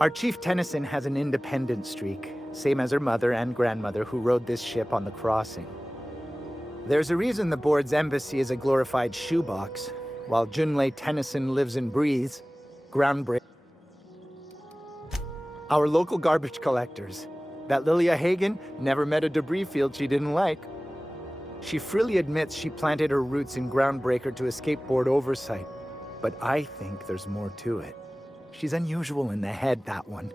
Our Chief Tennyson has an independent streak, same as her mother and grandmother who rode this ship on the crossing. There's a reason the board's embassy is a glorified shoebox, while Junlei Tennyson lives and breathes, groundbreaking. Our local garbage collectors. That Lilia Hagen never met a debris field she didn't like. She freely admits she planted her roots in Groundbreaker to escape board oversight, but I think there's more to it. She's unusual in the head, that one.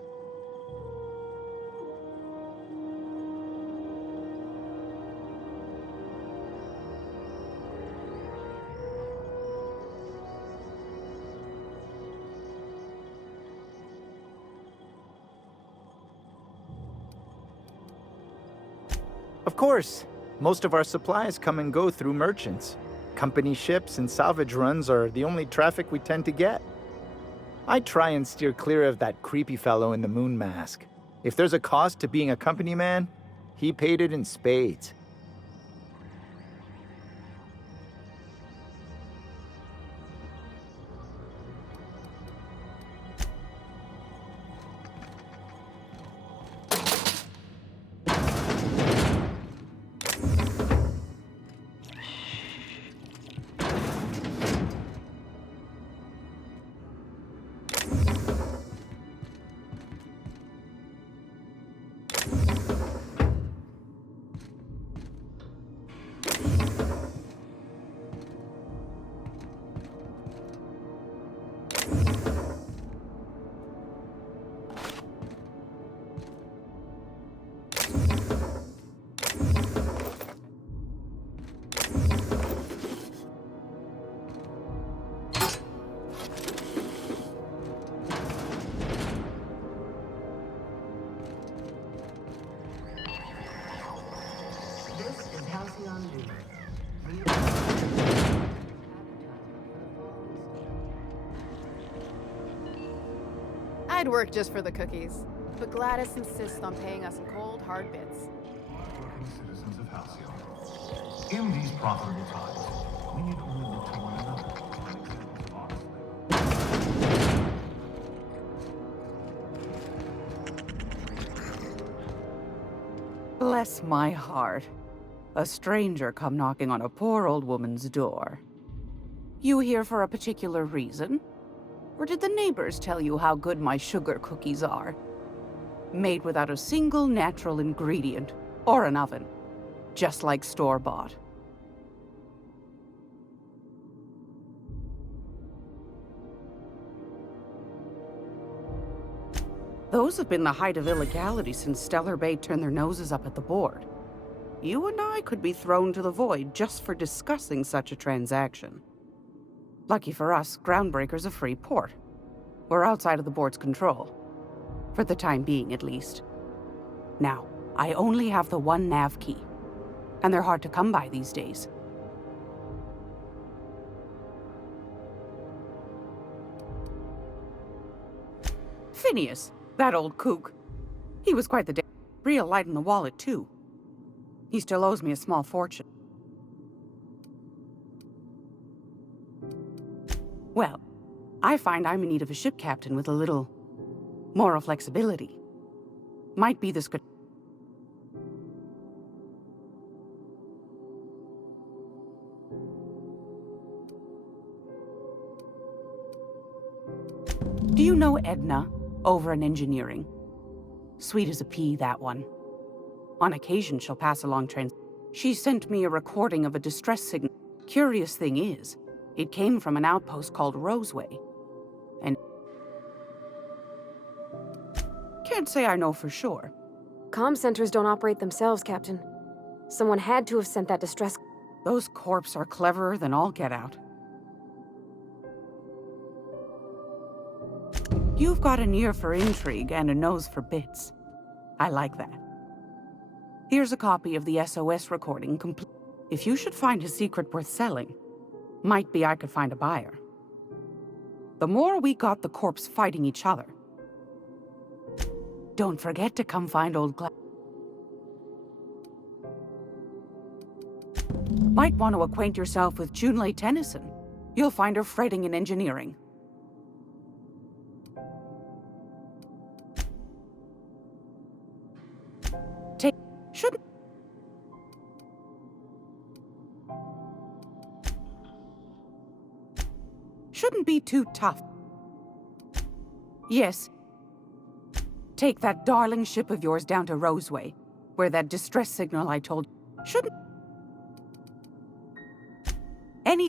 Of course. Most of our supplies come and go through merchants. Company ships and salvage runs are the only traffic we tend to get. I try and steer clear of that creepy fellow in the moon mask. If there's a cost to being a company man, he paid it in spades. I'd work just for the cookies, but Gladys insists on paying us in cold, hard bits. Working citizens of Halcyon. In these profitable times, we need only look to one another for examples of honesty. Bless my heart. A stranger come knocking on a poor old woman's door. You here for a particular reason? Or did the neighbors tell you how good my sugar cookies are? Made without a single natural ingredient, or an oven. Just like store-bought. Those have been the height of illegality since Stellar Bay turned their noses up at the board. You and I could be thrown to the void just for discussing such a transaction. Lucky for us, Groundbreaker's a free port. We're outside of the board's control. For the time being, at least. Now, I only have the one nav key. And they're hard to come by these days. Phineas, that old kook. He was quite the real light in the wallet, too. He still owes me a small fortune. Well, I find I'm in need of a ship captain with a little moral flexibility. Might be this good. Do you know Edna over in engineering? Sweet as a pea, that one. On occasion, she'll pass along trends. She sent me a recording of a distress signal. Curious thing is, it came from an outpost called Roseway. And can't say I know for sure. Comm centers don't operate themselves, Captain. Someone had to have sent that distress. Those corps are cleverer than all get out. You've got an ear for intrigue and a nose for bits. I like that. Here's a copy of the SOS recording complete. If you should find a secret worth selling, might be I could find a buyer. The more we got the corps fighting each other. Don't forget to come find old Might want to acquaint yourself with Junlei Tennyson. You'll find her fretting in engineering. Shouldn't be too tough. Yes. Take that darling ship of yours down to Roseway, where that distress signal I told shouldn't. Any